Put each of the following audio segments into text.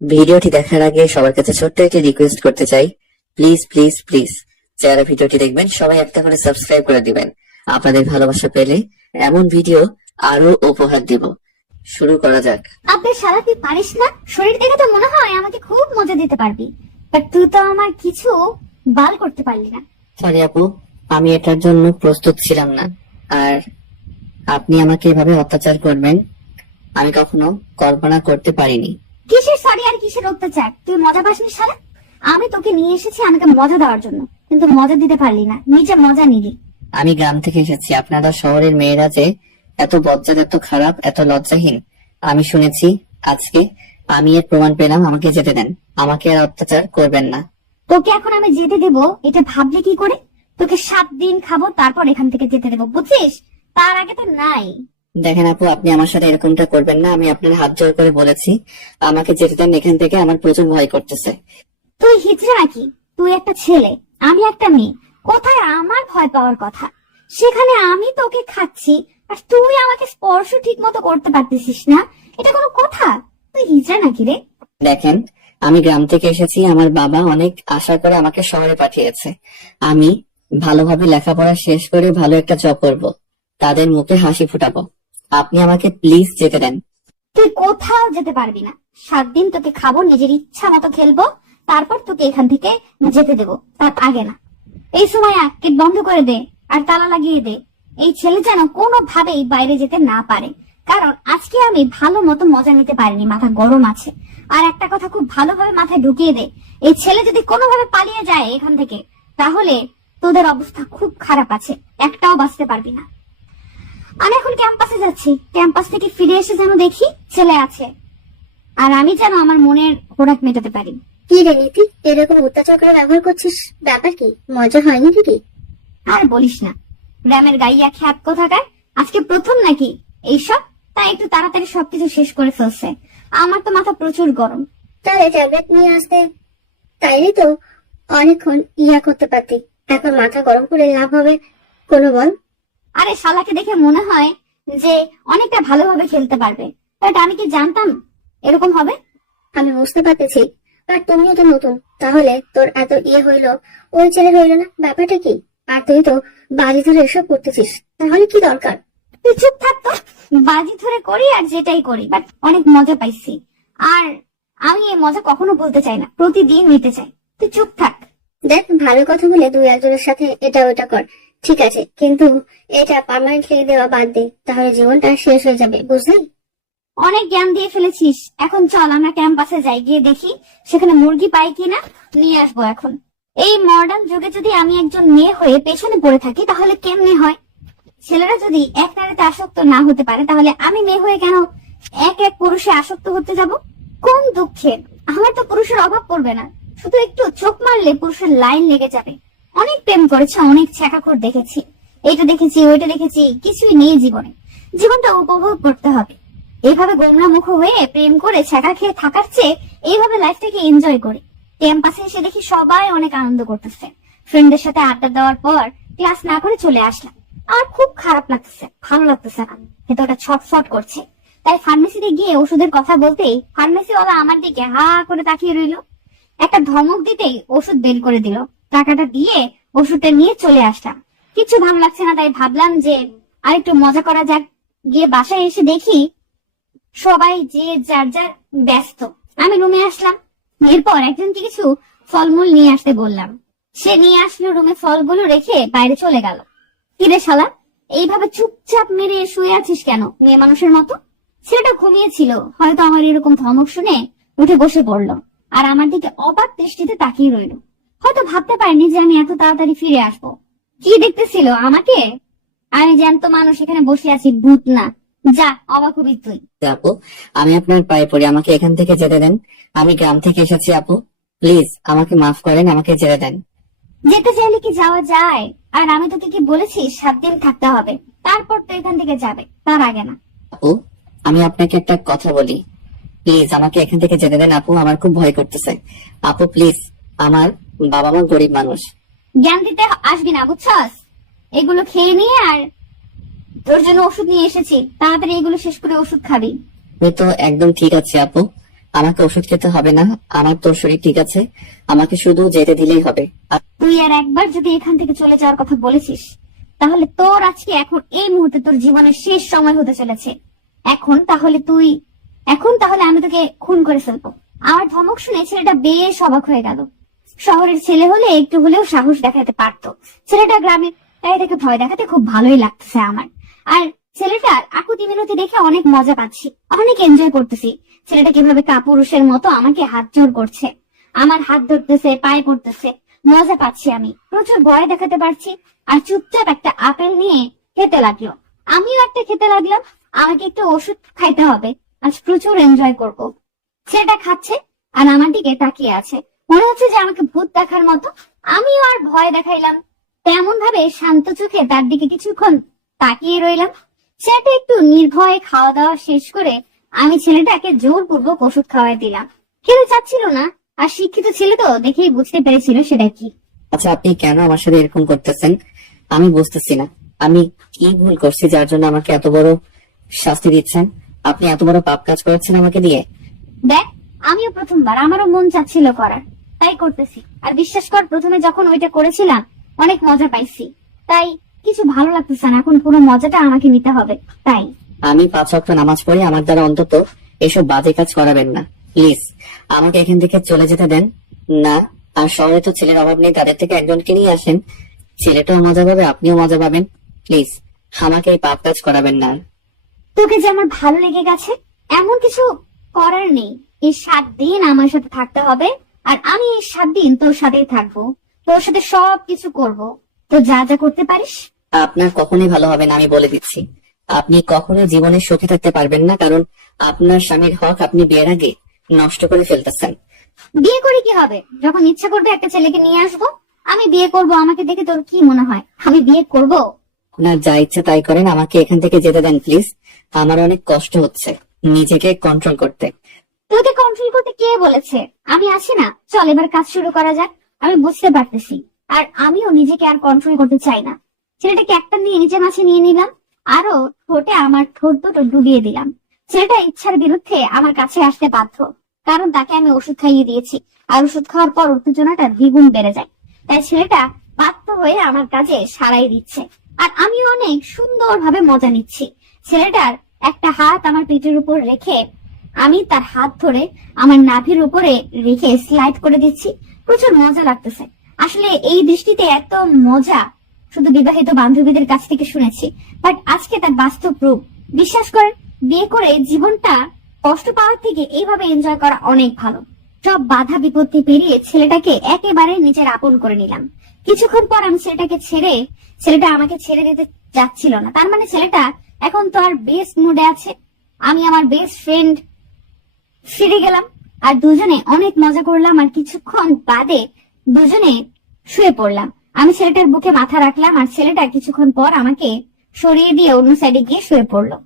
ভিডিওটি দেখার আগে সবার কাছে ছোট্ট একটি রিকোয়েস্ট করতে চাই, প্লিজ প্লিজ প্লিজ যারা ভিডিওটি দেখবেন সবাই একটা করে সাবস্ক্রাইব করে দিবেন। আপনাদের ভালোবাসা পেলে এমন ভিডিও আরো উপহার দিব। শুরু করা যাক। আপনি সারা তুই পারিস না? শরীর দেখে তো মনে হয় আমাকে খুব মজা দিতে পারবি, বাট তুই তো আমার কিছু বাল করতে পারলি না। সরি আপু, আমি এটার জন্য প্রস্তুত ছিলাম না। আর আপনি আমাকে এভাবে অত্যাচার করবেন আমি কখনো কল্পনা করতে পারিনি। কিসের সরি আর কিসের অত্যাচার? তুই মজা পাসনি সারা? আমি তোকে নিয়ে এসেছি আমাকে মজা দেওয়ার জন্য, কিন্তু মজা দিতে পারলি না, নিজে মজা নিলি। আমি গ্রাম থেকে এসেছি, আপনারা শহরের মেয়েরা যে এত বজ্জাত, এত খারাপ, এত লজ্জাহীন আমি শুনেছি। আজকে আমি এর প্রমাণ পেলাম। আমাকে যেতে দেন, আমাকে আর অত্যাচার করবেন না। তোকে এখন আমি যেতে দেবো এটা ভাবলে কি করে? তোকে 7 দিন খাবো, তারপর এখান থেকে যেতে দেবো, বুঝছিস? তার আগে তো নাই। দেখেন আপু, আপনি আমার সাথে এরকমটা করবেন না। আমি আপনার হাত জোর করে বলেছি আমাকে যেতে দেন এখান থেকে। আমার প্রচুর ভয় করতেছে। তুই হিজড়া নাকি? তুই একটা ছেলে, আমি একটা মেয়ে। কোথায় আমার ভয় পাওয়ার কথা? সেখানে আমি তোকে খাচ্ছি আর তুই আমাকে স্পর্শ ঠিক মতো করতে পারতেছিস না, এটা কোনো কথা? তুই হিজড়া নাকি রে? দেখেন, আমি গ্রাম থেকে এসেছি। আমার বাবা অনেক আশা করে আমাকে শহরে পাঠিয়েছে। আমি ভালোভাবে লেখাপড়া শেষ করে ভালো একটা জব করব, তাদের মুখে হাসি ফুটাবো। আপনি আমাকে প্লিজ যেতে দেন। তুই কোথাও যেতে পারবি না। 7 দিন তোকে খাবো, নিজের ইচ্ছা মতো খেলবো, তারপর তোকে এখান থেকে যেতে দেবো, তার আগে না। এই সময় গেট বন্ধ করে দে আর তালা লাগিয়ে দে। এই ছেলে যেন কোনোভাবেই বাইরে যেতে না পারে, কারণ আজকে আমি ভালো মতো মজা নিতে পারিনি, মাথা গরম আছে। আর একটা কথা খুব ভালোভাবে মাথায় ঢুকিয়ে দে, এই ছেলে যদি কোনোভাবে পালিয়ে যায় এখান থেকে, তাহলে তোদের অবস্থা খুব খারাপ আছে, একটাও বাঁচতে পারবি না। আমি এখন ক্যাম্পাসে যাচ্ছি, ক্যাম্পাস থেকে ফিরে এসে যেন দেখি ছেলে আছে, আর আমি যেন আমার মনের খোরাক মেটাতে পারি। কি রে নীতি, এরকম অত্যাচার করে ব্যবহার করছিস? ব্যাপার কি? মজা হয়নি নাকি? আর বলিস না, গ্রামের গাইয়া খ্যাত কোথাকার, আজকে প্রথম নাকি এইসব, তাই একটু তাড়াতাড়ি সবকিছু শেষ করে ফেলছে। আমার তো মাথা প্রচুর গরম। তাহলে ট্যাবলেট নিয়ে আসতে, তাইলে তো অনেকক্ষণ করতে পারতি। এখন মাথা গরম করে লাভ হবে কোনো বল? আরে শালাকে দেখে মনে হয় যে অনেকটা ভালোভাবে খেলতে পারবে, বাট আমি কি জানতাম এরকম হবে? আমি বুঝতে পারতেছি, আর তুমিও তো নতুন, তাহলে তোর এত হইলো, ওই ছেলে হইলো না, ব্যাপারটা কি? আর তুই তো বাজি ধরে এসব করতেছিস, তাহলে কি দরকার? তুই চুপ থাক তো। বাজি ধরে করি আর যেটাই করি, বাট অনেক মজা পাইছি, আর আমি এই মজা কখনো বলতে চাই না, প্রতিদিন নিতে চাই। তুই চুপ থাক। দেখ, ভালো কথা বলে দুই একজনের সাথে এটা ওটা কর, ঠিক আছে, কিন্তু এটা পার্মানেন্টলি দেওয়া বাদ দে, তাহলে জীবনটা শেষ হয়ে যাবে, বুঝলি? অনেক জ্ঞান দিয়ে ফেলেছিস, এখন চল আমরা ক্যাম্পাসে যাই, গিয়ে দেখি সেখানে মুরগি পাই কিনা, নিয়ে আসবো। এখন এই মডার্ন যুগে যদি আমি একজন মেয়ে হয়ে পেছনে পড়ে থাকি তাহলে কেমনে হয়? ছেলেরা যদি এক নারীতে আসক্ত না হতে পারে, তাহলে আমি মেয়ে হয়ে কেন এক এক পুরুষে আসক্ত হতে যাব? কোন দুঃখের! আমার তো পুরুষের অভাব পড়বে না, শুধু একটু চোখ মারলে পুরুষের লাইন লেগে যাবে। অনেক প্রেম করেছে, অনেক ছেঁকাখোর দেখেছি, এইটা দেখেছি ওইটা দেখেছি, কিছুই নেই জীবনে। জীবনটা উপভোগ করতে হবে। এইভাবে গোমরা মুখ হয়ে প্রেম করে ছেঁকা খেয়ে থাকার চেয়ে এইভাবে লাইফটাকে এনজয় করে। ক্যাম্পাসে এসে দেখি সবাই অনেক আনন্দ করতেছে। ফ্রেন্ডদের সাথে আড্ডা দেওয়ার পর ক্লাস না করে চলে আসলাম। আমার খুব খারাপ লাগতেছে, ভালো লাগতেছে না, ভেতরটা ছটফট করছে। তাই ফার্মেসিতে গিয়ে ওষুধের কথা বলতেই ফার্মেসিওয়ালা আমার দিকে হা করে তাকিয়ে রইল। একটা ধমক দিতেই ওষুধ বের করে দিল। টাকাটা দিয়ে ওষুধটা নিয়ে চলে আসলাম। কিছু ভালো লাগছে না, তাই ভাবলাম যে আরেকটু মজা করা যাক। গিয়ে বাসায় এসে দেখি সবাই যে যার যার ব্যস্ত। আমি রুমে আসলাম, এরপর একজনকে কিছু ফলমূল নিয়ে আসতে বললাম। সে নিয়ে আসলো, রুমে ফলগুলো রেখে বাইরে চলে গেল। কিরে শালা, এইভাবে চুপচাপ মেরে শুয়ে আছিস কেন মেয়ে মানুষের মতো? ছেলেটা ঘুমিয়েছিল, হয়তো আমার এরকম ধমক শুনে উঠে বসে পড়লো আর আমার দিকে অবাক দৃষ্টিতে তাকিয়ে রইল। হয়তো ভাবতে পারিনি যে আমি এত তাড়াতাড়ি ফিরে আসবো। কি দেখতেছিল আমাকে? আমি জ্যান্ত মানুষ এখানে বসে আছি, ভূত না। যা, অবাক হবি তুই। আপু, আমি আপনার পায়ে পড়ি, আমাকে এখান থেকে যেতে দেন। আমি গ্রাম থেকে এসেছি আপু, প্লিজ আমাকে মাফ করেন, আমাকে যেতে দেন। যেতে চাইলে কি যাওয়া যায়? আর আমি তোকে কি বলেছি 7 দিন থাকতে হবে, তারপর তো এখান থেকে যাবে, তার আগে না। আপু, আমি আপনাকে একটা কথা বলি, প্লিজ আমাকে এখান থেকে যেতে দেন আপু। আমার খুব ভয় করতেছে আপু, প্লিজ। আমার বাবা মা গরিব মানুষ। জ্ঞান দিতে আসবি না, বুঝছস? এগুলো খেয়ে নিয়ে, আর তোর জন্য ওষুধ নিয়ে এসেছি, তাড়াতাড়ি এগুলো শেষ করে ওষুধ খাবি। আমি তো একদম ঠিক আছে আপু, আমাকে ওষুধ খেতে হবে না, আমার তোর শরীর ঠিক আছে, আমাকে শুধু যেতে দিলেই হবে। তুই আর একবার যদি এখান থেকে চলে যাওয়ার কথা বলেছিস, তাহলে তোর আজকে এখন এই মুহূর্তে তোর জীবনের শেষ সময় হতে চলেছে। এখন তাহলে আমি তোকে খুন করে ফেলবো। আমার ধমক শুনে ছেলেটা বেশ অবাক হয়ে গেল। শহরের ছেলে হলে একটু হলেও সাহস দেখাতে পারতো, ছেলেটা গ্রামের, তাই তাকে ভয় দেখাতে খুব ভালোই লাগতেছে আমার। আর ছেলেটার আকুতি মিনতি দেখে অনেক মজা পাচ্ছি, অনেক এনজয় করতেছি। ছেলেটা কিভাবে কাপুরুষের মতো আমাকে হাত জোর করছে, আমার হাত ধরতেছে, পায়ে পড়তেছে, মজা পাচ্ছি আমি, প্রচুর ভয় দেখাতে পারছি। আর চুপচাপ একটা আপেল নিয়ে খেতে লাগলো, আমিও একটা খেতে লাগলাম। আমাকে একটু ওষুধ খাইতে হবে, আজ প্রচুর এনজয় করব। ছেলেটা খাচ্ছে আর আমার দিকে তাকিয়ে আছে, মনে হচ্ছে যে আমাকে ভূত দেখার মতো। আমিও আর ভয় দেখাইলাম, তেমন ভাবে শান্ত চোখে তার দিকে কিছুক্ষণ তাকিয়ে রইলাম। ছেলেটা একটু নির্ভয়ে খাওয়া দাওয়া শেষ করে আমি ছেলেটাকে জোরপূর্বক ওষুধ খাওয়াই দিলাম। খেতে চাচ্ছিল না, আর শিক্ষিত ছেলে তো দেখেই বুঝতে পেরেছিল সেটা কি। আচ্ছা, আপনি কেন আমার সাথে এরকম করতেছেন? আমি বুঝতেছি না আমি কি ভুল করছি যার জন্য আমাকে এত বড় শাস্তি দিচ্ছেন। আপনি এত বড় পাপ কাজ করেছেন আমাকে দিয়ে। দেখ, আমিও প্রথমবার, আমারও মন চাচ্ছিল করার, তাই করতেছি। আর বিশ্বাস কর, প্রথমে যখন ওইটা করেছিলাম অনেক মজা পাইছি, তাই কিছু ভালো লাগতেছে না। এখন পুরো মজাটা আমাকে নিতে হবে। তাই আমি 5 ওয়াক্ত নামাজ পড়ি, আমার দ্বারা অন্তত এসব বাজে কাজ করাবেন না প্লিজ। আমাকে এখান থেকে চলে যেতে দেন না। আর শহরে তো ছেলের অভাব নেই, তাদের থেকে একজনকে নিয়ে আসেন, ছেলেটাও মজা পাবে, আপনিও মজা পাবেন। প্লিজ আমাকে এই পাপ কাজ করাবেন না। তোকে যে আমার ভালো লেগে গেছে, এমন কিছু করার নেই। এই 7 দিন আমার সাথে থাকতে হবে, আর আমি এই 7 দিন তোর সাথেই থাকবো, তোর সাথে সব কিছু করবো। তো যা যা করতে পারিস। আপনার কখনোই ভালো হবে না, আমি বলে দিচ্ছি। আপনি কখনো জীবনে সুখে থাকতে পারবেন না, কারণ আপনার স্বামীর হক আপনি বিয়ের আগে নষ্ট করে ফেলতেছেন। বিয়ে করে কি হবে? যখন ইচ্ছা করবে একটা ছেলেকে নিয়ে আসবো, আমি বিয়ে করব। আমাকে দেখে তোর কি মনে হয় আমি বিয়ে করব? আপনার যা ইচ্ছা তাই করেন, আমাকে এখান থেকে যেতে দেন প্লিজ। আমার অনেক কষ্ট হচ্ছে নিজেকে কন্ট্রোল করতে। তোকে কন্ট্রোল করতে কে বলেছে? আমি আছি না, চল এবার কাজ শুরু করা যাক। আমি বুঝতে পারতেছি, আর আমিও নিজেকে আর কন্ট্রোল করতে চাই না। ছেলেটাকে একটা নিয়ে নিচে মাছে নিয়ে নিলাম, আরো ঠোঁটে আমার ঠোঁট দুটো ডুবিয়ে দিলাম। ছেলেটা ইচ্ছার বিরুদ্ধে আমার কাছে আসতে বাধ্য, কারণ তাকে আমি ওষুধ খাইয়ে দিয়েছি, আর ওষুধ খাওয়ার পর উত্তেজনাটা দ্বিগুণ বেড়ে যায়। তাই ছেলেটা বাধ্য হয়ে আমার কাজে সারাই দিচ্ছে, আর আমি অনেক সুন্দরভাবে মজা নিচ্ছি। ছেলেটার একটা হাত আমার পিঠের উপর রেখে আমি তার হাত ধরে আমার নাভির উপরে রেখে স্লাইড করে দিচ্ছি। প্রচুর মজা লাগতেছে। আসলে এই দৃষ্টিতে এত মজা শুধু বিবাহিত বান্ধবীদের কাছ থেকে শুনেছি, বাট আজকে তার বাস্তব রূপ। বিশ্বাস করেন, বিয়ে করে জীবনটা কষ্ট পাওয়ার থেকে এইভাবে এনজয় করা অনেক ভালো। সব বাধা বিপত্তি পেরিয়ে ছেলেটাকে একেবারে নিজের আপন করে নিলাম। কিছুক্ষণ পর আমি ছেলেটা আমাকে ছেড়ে দিতে যাচ্ছিল না। তার মানে ছেলেটা এখন তো আর বেস্ট মুডে আছে। আমি আমার বেস্ট ফ্রেন্ড ফিরে গেলাম, আর দুজনে অনেক মজা করলাম। আর কিছুক্ষণ বাদে দুজনে শুয়ে পড়লাম। আমি ছেলেটার বুকে মাথা রাখলাম, আর ছেলেটা কিছুক্ষণ পর আমাকে সরিয়ে দিয়ে অন্য সাইডে গিয়ে শুয়ে পড়লো।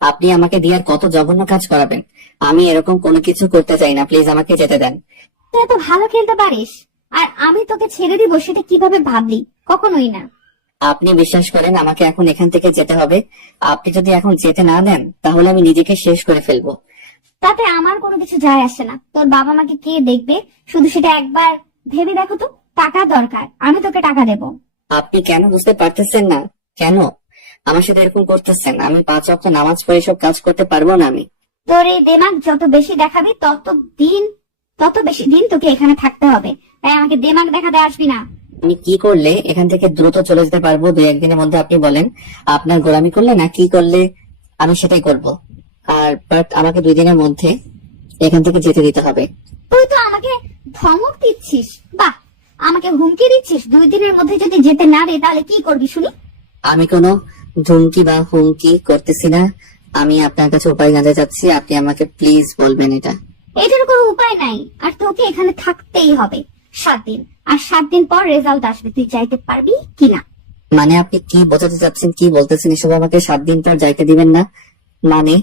আপনি আমাকে দিয়ে আর কত জঘন্য কাজ করাবেন? আমি এরকম কোনো কিছু করতে চাই না, প্লিজ আমাকে যেতে দেন। তুই এত ভালো খেলতে পারিস, আর আমি তোকে ছেড়ে দিব সেটা কিভাবে ভাবলি? কখনোই না। আপনি বিশ্বাস করেন আমাকে এখন এখান থেকে যেতে হবে। আপনি যদি এখন যেতে না দেন তাহলে আমি নিজেকে শেষ করে ফেলবো। তাতে আমার কোনো কিছু যায় আসে না। তোর বাবা মাকে কে দেখবে? শুধু সেটা একবার ভেবে দেখো তো। টাকা দরকার, আমি তোকে টাকা দেব। আপনি কেন বুঝতে পারতেছেন না? কেন আমার সাথে এরকম করতেছেন? আমি 5 ওয়াক্ত নামাজ পড়ে সব কাজ করতে পারবো না আমি? তোর এই দেমাগ যত বেশি দেখাবি তত বেশি দিন তোকে এখানে থাকতে হবে। তাই আমাকে দেমাগ দেখাতে আসবি না। আমি কি করলে এখান থেকে দ্রুত চলে যেতে পারবো 2-1 দিনের মধ্যে? আপনি বলেন, আপনার গোলামি করলে না কি করলে আমি সেটাই করব। আর বাট আমাকে 2 দিনের মধ্যে এখান থেকে যেতে দিতে হবে। তুই তো আমাকে ধমক দিচ্ছিস। বাহ, আমাকে হুমকি দিচ্ছিস 2 দিনের মধ্যে যদি যেতে না রে, তাহলে কি করবি শুনি? আমি কোনো ধুমকি বা হুমকি করতেছি না, আমি আপনার কাছে উপায় জানতে চাচ্ছি। আপনি আমাকে প্লিজ বলবেন এটা। এটার কোনো উপায় নাই, আর তোকে এখানে থাকতেই হবে 7 দিন। আর 7 দিন পর রেজাল্ট আসবে, তুই যাইতে পারবি কিনা। মানে আপনি কি বোঝাতে চাচ্ছেন? কি বলতেছেন এসব? আমাকে 7 দিন পর যাইতে দিবেন না মানে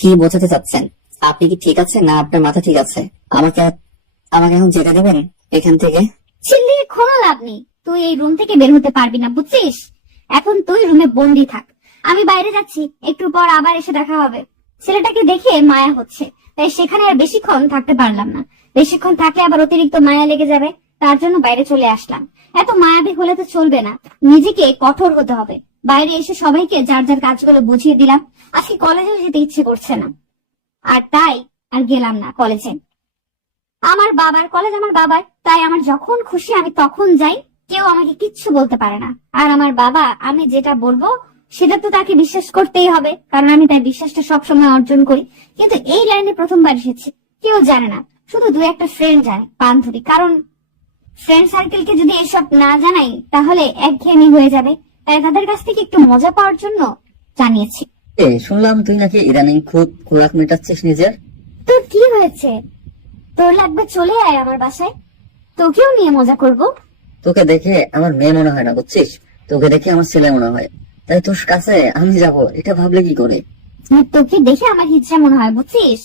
কি বোঝাতে চাচ্ছেন? আপনি কি ঠিক আছে না আপনার মাথা ঠিক আছে? আমাকে আমাকে এখন যেতে দেবেন এখান থেকে? চিল্লিয়ে কোনো লাভ নেই। তুই এই রুম থেকে বের হতে পারবি না, বুঝছিস? এখন তুই রুমে বন্দি থাক। আমি বাইরে যাচ্ছি, একটু পর আবার এসে দেখা হবে। ছেলেটাকে দেখে মায়া হচ্ছে, তাই সেখানে আর বেশিক্ষণ থাকতে পারলাম না। বেশিক্ষণ থাকলে আবার অতিরিক্ত মায়া লেগে যাবে, তার জন্য বাইরে চলে আসলাম। এত মায়াবী হলে তো চলবে না, নিজেকে কঠোর হতে হবে। বাইরে এসে সবাইকে যার যার কাজগুলো বুঝিয়ে দিলাম। আজকে কলেজেও যেতে ইচ্ছে করছে না, আর তাই আর গেলাম না কলেজে। আমার বাবার কলেজ আমার বাবার, তাই আমার যখন খুশি আমি তখন যাই, কেউ আমাকে কিচ্ছু বলতে পারে না। আর আমার বাবা আমি যেটা বলবো সেটা তো তাকে বিশ্বাস করতেই হবে, কারণ আমি তাই বিশ্বাসটা সবসময় অর্জন করি। কিন্তু এই লাইনে প্রথমবার এসেছি, কেউ জানে না, শুধু দু একটা ফ্রেন্ড জানে, বান্ধবী। কারণ ফ্রেন্ড সার্কেলকে যদি এসব না জানাই তাহলে একঘেয়েমি হয়ে যাবে, তাই তাদের কাছ থেকে একটু মজা পাওয়ার জন্য জানিয়েছি। শুনলাম তুই নাকি ইদানিং খুব খোরাক মেটাচ্ছিস নিজের। তোর কি হয়েছে? তোর লাগবে চলে আয় আমার বাসায়, তোকেও নিয়ে মজা করব। তোকে দেখে আমার মেয়ে মনে হয় না, বুঝছিস? তোকে দেখে আমার ছেলে মনে হয়, তাই তোর কাছে আমি যাব এটা ভাবলে কি করে? তোকে দেখে আমার হিজড়া মনে হয়, বুঝছিস?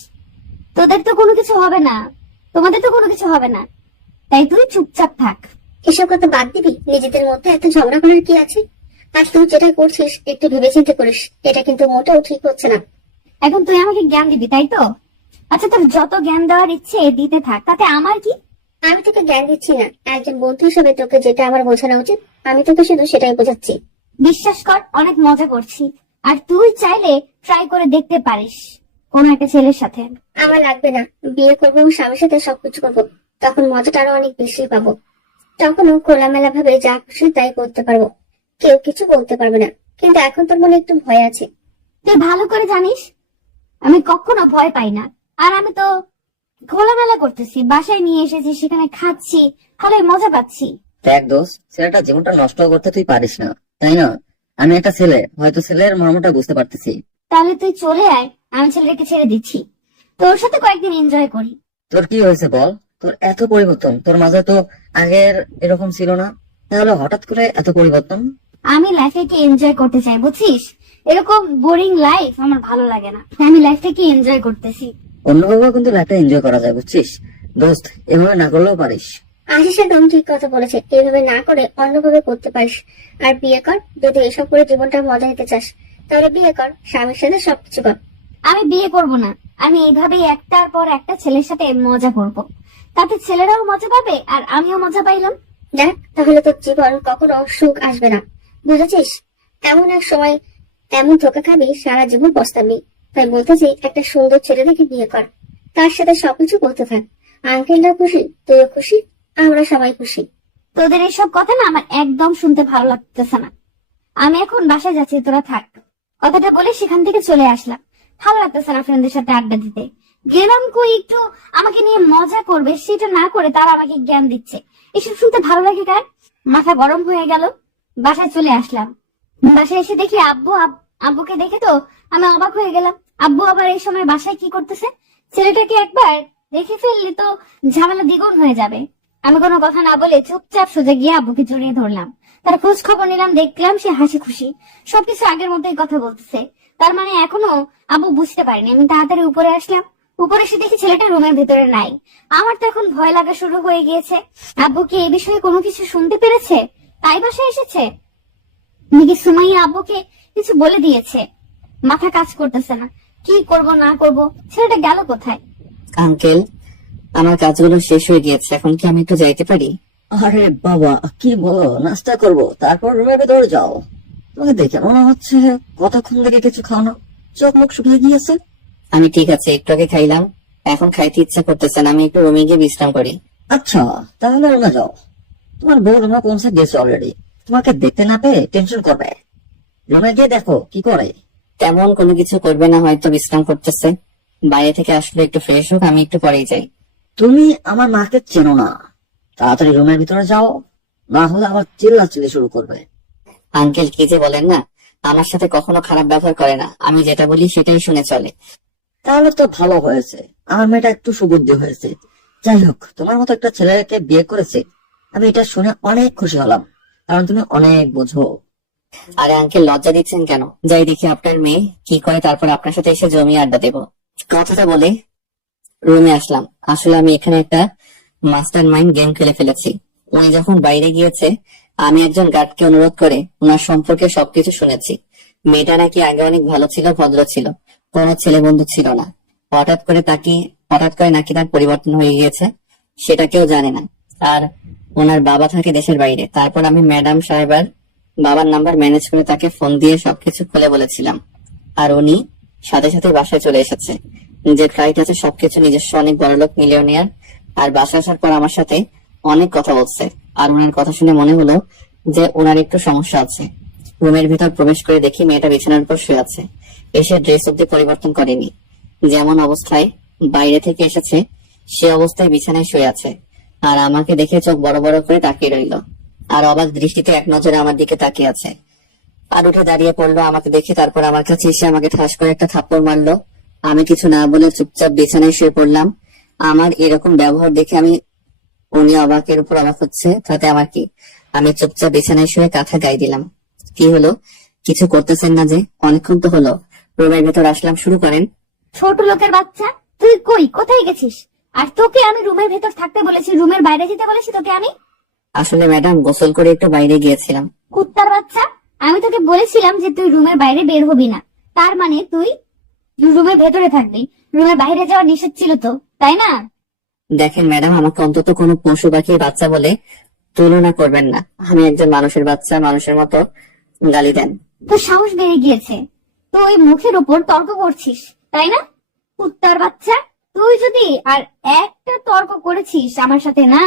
তোদের তো কোনো কিছু হবে না, তোমাদের তো কোনো কিছু হবে না, তাই তুই চুপচাপ থাক। এসব কথা বাদ দিবি? নিজেদের মধ্যে এত ঝগড়া করার কি আছে? আর তুই যেটা করছিস একটু ভেবেচিন্তে করিস, এটা কিন্তু মোটেও ঠিক হচ্ছে না। এখন তুই আমাকে জ্ঞান দিবি, তাই তো? আচ্ছা, তোর যত জ্ঞান দেওয়ার ইচ্ছে দিতে থাক, তাতে আমার কি? আমি তোকে জ্ঞান দিচ্ছি না, একজন বন্ধু হিসেবে তোকে যেটা আমার বোঝানো উচিত আমি তোকে শুধু সেটাই বোঝাচ্ছি। বিশ্বাস কর, অনেক মজা করছি, আর তুই চাইলে ট্রাই করে দেখতে পারিস কোন একটা ছেলের সাথে। আমার লাগবে না, বিয়ে করবো এবং স্বামীর সাথে সবকিছু করবো, তখন মজাটা আরো অনেক বেশি পাবো। তখনও খোলামেলা ভাবে যা খুশি তাই করতে পারবো, কেউ কিছু বলতে পারবে না। কিন্তু এখন তোর মনে একটু ভয় আছে। তুই ভালো করে জানিস আমি কখনো ভয় পাই না, আর আমি তো খোলামেলা করতেছি, বাসায় নিয়ে এসেছি, সেখানে খাচ্ছি, ভালোই মজা পাচ্ছি। দেখ দোস্ত, ছেলেটা জীবনটা নষ্ট করতে তুই পারিস না, তাই না? আমি একটা ছেলে, হয়তো ছেলের মর্মটা বুঝতে পারতেছি। তাহলে তুই চলে আয়, আমি ছেলেটাকে ছেড়ে দিচ্ছি, তোর সাথে কয়েকদিন এনজয় করি। তোর কি হয়েছে বল? তোর এত পরিবর্তন, তোর মাঝে তো আগের এরকম ছিল না, তাহলে হঠাৎ করে এত পরিবর্তন? আমি লাইফটাকে এনজয় করতে চাই, বুঝছিস? এরকম বোরিং লাইফ আমার ভালো লাগে না, আমি লাইফটাকে এনজয় করতেছি। অন্যভাবে কিন্তু লাইফটা এনজয় করা যায়, বুঝছিস দোস্ত? এভাবে না করলেও পারিস। আশিস একদম ঠিক কথা বলেছে, এইভাবে না করে অন্যভাবে করতে পারিস। আর বিয়ে কর, যদি এসব করে জীবনটা মজা নিতে চাস তাহলে বিয়ে কর, স্বামীর সাথে সবকিছু কর। আমি বিয়ে করব না, আমি এইভাবেই একটার পর একটা ছেলের সাথে মজা করব, তাতে ছেলেরাও মজা পাবে আর আমিও মজা পাইলাম। দেখ, তাহলে তোর জীবন কখনো সুখ আসবে না, বুঝেছিস? এমন এক সময় এমন ধোকা খাবি, সারা জীবন পস্তাবি। তাই বলতেছি, একটা সুন্দর ছেলে দেখে বিয়ে কর, তার সাথে সবকিছু করতে থাক। আঙ্কেলরা খুশি, তুইও খুশি, আমরা সবাই খুশি। তোদের এইসব কথা না আমার একদম শুনতে ভালো লাগতেছে না, আমি এখন বাসায় যাচ্ছি, তোরা থাক। কথাটা বলে সেখান থেকে চলে আসলাম, ভালো লাগতেছে না ফ্রেন্ডদের সাথে আড্ডা দিতে। গেলাম কই একটু আমাকে নিয়ে মজা করবে, সেটা না করে তারা আমাকে জ্ঞান দিচ্ছে, এসব শুনতে ভালো লাগে কার? মাথা গরম হয়ে গেল। বাসায় চলে আসলাম, বাসায় এসে দেখি আব্বুকে দেখে তো আমি অবাক হয়ে গেলাম। আব্বু আবার এই সময় বাসায় কি করতেছে? ছেলেটাকে একবার দেখে ফেললে তো ঝামেলা দ্বিগুণ হয়ে যাবে। আমি কোনো কথা না বলে চুপচাপ সোজা গিয়ে আব্বুকে জড়িয়ে ধরলাম, তার খোঁজ খবর নিলাম, দেখলাম সে হাসি খুশি, সবকিছু আগের মতোই কথা বলতেছে। তার মানে এখনো আব্বু বুঝতে পারেনি। আমি তাড়াতাড়ি উপরে আসলাম, উপরে এসে দেখি ছেলেটা রুমের ভিতরে নাই। আমার তো এখন ভয় লাগা শুরু হয়ে গিয়েছে, আব্বু কি এই বিষয়ে কোনো কিছু শুনতে পেরেছে তাই বাসায় এসেছে, নাকি সুমাইয়া আব্বুকে কিছু বলে দিয়েছে? মাথা কাজ করতেছে না, কি করব না করব, ছেলেটা গেল কোথায়? আঙ্কেল, আমার কাজগুলো শেষ হয়ে গিয়েছে, এখন কি আমি একটু যাইতে পারি? আরে বাবা, কি বলো? নাস্তা করব, তারপর রুমের ভেতরে যাও। তোমাকে দেখে মনে হচ্ছে কতক্ষণ থেকে কিছু খাও না, চোখ মুখ শুকিয়ে গিয়েছে। আমি ঠিক আছে, একটু আগে খাইলাম, এখন খাইতে ইচ্ছা করতেছে না, আমি একটু রুমে গিয়ে বিশ্রাম করি। আচ্ছা, তাহলে রুমে যাও। তোমার বউ রুমে পৌঁছে গেছে অলরেডি, তোমাকে দেখতে না পেয়ে টেনশন করবে। রুমে গিয়ে দেখো কি করে। তেমন কোনো কিছু করবে না, হয়তো বিশ্রাম করতেছে। বাইরে থেকে আসলে একটু ফ্রেশ হোক, আমি একটু পরেই যাই। তুমি আমার মাকে চেনো না, তাড়াতাড়ি রুমের ভিতরে যাও, না হলে আবার চিল্লাচিল্লি শুরু করবে। আঙ্কেল কি যে বলেন না, আমার সাথে কখনো খারাপ ব্যবহার করে না, আমি যেটা বলি সেটাই শুনে চলে। তাহলে তো ভালো হয়েছে, আমার মেয়েটা একটু সুবুদ্ধি হয়েছে। যাই হোক, তোমার মতো একটা ছেলেকে বিয়ে করেছে, আমি এটা শুনে অনেক খুশি হলাম, কারণ তুমি অনেক বোঝো। আরে আঙ্কেল, লজ্জা দিচ্ছেন কেন? যাই দেখি আপনার মেয়ে কি করে, তারপর আপনার সাথে এসে জমিয়ে আড্ডা দেবো। কথাটা বলে রুমে আসলাম। আসলে আমি এখানে একটা মাস্টার মাইন্ড গেম খেলে ফেলেছি। উনি যখন বাইরে গিয়েছে, আমি একজন গার্ডকে অনুরোধ করে ওনার সম্পর্কে সবকিছু শুনেছি। মেয়েটা নাকি আগে অনেক ভালো ছিল, ভদ্র ছিল, কোনো ছেলে বন্ধু ছিল না। হঠাৎ করে নাকি তার পরিবর্তন হয়ে গিয়েছে সেটা কেউ জানে না। আর ওনার বাবা থাকে দেশের বাইরে। তারপর আমি ম্যাডাম সাহেবের বাবার নাম্বার ম্যানেজ করে তাকে ফোন দিয়ে সবকিছু খুলে বলেছিলাম, আর উনি সাথে সাথে বাসায় চলে এসেছে। নিজের ফ্লাইট আছে, সবকিছু নিজস্ব, অনেক বড়লোক মিলিয়নিয়ার। আর বাসায় আসার পর আমার সাথে অনেক কথা বলছে। আর ওনার কথা শুনে মনে হলো যে ওনার একটু সমস্যা আছে। রুমের ভিতর প্রবেশ করে দেখি মেয়েটা বিছানার উপর শুয়ে আছে। এসে ড্রেস অব্দি পরিবর্তন করেনি, যেমন অবস্থায় বাইরে থেকে এসেছে সে অবস্থায় বিছানায় শুয়ে আছে। আর আমাকে দেখে চোখ বড় বড় করে তাকিয়ে রইল, আর অবাক দৃষ্টিতে এক নজরে আমার দিকে তাকিয়ে আছে। আর উঠে দাঁড়িয়ে পড়লো আমাকে দেখে। তারপর আমার কাছে এসে আমাকে ঠাস করে একটা থাপ্পড় মারলো। আমি কিছু না বলে চুপচাপ বিছানায় শুয়ে পড়লাম। আমার এরকম ব্যবহার দেখে উনি অবাকের উপর অবাক হচ্ছে, তাতে আমার কি? আমি চুপচাপ বিছানায় শুয়ে কাঁথা গায়ে দিলাম। কি হলো? কিছু করতেছেন না যে? অনেকক্ষণ তো হলো। রুমের ভেতর আসলাম, শুরু করেন। ছোট লোকের বাচ্চা, তুই কোথায় গেছিস? আর তোকে আমি রুমের ভেতর থাকতে বলেছি, রুমের বাইরে যেতে বলেছি তোকে আমি? আসলে ম্যাডাম, গোসল করে একটু বাইরে গিয়েছিলাম। কুত্তার বাচ্চা, আমি তোকে বলেছিলাম যে তুই রুমের বাইরে বের হবি না। তার মানে তুই রুমের ভেতরে থাকবি, রুমের বাইরে যাওয়া নিষেধ ছিল তো, তাই না? দেখেন ম্যাডাম, আমাকে অন্তত কোনো পশু পাখির বাচ্চা বলে তুলনা করবেন না। আমি একজন মানুষের বাচ্চা, মানুষের মতো গালি দেন। তোর সাহস বেড়ে গিয়েছে, তুই মুখের উপর তর্ক করছিস, তাই না? কুত্তার বাচ্চা, তুই যদি আর একটা তর্ক করেছিস আমার সাথে না।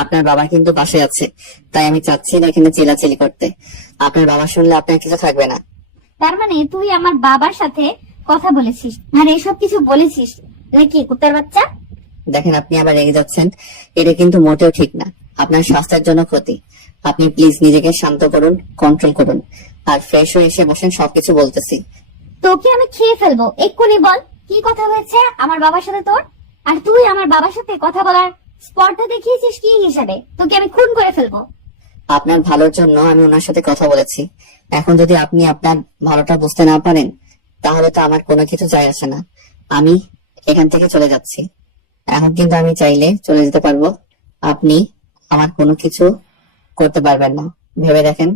আপনার বাবা কিন্তু পাশে আছে, তাই আমি চাচ্ছি না এখানে চিল্লাচিল্লি করতে। আপনার বাবা শুনলে আপনার কিছু থাকবে না। তার মানে তুই আমার বাবার সাথে কথা বলেছিস আর এসব কিছু বলেছিস নাকি কুত্তার বাচ্চা? দেখেন, আপনি আবার রেগে যাচ্ছেন। এটা কিন্তু মোটেও ঠিক না, আপনার স্বাস্থ্যের জন্য ক্ষতি। আপনি প্লিজ নিজেকে শান্ত করুন, কন্ট্রোল করুন, আর ফ্রেশ হয়ে এসে বসেন, সবকিছু বলতেছি। তোকে আমি খেয়ে ফেলবো, এক্ষুনি বল কি কথা হয়েছে আমার বাবার সাথে তোর? আর তুই আমার বাবার সাথে কথা বলার স্পর্ধা দেখিয়েছিস কি হিসাবে? তোকে আমি খুন করে ফেলবো। আপনার ভালোর জন্য আমি ওনার সাথে কথা বলেছি। এখন যদি আপনি আপনার ভালোটা বুঝতে না পারেন, তাহলে তো আমার কোনো কিছু যায় আসে না। আমি এখান থেকে চলে যাচ্ছি। এখন কিন্তু আমি চাইলে চলে যেতে পারবো, আপনি আমার কোনো কিছু করতে পারবেন না। ভেবে দেখেন।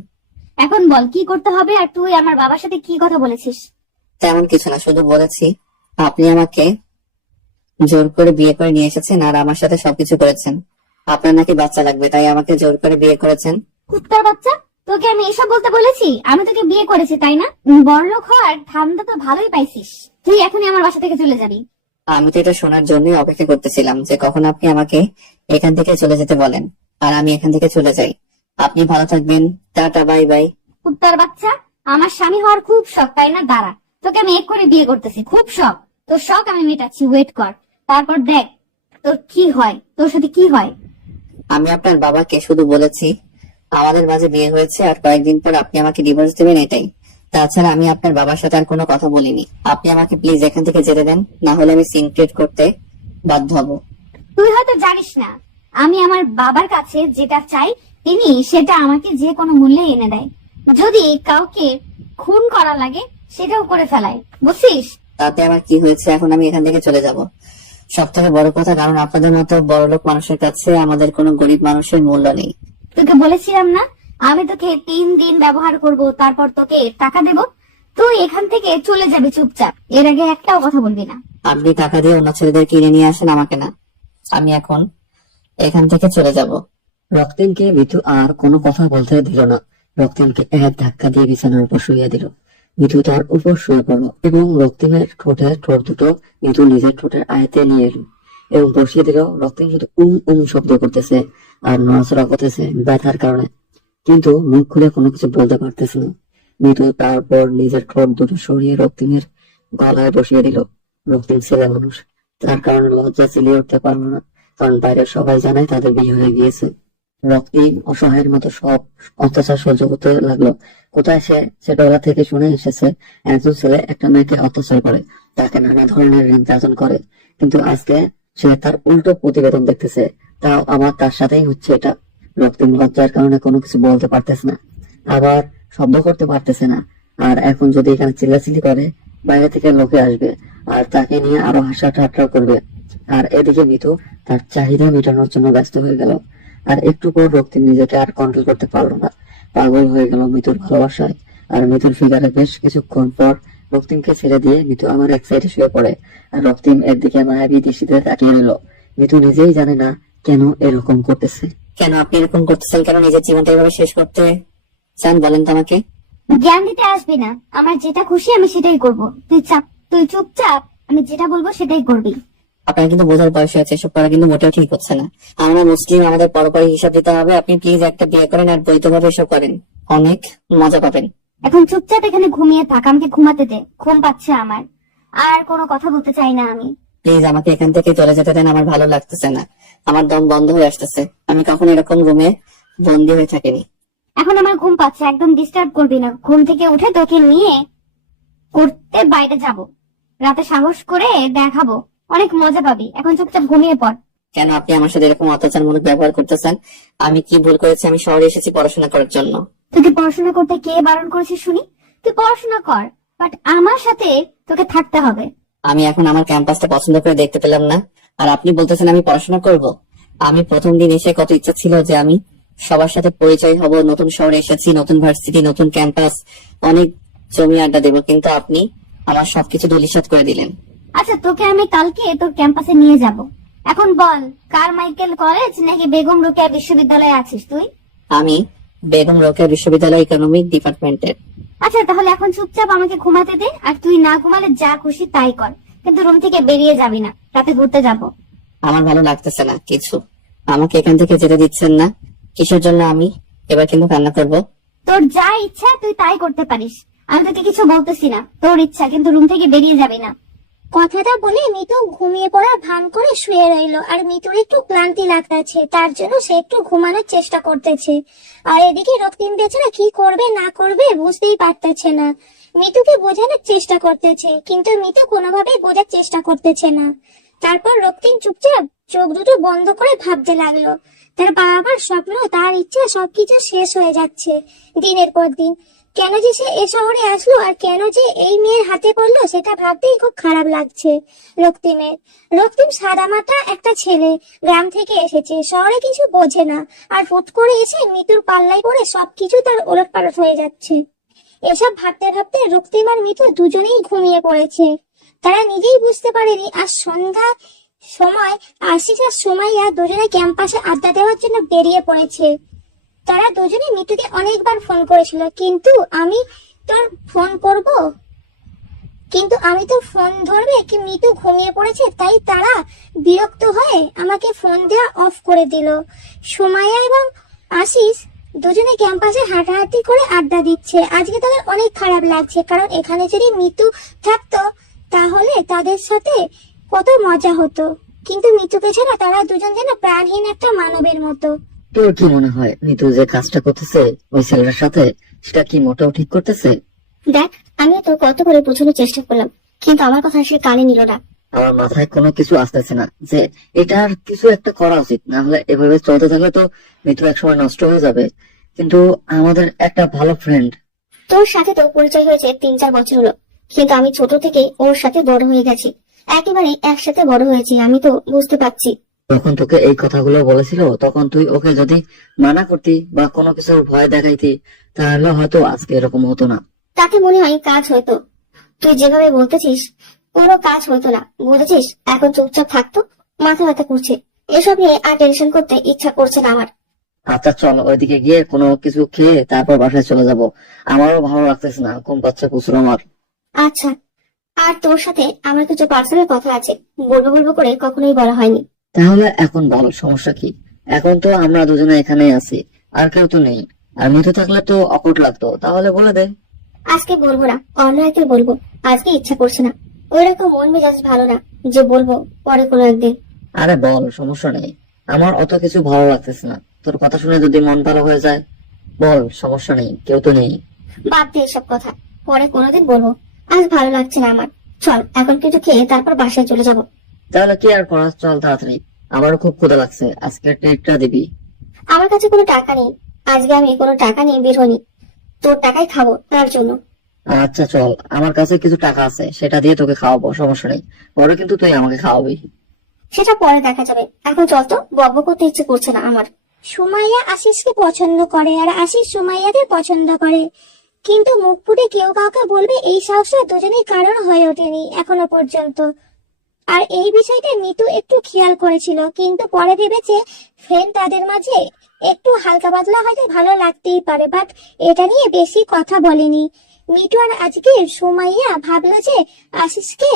এখন বল কি করতে হবে, আর তুই আমার বাবার সাথে কি কথা বলেছিস? তেমন কিছু না, শুধু বলেছি আপনি আমাকে জোর করে বিয়ে করে নিয়ে এসেছেন আর আমার সাথে সবকিছু করেছেন। আপনার নাকি বাচ্চা লাগবে, তাই আমাকে জোর করে বিয়ে করেছেন। কুত্তার বাচ্চা, তোকে আমি এসব বলতে বলেছি? আমি তোকে বিয়ে করেছি, তাই না? বড়লোক হওয়ার ঠান্ডা তো ভালোই পাইছিস। তুই এখনই আমার বাসা থেকে চলে যাবি। আমি তো এটা শোনার জন্যই অপেক্ষা করতেছিলাম যে কখন আপনি আমাকে এখান থেকে চলে যেতে বলেন, আর আমি এখান থেকে চলে যাই। আপনি ভালো থাকবেন, টাটা, বাই বাই। কুত্তার বাচ্চা, আমার স্বামী হওয়ার খুব শখ, তাই না? দাঁড়া, তোকে আমি এক্ষুনি বিয়ে করতেছি। খুব শখ, তোর শখ আমি মেটাচ্ছি, ওয়েট কর। তারপর দেখ তোর কি হয়, তোর সাথে কি হয়। আমি আপনার বাবাকে শুধু বলেছি আমাদের মাঝে বিয়ে হয়েছে আর কয়েকদিন পর আপনি আমাকে ডিভোর্স দেবেন, এটাই। তাছাড়া আমি আপনার বাবার সাথে আর কোনো কথা বলিনি। আপনি আমাকে প্লিজ এখান থেকে যেতে দেন, না হলে আমি সিন ক্রিয়েট করতে বাধ্য হব। তুই হয়তো জানিস না, আমি আমার বাবার কাছে যেটা চাই তিনি সেটা আমাকে যে কোনো মূল্যে এনে দেয়। যদি কাউকে খুন করা লাগে সেটাও করে ফেলায়, বুঝছিস? তাতে আমার কি হয়েছে? এখন আমি এখান থেকে চলে যাব। সব থেকে বড় কথা, কারণ আপনাদের মতো বড়লোক মানুষের কাছে আমাদের কোনো গরিব মানুষের মূল্য নেই। তোকে বলেছিলাম না আমি তোকে 3 দিন ব্যবহার করব, তারপর তোকে টাকা দেব। তুই এখান থেকে চলে যাবি চুপচাপ, এর আগে একটাও কথা বলবি না। আপনি টাকা দিয়ে অন্য ছেলেদের কিনে নিয়ে আসেন, আমাকে না। আমি এখন এখান থেকে চলে যাব। রক্তিমকে মিঠু আর কোনো কথা বলতে দিল না। রক্তিমকে এক ধাক্কা দিয়ে বিছানার উপর শুইয়ে দিল। মিঠু তার উপর শুয়ে পড়ল এবং রক্তিমের ঠোঁট দুটো মিঠু নিজের ঠোঁটের আয়তে নিয়ে এলো এবং বসিয়ে দিল। রক্তিম শুধু শব্দ করতেছে আর নড়াচড়া করতেছে ব্যথার কারণে, কিন্তু মুখ খুলে কোনো কিছু বলতে পারতেছে না। মিঠু তারপর নিজের ঠোঁট দুটো সরিয়ে রক্তিমের গলায় বসিয়ে দিল। রক্তিম ছেলে মানুষ, তার কারণে লজ্জা চিলিয়ে উঠতে পারলো না, কারণ বাইরে সবাই জানায় তাদের বিয়ে হয়ে গিয়েছে। রক্তিম অসহায়ের মতো সব অত্যাচার সহ্য করতে লাগলো। কোথায় সে ছোটবেলা থেকে শুনে এসেছে একজন ছেলে একটা মেয়েকে অত্যাচার করে, তাকে নানা ধরনের নির্যাতন করে, কিন্তু আজকে সে তার উল্টো প্রতিবেদন দেখতেছে, তাও আবার তার সাথেই হচ্ছে এটা। রক্তিম লজ্জার কারণে কোনো কিছু বলতে পারতেছে না, আবার শব্দ করতে পারতেছে না। আর এখন যদি এখানে চিল্লাচিল্লি করে, বাইরে থেকে লোকে আসবে আর তাকে নিয়ে আরো হাসা ঠাট্টা করবে। আর এদিকে মিতু তার চাহিদা মেটানোর জন্য ব্যস্ত হয়ে গেল। আর একটু পর রক্তিম নিজেকে আর কন্ট্রোল করতে পারলো না, পাগল হয়ে গেল মিতুর ভালোবাসায়। আর মিতুর ফিগারে বেশ কিছুক্ষণ পর রক্তিমকে ছেড়ে দিয়ে মিতু আমার এক সাইডে শুয়ে পড়ে, আর রক্তিম এর দিকে মায়াবী দৃষ্টিতে তাকিয়ে রইল। মিতু নিজেই জানে না কেন এরকম করতেছে। কেন আপনি এরকম করতেছেন? কেন নিজের জীবনটা এভাবে শেষ করতে চান বলেন তো আমাকে? জ্ঞান দিতে আসবি না। আমার যেটা খুশি আমি সেটাই করব। তুই চুপচাপ, আমি যেটা বলবো সেটাই করবি। আপনার কিন্তু বোঝার বয়স আছে, এসব করা কিন্তু মোটেও ঠিক হচ্ছে না। আমরা মুসলিম, আমাদের পরপরই হিসাব দিতে হবে। আপনি প্লিজ একটা বিয়ে করেন আর বৈধভাবে এসব করেন, অনেক মজা পাবেন। এখন চুপচাপ এখানে ঘুমিয়ে থাক, আমাকে ঘুমাতে দে, ঘুম পাচ্ছে আমার। আর কোনো কথা বলতে চাই না আমি। প্লিজ আমাকে এখান থেকে চলে যেতে দেন, আমার ভালো লাগতেছে না, আমার দম বন্ধ হয়ে আসতেছে। আমি কখনো এরকম রুমে বন্দি হয়ে থাকিনি। এখন আমার ঘুম পাচ্ছে, একদম ডিস্টার্ব করবি না। ঘুম থেকে উঠে তোকে নিয়ে করতে বাইরে যাব, রাতে সাহস করে দেখাবো, অনেক মজা পাবি। এখন চুপচাপ ঘুমিয়ে পড়। কেন আপনি আমার সাথে এরকম অত্যাচারমূলক ব্যবহার করতেছেন? আমি কি ভুল করেছি? আমি শহরে এসেছি পড়াশোনা করার জন্য। তোকে পড়াশোনা করতে কে বারণ করেছে শুনি? তুই পড়াশোনা কর, বাট আমার সাথে তোকে থাকতে হবে। আমি এখন আমার ক্যাম্পাসটা পছন্দ করে দেখতে পেলাম না, আর আপনি বলতেছেন আমি পড়াশোনা করব? আমি প্রথম দিন এসে কত ইচ্ছা ছিল যে আমি সবার সাথে পরিচয় হব, নতুন শহরে এসেছি, নতুন ভার্সিটি, নতুন ক্যাম্পাস, অনেক জমি আড্ডা দেবো, কিন্তু আপনি আমার সবকিছু ধূলিসাৎ করে দিলেন। আচ্ছা, তোকে আমি কালকে তোর ক্যাম্পাসে নিয়ে যাব। এখন বল, কারমাইকেল কলেজ নাকি বেগম রোকেয়া বিশ্ববিদ্যালয়ে আছিস তুই? আমি বেগম রোকেয়া বিশ্ববিদ্যালয় ইকোনমিক ডিপার্টমেন্টের। আচ্ছা, তাহলে এখন চুপচাপ আমাকে ঘুমাতে দে। আর তুই না ঘুমালে যা খুশি তাই কর, কিন্তু রুম থেকে বেরিয়ে যাবি না, রাতে ঘুরতে যাব। আমার ভালো লাগতেছে না কিছু, আমাকে এখান থেকে যেতে দিচ্ছেন না। কিসের জন্য আমি এবার কিন্তু কান্না করব? তোর যা ইচ্ছা তুই তাই করতে পারিস, আমি তোকে কিছু বলতেছি না। তোর ইচ্ছা, কিন্তু রুম থেকে বেরিয়ে যাবি না। কথাটা বলে মিতু ঘুমিয়ে পড়ার ভান করে শুয়ে রইল। আর মিতুর একটু ক্লান্তি লাগতেছে, তার জন্য সে একটু ঘুমানোর চেষ্টা করতেছে। আর এদিকে রক্তিম বেচারা কি করবে না করবে বুঝতেই পারতেছে না। মিতুকে বোঝানোর চেষ্টা করতেছে, কিন্তু মিতু কোনোভাবেই বোঝার চেষ্টা করতেছে না। তারপর রক্তিম চুপচাপ চোখ দুটো বন্ধ করে ভাবতে লাগলো। তার বাবার স্বপ্ন, তার ইচ্ছা সবকিছু শেষ হয়ে যাচ্ছে দিনের পর দিন। কেন যে সে এ শহরে আসলো আর কেন যে এই মেয়ের হাতে পড়লো সেটা ভাবতেই খুব খারাপ লাগছে রক্তিমের। রক্তিম সাদামাটা একটা ছেলে, গ্রাম থেকে এসেছে, শহরে কিছু বোঝে না, আর হুট করে এসে মিতুর পাল্লায় পড়ে সবকিছু তার ওলটপালট হয়ে যাচ্ছে। এসব ভাবতে ভাবতে রক্তিম আর মিতু দুজনেই ঘুমিয়ে পড়েছে। তারা নিজেই বুঝতে পারেনি আজ সন্ধ্যা সময় আশিস আর সুমাইয়া দুজনে ক্যাম্পাসে আড্ডা দেওয়ার জন্য বেরিয়ে পড়েছে। তারা দুজনে মিতুকে অনেকবার ফোন করেছিল, কিন্তু আমি তোর ফোন ধরবে কি মিতু ঘুমিয়ে পড়েছে, তাই তারা বিরক্ত হয়ে আমাকে ফোন দেওয়া অফ করে দিল। সুমাইয়া এবং আশিস দুজনে ক্যাম্পাসে হাঁটাহাঁটি করে আড্ডা দিচ্ছে। আজকে তাদের অনেক খারাপ লাগছে, কারণ এখানে যদি মিতু থাকতো তাহলে তাদের সাথে কত মজা হতো, কিন্তু মিতুকে ছাড়া তারা দুজন যেন প্রাণহীন একটা মানবের মতো। তোর কি মনে হয় মিতু যে কাজটা করতেছে ওই ছেলেটার সাথে, সেটা কি মোটেও ঠিক করতেছে? দেখ, আমি তো কত করে বোঝানোর চেষ্টা করলাম, কিন্তু আমার কথা সে কানে নিল না। আমার মাথায় কোনো কিছু আসতেছে না যে এটার কিছু একটা করা উচিত, না হলে এভাবে চলতে থাকলে তো মিতু একসময় নষ্ট হয়ে যাবে। কিন্তু আমাদের একটা ভালো ফ্রেন্ড। তোর সাথে তো পরিচয় হয়েছে 3-4 বছর হলো, কিন্তু আমি ছোট থেকে ওর সাথে বড় হয়ে গেছি, একেবারে একসাথে বড় হয়েছি। আমি তো বুঝতে পারছি। যখন তোকে এই কথাগুলো বলেছিল তখন তুই ওকে যদি মানা করতি বা কোনো কিছুর ভয় দেখাইতি, তাহলে হয়তো আজকে এরকম হতো না। তাতে মনে হয় কাজ হতো। তুই যেভাবে বলতেছিস কোনো কাজ হতো না, বুঝেছিস? এখন চুপচাপ থাকতো, মাথা ব্যথা করছে। এসব নিয়ে আর টেনশন করতে ইচ্ছা করছে না আমার। আচ্ছা চল, ওইদিকে গিয়ে কোনো কিছু খেয়ে তারপর বাসায় চলে যাব। আমারও ভালো লাগতেছে না, ঘুম পাচ্ছে প্রচুর আমার। আচ্ছা, আর তোর সাথে আমার কিছু পার্সোনাল কথা আছে, বলবো বলবো করে কখনোই বলা হয়নি। তাহলে এখন বল, সমস্যা কি? এখন তো আমরা দুজনে এখানেই আছি, আর কেউ তো নেই। আর মিতু থাকলে তো অকট লাগতো, তাহলে বলে দে। আজকে বলবো না, অন্য একদিন বলবো। আজকে ইচ্ছা করছে না, ওইরকম মন মেজাজ ভালো না যে বলবো পরে কোনো একদিন। আরে বল, সমস্যা নেই, আমার অত কিছু ভালো লাগতেছে না। তোর কথা শুনে যদি মন ভালো হয়ে যায় বল, সমস্যা নেই, কেউ তো নেই। বাদ দে এসব কথা, পরে কোনোদিন বলবো। আজ ভালো লাগছে না আমার। চল এখন কিছু খেয়ে তারপর বাসায় চলে যাব। তাহলে কি আর করা, চল তাড়াতাড়ি, আমারও খুব ক্ষুধা লাগছে। আজকে ট্রিটটা দিবি? আমার কাছে কোনো টাকা নেই, আজকে আমি কোনো টাকা নিয়ে বের হইনি, তোর টাকাই খাবো তার জন্য। আচ্ছা চল, আমার কাছে কিছু টাকা আছে, সেটা দিয়ে তোকে খাওয়াবো, সমস্যা নেই। পরে কিন্তু তুই আমাকে খাওয়াবি। সেটা পরে দেখা যাবে, এখন চল তো, বকবক করতে ইচ্ছে করছে না আমার। সুমাইয়া আশিসকে পছন্দ করে আর আশিস সুমাইয়াকে পছন্দ করে, কিন্তু মুখ ফুটে কেউ কাউকে বলবে এই সাহসটা দুজনেই কারণ হয়ে ওঠেনি এখনো পর্যন্ত। আর এই বিষয়টা মিতু একটু খেয়াল করেছিল, কিন্তু পরে ভেবেছে ফ্রেন্ড তাদের মাঝে একটু হালকা পাতলা হয়তো ভালো লাগতেই পারে, বাট এটা নিয়ে বেশি কথা বলেনি মিতু। আর আজকে সুমাইয়া ভাবলো যে আশিসকে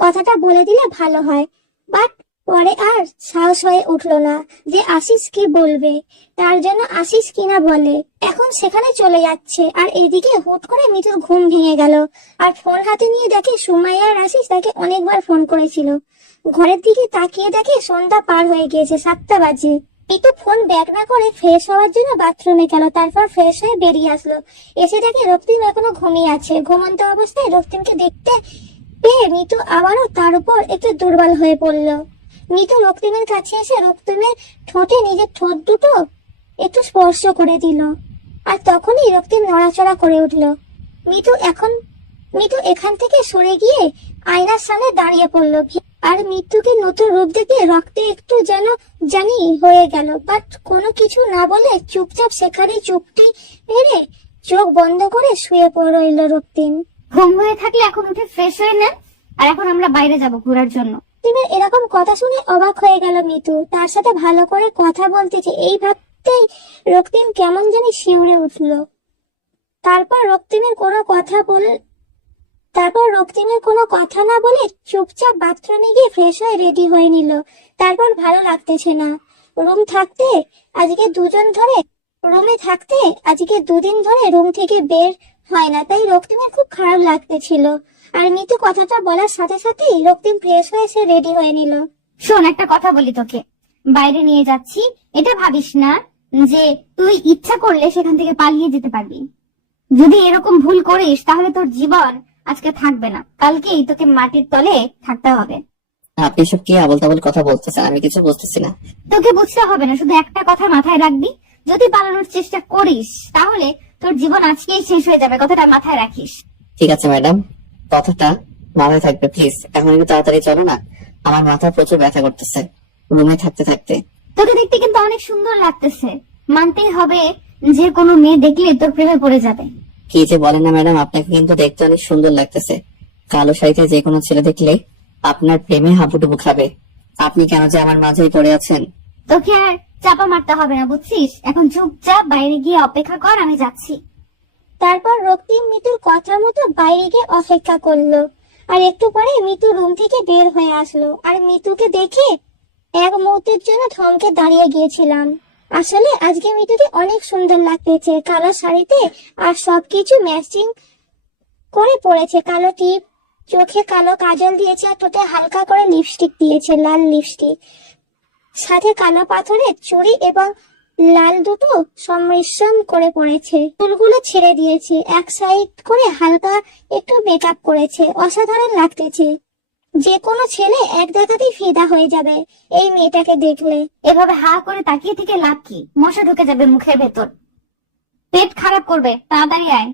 কথাটা বলে দিলে ভালো হয়, বাট পরে আর সাহস হয়ে উঠলো না যে আশিস কি বলবে, তার জন্য আশিস কিনা বলে এখন সেখানে চলে যাচ্ছে। আর এদিকে হুট করে মিতুর ঘুম ভেঙে গেল, আর ফোন হাতে নিয়ে দেখে সুমাইয়া আর আশিস তাকে অনেকবার ফোন করেছিল। ঘরের দিকে তাকিয়ে দেখে সন্ধ্যা পার হয়ে গিয়েছে, 7টা বাজে। মিতু ফোন ব্যাক না করে ফ্রেশ হওয়ার জন্য বাথরুমে গেল, তারপর ফ্রেশ হয়ে বেরিয়ে আসলো। এসে দেখে রক্তিম এখনো ঘুমিয়ে আছে। ঘুমন্ত অবস্থায় রক্তিমকে দেখতে পেয়ে মিতু আবারও তার উপর একটু দুর্বল হয়ে পড়ল। মিতু রক্তিমের কাছে এসে রক্তিমের ঠোঁটে নিজের ঠোঁট দুটো একটু স্পর্শ করে দিল, আর তখনই রক্তিম নড়াচড়া করে উঠল। মিতু এখান থেকে সরে গিয়ে আয়নার সামনে দাঁড়িয়ে পড়ল, আর মৃত্যুকে নতুন রূপ দেখে রক্তে একটু যেন জানি হয়ে গেল, বাট কোনো কিছু না বলে চুপচাপ সেখানে চুপটি মেরে চোখ বন্ধ করে শুয়ে পড়ল রক্তিম। ঘুম হয়ে থাকলে এখন উঠে ফ্রেশ হয়ে নেন, আর এখন আমরা বাইরে যাব ঘোরার জন্য। রক্তিমের এরকম কথা শুনে অবাক হয়ে গেল মিতু। তার সাথে ভালো করে কথা বলতেছে এই ভাবতেই রক্তিম কেমন জানি শিউরে উঠল। তারপর রক্তিমের কোনো কথা না বলে চুপচাপ বাথরুমে গিয়ে ফ্রেশ হয়ে রেডি হয়ে নিল। তারপর ভালো লাগতেছে না রুমে থাকতে, আজকে দুদিন ধরে রুম থেকে বের হয় না, তাই রক্তিমের খুব খারাপ লাগতেছিল। আর মিতু কথাটা বলার সাথে সাথেই রক্তিম ফ্রেশ হয়ে সে রেডি হয়ে নিল। শোন, একটা কথা বলি তোকে, বাইরে নিয়ে যাচ্ছি এটা ভাবিস না যে তুই ইচ্ছা করলে সেখান থেকে পালিয়ে যেতে পারবি। যদি এরকম ভুল করিস তাহলে তোর জীবন আজকে থাকবে না, কালকেই তোকে মাটির তলে থাকতে হবে। আপনি সব কি আবল তাবল কথা বলতেছেন? আমি কিছু বুঝতেছি না। তোকে বুঝতে হবে না, শুধু একটা কথা মাথায় রাখবি, যদি পালানোর চেষ্টা করিস তাহলে তোর জীবন আজকেই শেষ হয়ে যাবে, কথাটা মাথায় রাখিস। ঠিক আছে ম্যাডাম, কথাটা মাথায় থাকবে প্লিজ। এখন একটু তাড়াতাড়ি চলো না, আমার মাথা প্রচুর ব্যথা করতেছে রুমে থাকতে থাকতে। তোকে দেখতে কিন্তু অনেক সুন্দর লাগতেছে, মানতেই হবে যে কোনো মেয়ে দেখলে তোর প্রেমে পড়ে যাবে। কি যে বলেন না ম্যাডাম, আপনাকে কিন্তু দেখতে অনেক সুন্দর লাগতেছে। কালো শাড়িতে যে কোনো ছেলে দেখলে আপনার প্রেমে হাবুডুবু খাবে। আপনি কেন যে আমার মাঝেই পড়ে আছেন? তোকে আর চাপা মারতে হবে না, বুঝছিস? এখন চুপচাপ বাইরে গিয়ে অপেক্ষা কর, আমি যাচ্ছি। তারপর রক্তিম মিতুর কথা মতো বাইরে গিয়ে অপেক্ষা করলো। আর একটু পরে মিতু রুম থেকে বের হয়ে আসলো। আর মিতুকে দেখে এক মুহূর্তের জন্য থমকে দাঁড়িয়ে গিয়েছিলাম। আসলে আজকে মিতুকে অনেক সুন্দর লাগতেছে, কালো শাড়িতে আর সবকিছু ম্যাচিং করে পড়েছে। কালো টিপ, চোখে কালো কাজল দিয়েছে, আর ঠোঁটে হালকা করে লিপস্টিক দিয়েছে, লাল লিপস্টিক, সাথে কালো পাথরের চুড়ি এবং লাল দুটো সংমিশ্রণ করে পড়েছে। চুলগুলো ছেড়ে দিয়েছে, এক সাইড করে হালকা একটু মেকআপ করেছে। অসাধারণ লাগতেছে, যে কোনো ছেলে এক দেখাতেই ফিদা হয়ে যাবে এই মেয়েটাকে দেখলে। এভাবে হা করে তাকিয়ে থেকে লাভ কি? মশা ঢুকে যাবে মুখের ভেতর, পেট খারাপ করবে। তাড়াতাড়ি আয়।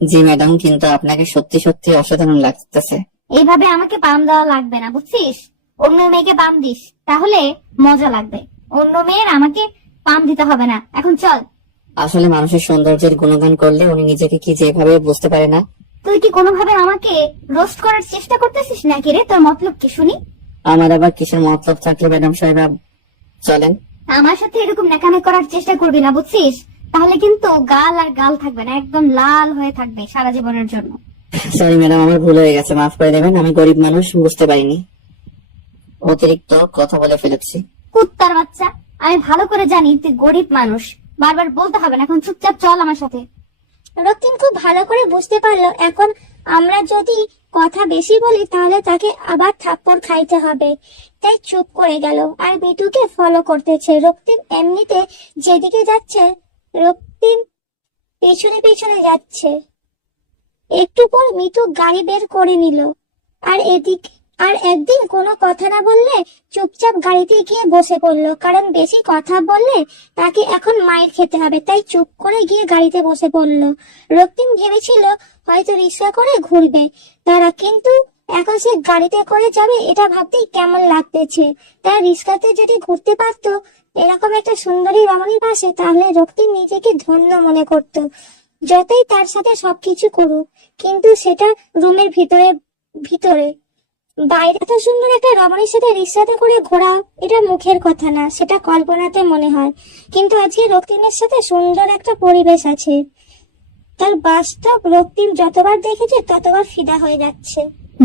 জি ম্যাডাম, কিন্তু আপনাকে সত্যি সত্যি অসাধারণ লাগতেছে। এইভাবে আমাকে পাম দেওয়া লাগবে না, বুঝছিস? অন্য মেয়েকে পাম দিস, তাহলে মজা লাগবে। অন্য মেয়ের আমাকে পাম দিতে হবে না। এখন চল। আসলে মানুষের সৌন্দর্যের গুণগান করলে উনি নিজেকে কি যেভাবে বুঝতে পারে না। তুই কি কোনোভাবে আমাকে রোস্ট করার চেষ্টা করতেছিস নাকি রে? তোর মতলব কি শুনি? আমার আবার কিসের মতলব থাকলে ম্যাডাম সাহেব? চলেন। আমার সাথে এরকম ন্যাকামি করার চেষ্টা করবি না, বুঝছিস? তাহলে কিন্তু গাল আর গাল থাকবে না, একদম লাল হয়ে থাকবে সারা জীবনের জন্য। সরি ম্যাডাম, আমার ভুল হয়ে গেছে, মাফ করে দেবেন। আমি গরিব মানুষ, বুঝতে পারিনি, অতিরিক্ত কথা বলে ফেলেছি। কুত্তার বাচ্চা, আমি ভালো করে জানি তুই গরিব মানুষ, বারবার বলতে হবে না। এখন চুপচাপ চল আমার সাথে। রক্তিম খুব ভালো করে বুঝতে পারলো এখন আমরা যদি কথা বেশি বলি তাহলে তাকে আবার থাপ্পড় খাইতে হবে, তাই চুপ করে গেল আর মিতুকে ফলো করতেছে। রক্তিম এমনিতে যেদিকে যাচ্ছে রক্তিম পেছনে পেছনে যাচ্ছে। একটু পর মিতু গাড়ি বের করে নিল আর একদিন কোনো কথা না বললে চুপচাপ গাড়িতে গিয়ে বসে পড়লো, কারণ বেশি কথা বললে তাকে এখন মাইর খেতে হবে, তাই চুপ করে গিয়ে গাড়িতে বসে পড়লো। রক্তিম ভেবেছিল হয়তো রিক্সা করে ঘুরবে তারা, কিন্তু এখন সে গাড়িতে করে যাবে এটা ভাবতেই কেমন লাগতেছে। তাই রিক্সাতে যদি ঘুরতে পারতো এরকম একটা সুন্দরী রমণীর পাশে, তাহলে রক্তিম নিজেকে ধন্য মনে করতো। যতই তার সাথে সবকিছু করুক, কিন্তু সেটা রুমের ভিতরে ভিতরে বাইরে এত সুন্দর একটা রমণীর সাথে রিক্সাতে করে ঘোরা, এটা মুখের কথা না, সেটা কল্পনাতে মনে হয়। কিন্তু আজকে রক্তিমের সাথে সুন্দর একটা পরিবেশ আছে, তার বাস্তব রক্তিম যতবার দেখেছে ততবার ফিদা হয়ে যাচ্ছে।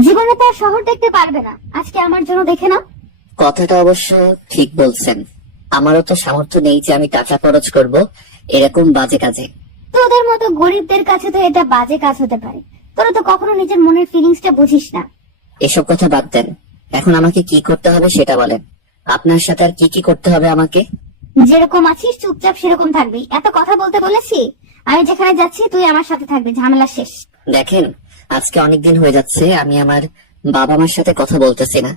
জীবনে তো আর শহর দেখতে পারবে না, আজকে আমার জন্য দেখে নাও। কথাটা অবশ্য ঠিক বলছেন। আমারও তো সামর্থ্য নেই যে আমি টাকা খরচ করব এরকম বাজে কাজে। তোদের মতো গরিবদের কাছে তো এটা বাজে কাজ হতে পারে, তোরা তো কখনো নিজের মনের ফিলিংসটা বুঝিস না। এসব কথা বাদ দেন, এখন আমাকে কি করতে হবে সেটা বলেন। আপনার সাথে আর কি কি করতে হবে আমাকে? যেরকম আছিস চুপচাপ সেরকম থাকবি, এত কথা বলতে বলেছি? আমি যেখানে যাচ্ছি তুই আমার সাথে থাকবি, ঝামেলা শেষ। দেখেন, আজকে অনেকদিন হয়ে যাচ্ছে আমি আমার বাবা মার সাথে কথা বলতেছি না।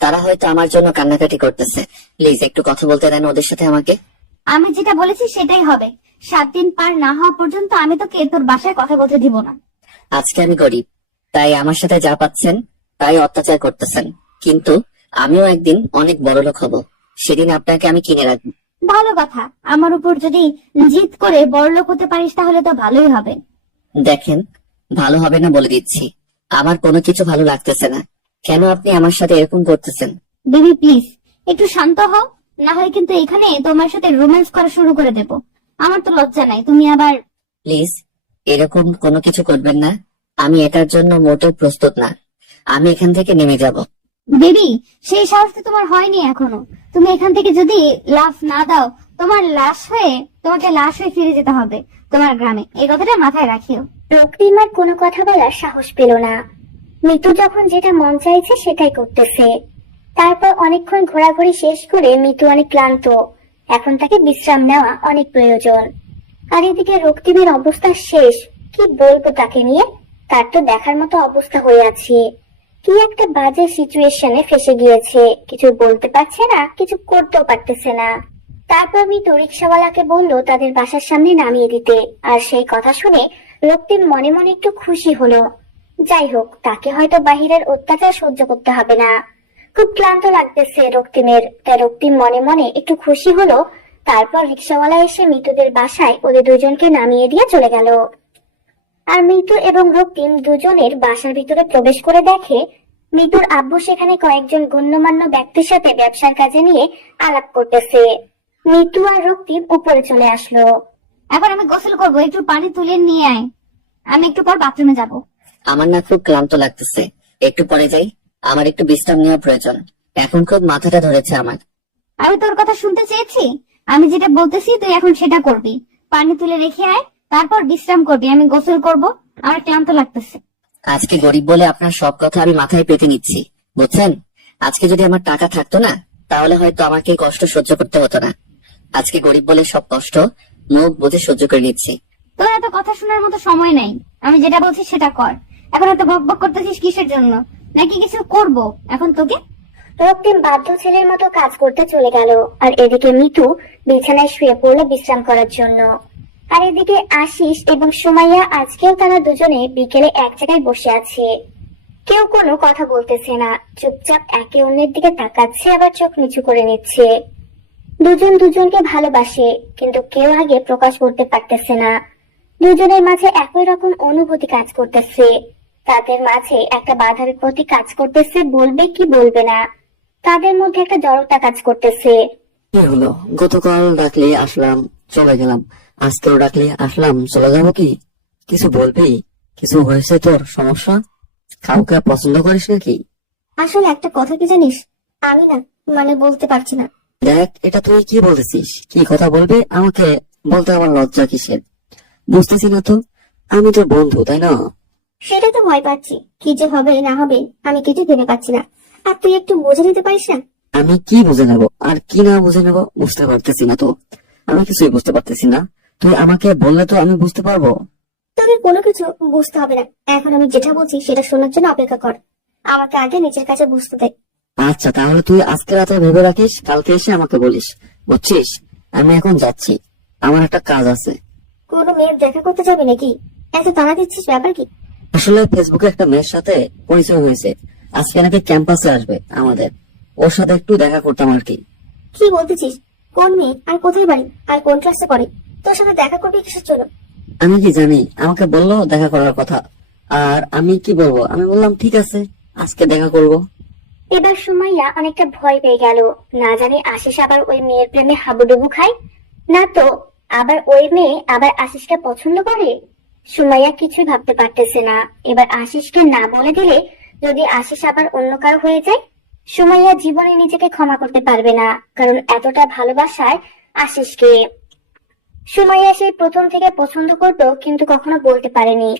তারা হয়তো আমার জন্য কান্নাকাটি করতেছে। প্লিজ একটু কথা বলতে দেন ওদের সাথে আমাকে। আমি যেটা বলেছি সেটাই হবে। 7 দিন পার না হওয়া পর্যন্ত আমি তোকে তোর বাসায় কথা বলতে দিব না। আজকে আমি গরিব, তাই আমার সাথে যা পাচ্ছেন তাই অত্যাচার করতেছেন, কিন্তু আমিও একদিন অনেক বড়লোক হব, সেদিন আপনাকে আমি কিনে রাখবো। ভালো কথা, আমার উপর যদি জিদ করে বড়লোক হতে পারিস তাহলে তো ভালোই হবে। দেখেন, ভালো হবে না বলে দিচ্ছি, আমার কোনো কিছু ভালো লাগতেছে না। কেন আপনি আমার সাথে এরকম করতেছেন? বেবি প্লিজ একটু শান্ত হও, না হয় কিন্তু এখানে তোমার সাথে রোম্যান্স করা শুরু করে দেব। আমার তো লজ্জা নাই, তুমি আবার। প্লিজ এরকম কোনো কিছু করবেন না, আমি এটার জন্য মোটেও প্রস্তুত না। আমি এখান থেকে নেমে যাব। বেবি সেই সাহস তো তোমার হয়নি এখনো। তুমি এখান থেকে যদি লাফ না দাও, তোমাকে লাশ হয়ে ফিরে যেতে হবে তোমার গ্রামে, এই কথাটা মাথায় রাখিও। রক্তিম আর কোনো কথা বলার সাহস পেল না। মিতু যখন যেটা মন চাইছে সেটাই করতেছে। তারপর অনেকক্ষণ ঘোরাঘুরি শেষ করে মিতু অনেক ক্লান্ত, এখন তাকে বিশ্রাম নেওয়া অনেক প্রয়োজন। আর এদিকে রক্তিমের অবস্থা শেষ, কি বলবো তাকে নিয়ে, তার তো দেখার মতো অবস্থা হয়ে আছে। কি একটা বাজে সিচুয়েশনে ফেসে গিয়েছে, কিছু বলতে পারছে না, কিছু করতেও পারতেছে না। তারপর মিতু রিক্সাওয়ালাকে বলল তাদের বাসার সামনে নামিয়ে দিতে, আর সেই কথা শুনে রক্তিম মনে মনে একটু খুশি হলো। যাই হোক, তাকে হয়তো বাহিরের অত্যাচার সহ্য করতে হবে না। খুব ক্লান্ত লাগতেছে রক্তিমের, তাই রক্তিম মনে মনে একটু খুশি হলো। তারপর রিক্সাওয়ালা এসে মিতুদের বাসায় ওদের দুজনকে নামিয়ে দিয়ে চলে গেল। আর মিতু এবং রক্তিম দুজনের বাসার ভিতরে প্রবেশ করে দেখে মিতুর আব্বু সেখানে কয়েকজন গণ্যমান্য ব্যক্তির সাথে ব্যবসার কাজে নিয়ে আলাপ করতেছে। মিতু আর রক্তিম উপরে চলে আসলো। এখন আমি গোসল করবো, একটু পানি তুলে নিয়ে আয়, আমি একটু পর বাথরুমে যাব। আমার না খুব ক্লান্ত লাগতেছে, একটু পরে যাই, আমার একটু বিশ্রাম নেওয়া প্রয়োজন। এখন খুব মাথাটা ধরেছে আমার। আমি তোর কথা শুনতে চেয়েছি, আমি যেটা বলতেছি তুই এখন সেটা করবি। পানি তুলে রেখে আয়, তারপর বিশ্রাম করবি, আমি গোসল করব, আমার ক্লান্ত লাগতেছে। আজকে গরিব বলে আপনার সব কথা আমি মাথায় পেতে নিচ্ছি, বুঝছেন? আজকে যদি আমার টাকা থাকতো না, তাহলে হয়তো আমাকে এই কষ্ট সহ্য করতে হতো না। আজকে গরিব বলে সব কষ্ট মুখ বুঝে সহ্য করে নিচ্ছি। তোর এত কথা শোনার মতো সময় নাই, আমি যেটা বলছি সেটা কর। এখন এত বক বক করতেছিস কিসের জন্য? নাকি কিছু করব এখন তোকে? রক্তিম বাধ্য ছেলের মতো কাজ করতে চলে গেল। আর এদিকে মিতু বিছানায় শুয়ে পড়লো বিশ্রাম করার জন্য। আর এদিকে আশিস এবং সুমাইয়া আজকেও তারা দুজনে বিকেলে এক জায়গায় বসে আছে। কেউ কোনো কথা বলতেছে না, চুপচাপ একে অন্যের দিকে তাকাচ্ছে, আবার চোখ নিচু করে নিচ্ছে। দুজন দুজনকে ভালোবাসে, কিন্তু কেউ আগে প্রকাশ করতে পারতেছে না। দুজনের মাঝে একই রকম অনুভূতি কাজ করতেছে, তাদের মাঝে একটা বাধার প্রতি কাজ করতেছে, বলবে কি বলবে না, তাদের মধ্যে একটা জড়তা কাজ করতেছে। কি হলো? গতকাল ডাকলে আসলাম, চলে গেলাম, আজকেও ডাকলে আসলাম, চলে যাবো কি? কিছু বলবি? কিছু হয়েছে তোর? সমস্যা? কাউকে পছন্দ করিস নাকি? আসলে একটা কথা কি জানিস, আমি না বলতে পারছি না। দেখ, এটা তুই কি বলতেছিস? কি কথা বলবি? আমাকে বলতে আমার লজ্জা কিসের? বুঝতেছি না তো, আমি তোর বন্ধু, তাই না? সেটা তো ভয় পাচ্ছি, কি যে হবে না হবে আমি কিছু ভেবে পাচ্ছি না। আর তুই একটু বুঝে নিতে পারিস না? আমি কি বুঝে নেব আর কি না বুঝে নেব বুঝতে পারতেছি না তো, আমি কিছুই বুঝতে পারতেছি না। তুই আমাকে বললে তো আমি বুঝতে পারবো। তোকে কোনো কিছু বুঝতে হবে না, এখন আমি যেটা বলছি সেটা শোনার জন্য অপেক্ষা কর, আমাকে আগে নিজের কাছে বুঝতে দে। আচ্ছা, তাহলে তুই আজকে রাতে ভেবে রাখিস, কালকে এসে আমাকে বলিস, বুঝছিস? আমি এখন যাচ্ছি, আমার একটা কাজ আছে। কোনো মেয়ের দেখা করতে যাবি নাকি? এত তাড়া দিচ্ছিস, ব্যাপার কি? আসলে ফেসবুকে একটা মেয়ের সাথে পরিচয় হয়েছে, আজকে নাকি ক্যাম্পাসে আসবে আমাদের, ওর সাথে একটু দেখা করতাম আর কি। কি বলতেছিস? কোন মেয়ে আর কোথায় বাড়ি আর কোন ক্লাসে পড়ে? তোর সাথে দেখা করবি কিসের জন্য? আমি কি জানি, আমাকে বললো দেখা করার কথা। আর আমি কি বলবো, আমি বললাম ঠিক আছে, আজকে দেখা করব। এবার সুমাইয়া অনেকটা ভয় পেয়ে গেল। না জানি আশিস আবার ওই মেয়ের প্রেমে হাবুডুবু খায়, না তো আবার ওই মেয়ে আবার আশিসকে পছন্দ করে। সুমাইয়া কিছুই ভাবতে পারতেছে না। এবার আশিসকে না বলে দিলে যদি আশিস আবার অন্য কারো হয়ে যায়, সুমাইয়া জীবনে নিজেকে ক্ষমা করতে পারবে না, কারণ এতটা ভালোবাসায় আশিসকে। সুমাইয়া সেই প্রথম থেকে পছন্দ করতো, কিন্তু কখনো বলতে পারেনি।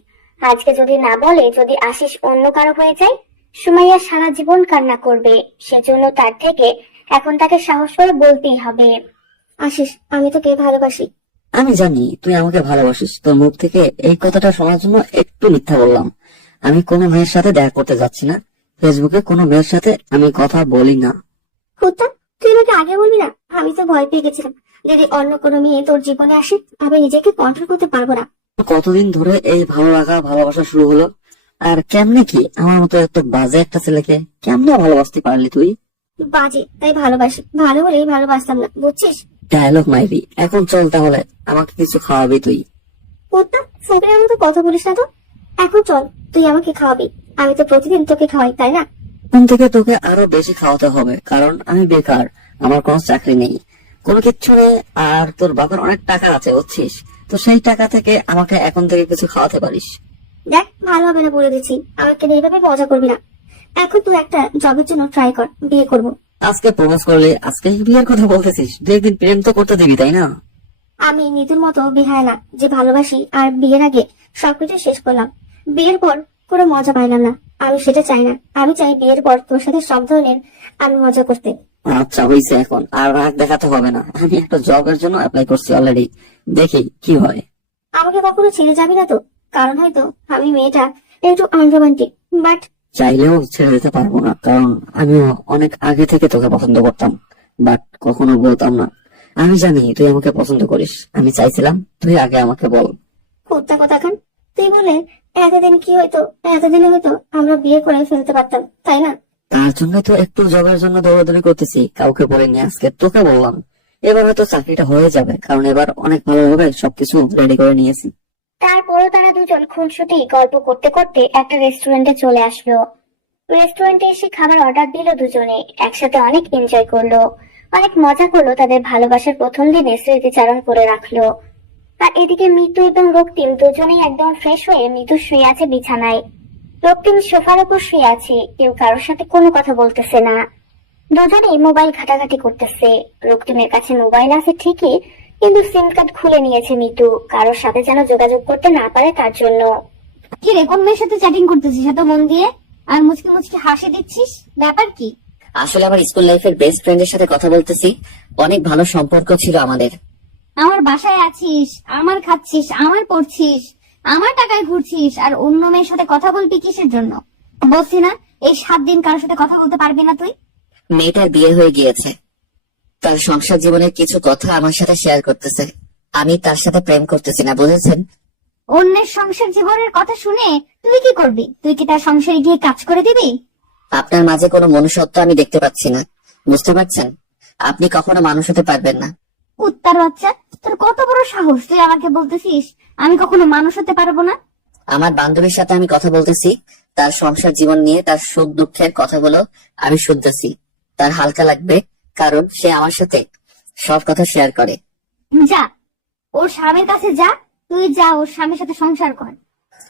আজকে যদি না বলে, যদি আশিস অন্য কারো হয়ে যায়, সুমাইয়া সারা জীবন কান্না করবে। সেজন্য তার থেকে এখন তাকে সাহস করে বলতেই হবে। আশিস, আমি তোকে ভালোবাসি। আমি জানি তুই আমাকে ভালোবাসিস, তোর মুখ থেকে এই কথাটা শোনার জন্য একটু মিথ্যা বললাম। আমি কোনো মেয়ের সাথে দেখা করতে যাচ্ছি না, ফেসবুকে কোনো মেয়ের সাথে আমি কথা বলি না। হুত্তা, তুই আমাকে আগে বলবি না? আমি তো ভয় পেয়ে গেছিলাম যদি অন্য কোনো মেয়ে তোর জীবনে আসে, আমি নিজেকে কন্ট্রোল করতে পারবো না। কতদিন ধরে এই ভালো লাগা ভালোবাসা শুরু হলো, আর কেমনে কি আমার মতো এত বাজে একটা ছেলেকে কেমনে ভালোবাসতে পারলি তুই? বাজে তাই ভালোবাসি, ভালো হলেই ভালোবাসতাম না, বুঝছিস? ডায়লগ মাইরি, এখন চল তাহলে, আমাকে কিছু খাওয়াবি তুই। হুত্তা, ফোনের মতো কথা বলিস না তো। এখন চল, তুই আমাকে খাওয়াবি। আমি তো প্রতিদিন তোকে খাওয়াই, তাই না? এখন থেকে তোকে আরো বেশি খাওয়াতে হবে, কারণ আমি বেকার, আমার কোনো চাকরি নেই, কোনো কিচ্ছু নেই। আর তোর বাবার অনেক টাকা আছে বুঝছিস, তো সেই টাকা থেকে আমাকে এখন থেকে কিছু খাওয়াতে পারিস। দেখ, ভালো হবে না বলে দিচ্ছি, আমাকে নিয়ে এইভাবে মজা করবি না। এখন তুই একটা জবের জন্য ট্রাই কর, বিয়ে করবো। আজকে প্রপোজ করলে আজকে বিয়ের কথা বলতেছিস? দু একদিন প্রেম তো করতে দিবি, তাই না? আমি নিতুর মতো বেহায় না যে ভালোবাসি আর বিয়ের আগে সবকিছু শেষ করলাম, বিয়ের পর কোনো মজা পাইলাম না। আমি সেটা চাই না। আমি চাই বিয়ের পর তোর সাথে সব ধরনের আমি মজা করতে। আচ্ছা হয়েছে, এখন আর রাগ দেখাতে হবে না। আমি একটা জবের জন্য অ্যাপ্লাই করছি অলরেডি, দেখি কি হয়। আমাকে কখনো ছেড়ে যাবি না তো? কারণ হয়তো আমি মেয়েটা একটু আনরোমান্টিক, বাট চাইলেও ছেড়ে দিতে পারবো না, কারণ আমিও অনেক আগে থেকে তোকে পছন্দ করতাম, বাট কখনো বলতাম না। আমি জানি তুই আমাকে পছন্দ করিস, আমি চাইছিলাম তুই আগে আমাকে বল। কুত্তা কথা খান, তুই বলে এতদিন কি হয়তো, এতদিনে হয়তো আমরা বিয়ে করে ফেলতে পারতাম, তাই না? তার জন্য তো একটু জবের জন্য দৌড়াদৌড়ি করতেছি, কাউকে বলিনি, আজকে তোকে বললাম। এবার হয়তো চাকরিটা হয়ে যাবে, কারণ এবার অনেক ভালোভাবে সবকিছু রেডি করে নিয়েছি। তারপরও তারা দুজন খুনসুটি গল্প করতে করতে একটা রেস্টুরেন্টে চলে আসলো। রেস্টুরেন্টে এসে খাবার অর্ডার দিল দুজনে, একসাথে অনেক এনজয় করলো, অনেক মজা করলো, তাদের ভালোবাসার প্রথম দিনে স্মৃতিচারণ করে রাখলো। আর এদিকে মিতু এবং রক্তিম দুজনেই একদম ফ্রেশ হয়ে মিতু শুয়ে আছে বিছানায়, রক্তিম সোফার উপর শুয়ে আছে, কেউ কারোর সাথে কোনো কথা বলতেছে না। দুজনেই মোবাইল ঘাটাঘাটি করতেছে। রক্তিমের কাছে মোবাইল আছে ঠিকই, কিন্তু সিম কার্ড খুলে নিয়েছে মিতু, কারোর সাথে যেন যোগাযোগ করতে না পারে তার জন্য। কি রে, কোন মেয়ের সাথে চ্যাটিং করতেছিস এত মন দিয়ে, আর মুচকি মুচকি হাসি দিচ্ছিস? ব্যাপার কি? আসলে আমার স্কুল লাইফের বেস্ট ফ্রেন্ডের সাথে কথা বলতেছি, অনেক ভালো সম্পর্ক ছিল আমাদের। আমার বাসায় আছিস, আমার খাচ্ছিস, আমার পড়ছিস, আমার টাকায় ঘুরছিস, আর অন্য মেয়ের সাথে কথা বলবি কিসের জন্য? বলছি না এই 7 দিন কারোর সাথে কথা বলতে পারবি না তুই? মেয়েটার বিয়ে হয়ে গিয়েছে, তার সংসার জীবনের কিছু কথা আমার সাথে শেয়ার করতেছে। আমি তার সাথে প্রেম করতেছি না, বুঝেছেন? অন্যের সংসার জীবনের কথা শুনে তুই কি করবি? তুই কি তার সংসারে গিয়ে কাজ করে দিবি? আপনার মাঝে কোনো মনুষ্যত্ব আমি দেখতে পাচ্ছি না, বুঝতে পারছেন? আপনি কখনো মানুষ হতে পারবেন না। কুত্তার বাচ্চা, তোর কত বড় সাহস তুই আমাকে বলতেছিস আমি কখনো মানুষ হতে পারবো না? আমার বান্ধবীর সাথে আমি কথা বলতেছি, তার সংসার জীবন নিয়ে, তার সুখ দুঃখের কথাগুলো আমি শুনতেছি। তার হালকা লাগবে, কারণ সে আমার সাথে সব কথা শেয়ার করে। যা, ওর স্বামীর কাছে যা, তুই যা ওর স্বামীর সাথে সংসার কর।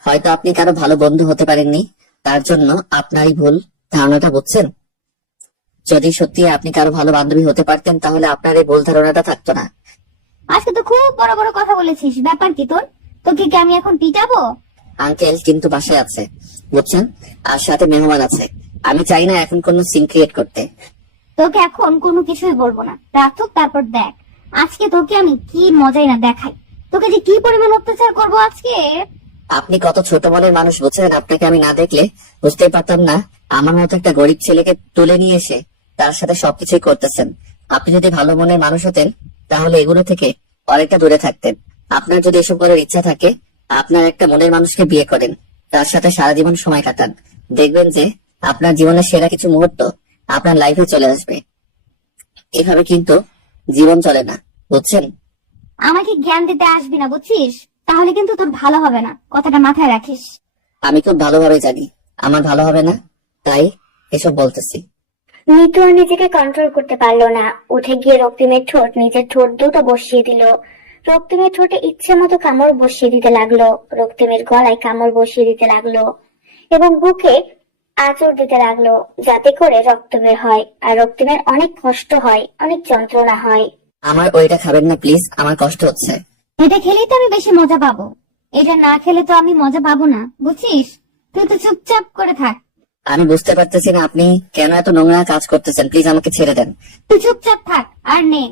হয়তো আপনি কারো ভালো বন্ধু হতে পারেননি, তার জন্য আপনারই ভুল ধারণাটা, বুঝছেন? যদি সত্যি আপনি কারো ভালো বান্ধবী হতে পারতেন, তাহলে আপনার এই ভুল ধারণাটা থাকতো না। আজকে তো খুব বড় বড় কথা বলেছিস, ব্যাপার কি তোর? তোকে কি আমি এখন পিটাবো? আঙ্কেল কিন্তু বাসায় আছে, বুঝছেন? আর সাথে মেহমান আছে। আমি চাই না এখন কোনো সিন ক্রিয়েট করতে। তোকে এখন কোনো কিছুই বলবো না, রাখুক, তারপর দেখ আজকে তোকে আমি কি মজাই না দেখাই, তোকে যে কি পরিমাণ অত্যাচার করবো আজকে। আপনি কত ছোট মনের মানুষ, বুঝছেন? আপনাকে আমি না দেখলে বুঝতেই পারতাম না আমার মতো একটা গরিব ছেলেকে তুলে নিয়ে এসে তার সাথে সবকিছুই করতেছেন। আপনি যদি ভালো মনের মানুষ হতেন, তাহলে এগুলো থেকে অনেকটা দূরে থাকতেন। আপনার যদি এসব করার ইচ্ছা থাকে, আপনার একটা মনের মানুষকে বিয়ে করেন, তার সাথে সারা জীবন সময় কাটান, দেখবেন যে আপনার জীবনের সেরা কিছু মুহূর্ত আপনার লাইফে চলে আসবে। এভাবে কিন্তু জীবন চলে না, বুঝছেন? আমাকে জ্ঞান দিতে আসবি না, বুঝছিস? তাহলে কিন্তু তোর ভালো হবে না, কথাটা মাথায় রাখিস। আমি খুব ভালোভাবে জানি আমার ভালো হবে না, তাই এসব বলতেছি। মিতু আর নিজেকে কন্ট্রোল করতে পারলো না, উঠে গিয়ে রক্তিমের ঠোঁট নিজের ঠোঁট দুটো বসিয়ে দিল। রক্তিমের ঠোঁটে ইচ্ছে মতো কামড় বসিয়ে দিতে লাগলো, রক্তিমের গলায় কামড় বসিয়ে দিতে লাগলো এবং বুকে আঁচড় দিতে লাগলো, যাতে করে রক্ত বের হয়। আর রক্তিমের অনেক কষ্ট হয়, অনেক যন্ত্রণা হয়। আমার ওইটা খাবেন না প্লিজ, আমার কষ্ট হচ্ছে। এটা খেলেই তো আমি বেশি মজা পাবো, এটা না খেলে তো আমি মজা পাবো না, বুঝছিস? তুই তো চুপচাপ করে থাক। আমি বুঝতে পারতেছি না আপনি কেন এত নোংরা কাজ করতেছেন, প্লিজ আমাকে ছেড়ে দেন। তুই চুপচাপ থাক আর নে,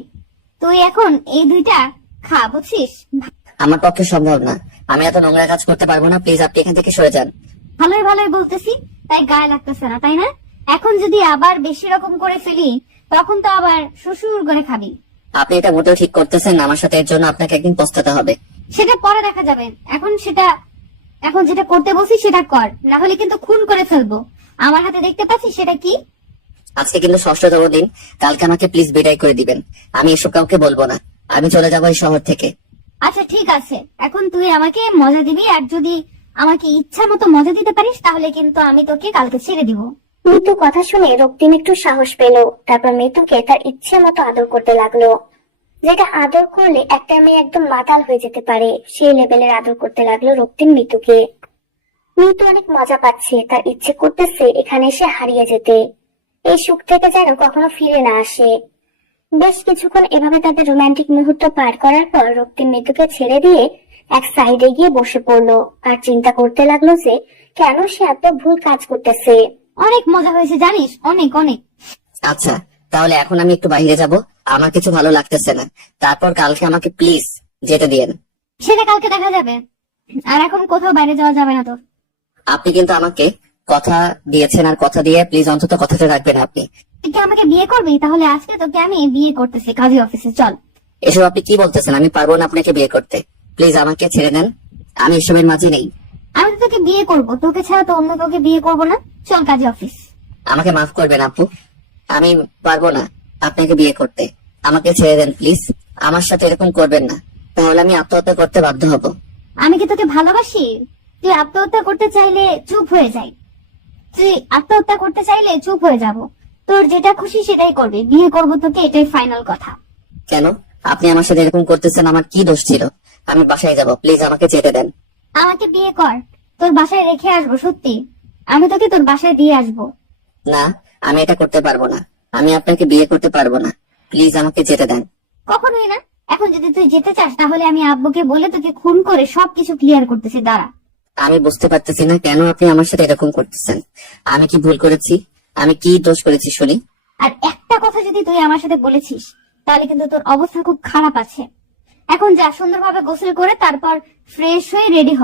তুই এখন এই দুইটা খা, বুঝছিস? আমার পক্ষে সম্ভব না, আমি এত নোংরা কাজ করতে পারবো না, প্লিজ আপনি এখান থেকে সরে যান। ভালোই ভালোই বলতেছি, তাই গায়ে লাগতেছে না, তাই না? এখন যদি আবার বেশি রকম করে ফেলি, তখন তো আবার শ্বশুর করে খাবি। আপনি এটা মোটেও ঠিক করতেছেন না, আমার সাথে এর জন্য আপনাকে একদিন পস্তাতে হবে। সেটা পরে দেখা যাবে, এখন যেটা করতে বলছি সেটা কর, না হলে কিন্তু খুন করে ফেলবো। আমার হাতে দেখতে পাচ্ছিস সেটা কি? আজকে কিন্তু 6ষ্ঠতম দিন, কালকে আমাকে প্লিজ বিদায় করে দিবেন। আমি এসব কাউকে বলবো না, আমি চলে যাবো এই শহর থেকে। আচ্ছা ঠিক আছে, এখন তুই আমাকে মজা দিবি, আর যদি আমাকে ইচ্ছা মতো মজা দিতে পারিস তাহলে কিন্তু আমি তোকে কালকে ছেড়ে দিব। মিতু কথা শুনে রক্তিম একটু সাহস পেল। তারপর মিতুকে তার ইচ্ছে মতো আদর করতে লাগলো, যেটা আদর করলে একটা মেয়ে একদম মাতাল হয়ে যেতে পারে, সেই লেভেলের আদর করতে লাগলো রক্তিম মিতুকে। মিতু অনেক মজা পাচ্ছে, তার ইচ্ছে করতেছে এখানে এসে হারিয়ে যেতে, এই সুখ থেকে যেন কখনো ফিরে না আসে। বেশ কিছুক্ষণ এভাবে তাদের রোমান্টিক মুহূর্ত পার করার পর রক্তিম মিতুকে ছেড়ে দিয়ে এক সাইডে গিয়ে বসে পড়লো আর চিন্তা করতে লাগলো যে কেন সে এত ভুল কাজ করতেছে। অনেক মজা হয়েছে জানিস, অনেক অনেক। আচ্ছা তাহলে এখন আমি একটু বাইরে যাব, আমার কিছু ভালো লাগতেছে না, তারপর কালকে আমাকে প্লিজ যেতে দিয়েন। সেটা কালকে দেখা যাবে, আর এখন কোথাও বাইরে যাওয়া যাবে না তোর। আপনি কিন্তু আমাকে কথা দিয়েছেন, আর কথা দিয়ে প্লিজ অন্তত কথাতে রাখবেন আপনি। তুই কি আমাকে বিয়ে করবি? তাহলে আজকে তোকে আমি বিয়ে করতেছি কাজী অফিসে, চল। এসব আপনি কি বলতেছেন? আমি পারবো না আপনাকে বিয়ে করতে, প্লিজ আমাকে ছেড়ে দেন, আমি এসবের মাঝে নেই। আমি তো তোকে বিয়ে করবো, তোকে ছাড়া তো অন্য কাউকে বিয়ে করবো না, চল কাজী অফিস। আমাকে মাফ করবেন আপু, আমি পারবো না আপনাকে বিয়ে করতে, আমাকে ছেড়ে দেন প্লিজ, আমার সাথে এরকম করবেন না, তাহলে আমি আত্মহত্যা করতে বাধ্য হব। আমি কি তোকে ভালোবাসি? তুই আত্মহত্যা করতে চাইলে চুপ হয়ে যাই, তুই আত্মহত্যা করতে চাইলে চুপ হয়ে যাব, তোর যেটা খুশি সেটাই করবি, বিয়ে করবো তোকে, এটাই ফাইনাল কথা। কেন আপনি আমার সাথে এরকম করতেছেন? আমার কি দোষ ছিল? আমি বাসায় যাব, প্লিজ আমাকে যেতে দেন। আমাকে বিয়ে কর, তোর বাসায় রেখে আসবো, সত্যি আমি তোকে তোর বাসায় দিয়ে আসবো। না, আমি এটা করতে পারবো না, আমি আপনাকে বিয়ে করতে পারবো না, প্লিজ আমাকে যেতে দেন। কখনোই না। এখন যদি তুই যেতে চাস তাহলে আমি আব্বুকে বলে তোকে খুন করে সবকিছু ক্লিয়ার করতেছি, দাঁড়া। আমি বুঝতে পারতেছি না কেন আপনি আমার সাথে এরকম করতেছেন, আমি কি ভুল করেছি? আমি কি দোষ করেছি শুনি? আর একটা কথা যদি তুই আমার সাথে বলেছিস তাহলে কিন্তু তোর অবস্থা খুব খারাপ আছে। এখন যা, সুন্দরভাবে গোসল করে তারপর ফ্রেশ হয়ে রেডি হ,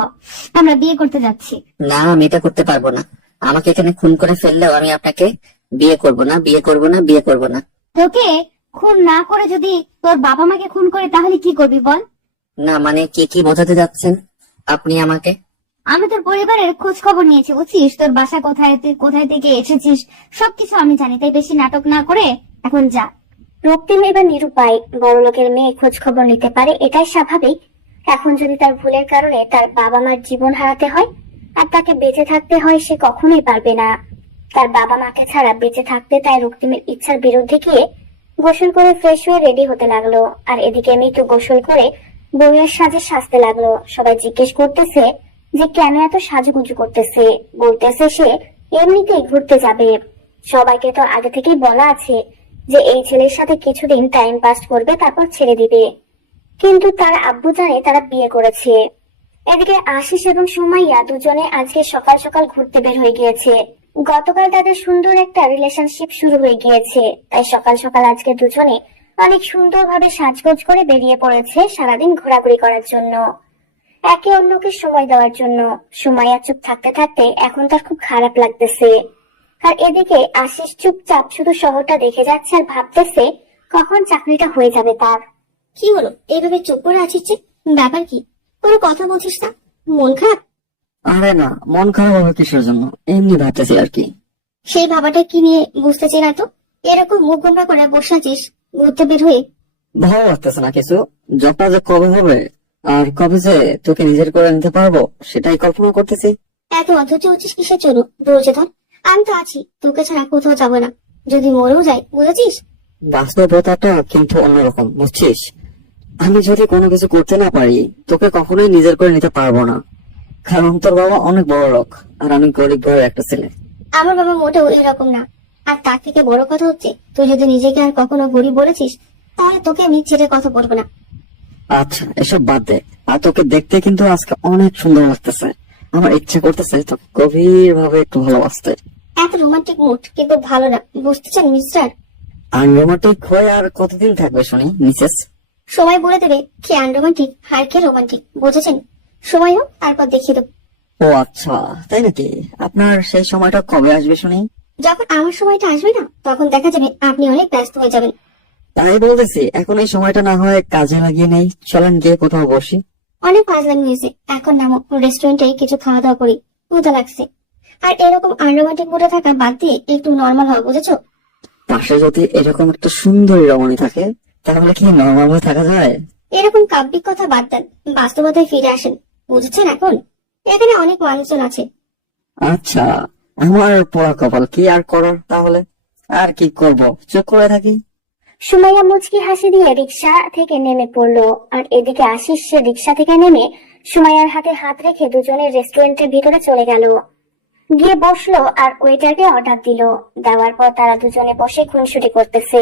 আমরা বিয়ে করতে যাচ্ছি। না, আমি এটা করতে পারবো না, আমাকে এখানে খুন করে ফেললেও আমি আপনাকে বিয়ে করব না, বিয়ে করব না, বিয়ে করব না। তোকে খুন না করে যদি তোর বাবা মাকে খুন করে তাহলে কি করবি বল? না মানে কি কি বোঝাতে যাচ্ছেন আপনি আমাকে? আমি তোর পরিবারের খোঁজ খবর নিয়েছি, বুঝছিস? তোর বাসা কোথায়, তুই কোথায় থেকে এসেছিস, সবকিছু আমি জানি, তাই বেশি নাটক না করে এখন যা। রক্তিম এবার নিরুপায়, বড়লোকের মেয়ে খোঁজ খবর নিতে পারে এটাই স্বাভাবিক। এখন যদি তার ভুলের কারণে তার বাবা মার জীবন হারাতে হয় আর তাকে বেঁচে থাকতে হয়, সে কখনোই পারবে না। তার বাবা মাকে ছাড়া বেঁচে থাকতে, তাই রক্তিমের ইচ্ছার বিরুদ্ধে গিয়ে গোসল করে ফ্রেশ হয়ে রেডি হতে লাগলো। আর এদিকে মিতু গোসল করে বউয়ের সাজে সাজতে লাগলো। সবাই জিজ্ঞেস করতেছে যে কেন এত সাজুগুজু করতেছে, বলতেছে সে এমনিতেই ঘুরতে যাবে। সবাইকে তো আগে থেকেই বলা আছে যে এই ছেলের সাথে কিছুদিন টাইম পাস করবে, তারপর ছেড়ে দিবে। কিন্তু তার আব্বু জানে তারা বিয়ে করেছে। এদিকে আশিস এবং সুমাইয়া দুজনে আজকে সকাল সকাল ঘুরতে বের হয়ে গিয়েছে। গতকাল তাদের সুন্দর একটা রিলেশনশিপ শুরু হয়ে গিয়েছে, তাই সকাল সকাল আজকে দুজনে অনেক সুন্দরভাবে সাজগোজ করে বেরিয়ে পড়েছে সারাদিন ঘোরাঘুরি করার জন্য, একে অন্যকে সময় দেওয়ার জন্য। সুমাইয়া চুপ থাকতে থাকতে এখন তার খুব খারাপ লাগতেছে। আর এদিকে আশিস চুপচাপ শুধু শহরটা দেখে যাচ্ছে আর ভাবতেছে কখন চাকরিটা হয়ে যাবে তার। কি হলো এইভাবে চুপ করে আছিস যে? ব্যাপার কি? কোনো কথা বলছিস না? মন খারাপ? আরে না, মন খারাপ হবে কিসের জন্য, এমনি ভাবতেছি আর কি। সেই ভাবাটা কি নিয়ে বুঝতেছি না তো, এরকম মুখ গোমরা করে বসে আছিস ঘুরতে বের হয়ে। ভালো লাগতেছে না কিছু, জবটা যে কবে হবে আর কবে যে তোকে নিজের করে নিতে পারবো সেটাই কল্পনা করতেছি। এত অধৈর্য হচ্ছিস কিসের জন্য? ধৈর্য ধর, আমি তো আছি, তোকে ছাড়া কোথাও যাবো না। যদি মরেও যাই, বুঝেছিস? বাস্তবতাটা কিন্তু অন্যরকম, বুঝছিস? আমি যদি কোনো কিছু করতে না পারি তোকে কখনোই নিজের করে নিতে পারবো না, কারণ তোর বাবা অনেক বড় লোক আর আমি গরিব ঘরের একটা ছেলে। আমার বাবা মোটেও এরকম না। আর তার থেকে বড় কথা হচ্ছে, তুই যদি নিজেকে আর কখনো গরিব বলেছিস, তাহলে তোকে আমি ছেড়ে কথা বলবো না। আচ্ছা এসব বাদ দে, আর তোকে দেখতে কিন্তু আজকে অনেক সুন্দর লাগতেছে। আমার ইচ্ছা করতেছে তোকে গভীর ভাবে একটু ভালোবাসতে। এত রোমান্টিক মুড কিন্তু ভালো না, বুঝতে চান মিস্টার? আনরোমান্টিক হয়ে আর কতদিন থাকবে শুনি মিসেস? সময় বলে দেবে কে আনরোমান্টিক আর কে রোমান্টিক, বুঝেছেন? সময় হোক, তারপর দেখিয়ে দেবো। ও আচ্ছা, তাই নাকি? আপনার সেই সময়টা কবে আসবে শুনি? যখন আমার সময়টা আসবে না, তখন দেখা যাবে আপনি অনেক ব্যস্ত হয়ে যাবেন। তাই বলতেছি এখন এই সময়টা না হয় কাজে লাগিয়ে নেই, চলেন গিয়ে কোথাও বসি। অনেক ফাজলামি হয়েছে, এখন নামো রেস্টুরেন্টে কিছু খাওয়া দাওয়া করি, ক্ষুধা লাগছে। আর এরকম আনরোমান্টিক মুডে থাকা বাদ দিয়ে একটু নর্মাল হওয়া, বুঝেছো? পাশে যদি এরকম একটা সুন্দরী রমণী থাকে তাহলে কি নর্মাল হয়ে থাকা যায়? এরকম কাব্যিক কথা বাদ দেন, বাস্তবতায় ফিরে আসেন, বুঝেছেন? এখন এখানে অনেক মানুষজন আছে। আচ্ছা, আমার পোড়া কপাল, কি আর করার তাহলে? আর কি করব, চুপ করে থাকি। সুমাইয়া মুচকি হাসি দিয়ে রিক্সা থেকে নেমে পড়লো, আর এদিকে আশিস সে রিক্সা থেকে নেমে সুমাইয়ার হাতে হাত রেখে দুজনের রেস্টুরেন্টের ভিতরে চলে গেল। গিয়ে বসলো আর ওয়েটারকে অর্ডার দিল। দেওয়ার পর তারা দুজনে বসে খুনসুটি করতেছে,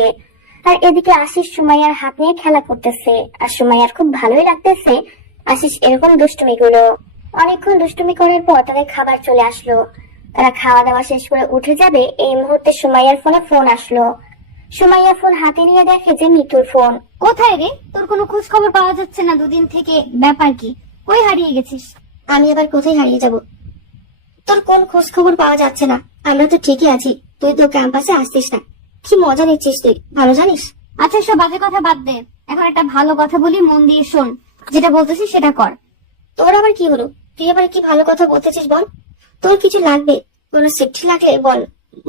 আর এদিকে আশিস সুমাইয়ার হাত নিয়ে খেলা করতেছে। আর সুমাইয়ার খুব ভালোই লাগতেছে আশিস এরকম দুষ্টুমি গুলো। অনেকক্ষণ দুষ্টুমি করার পর তাদের খাবার চলে আসলো। তারা খাওয়া দাওয়া শেষ করে উঠে যাবে, এই মুহূর্তে সুমাইয়ার ফোনে ফোন আসলো। সুমাইয়া ফোন হাতে নিয়ে দেখে যে মিতুর ফোন। কোথায় রে? তোর কোনো খোঁজ খবর পাওয়া যাচ্ছে না দুদিন থেকে, ব্যাপার কি? কই হারিয়ে গেছিস? আমি আবার কোথায় হারিয়ে যাব? তোর কোন খোঁজ খবর পাওয়া যাচ্ছে না? আমরা তো ঠিকই আছি, তুই তো ক্যাম্পাসে আসছিস না। কি মজা নিচ্ছিস তুই, ভালো জানিস। আচ্ছা সব বাজে কথা বাদ দে, এখন একটা ভালো কথা বলি, মন দিয়ে শোন। যেটা বলতেছিস সেটা কর। তোর আবার কি হলো? তুই আবার কি ভালো কথা বলতেছিস বল। তোর কিছু লাগবে, কোনো সিফটি লাগলে বল,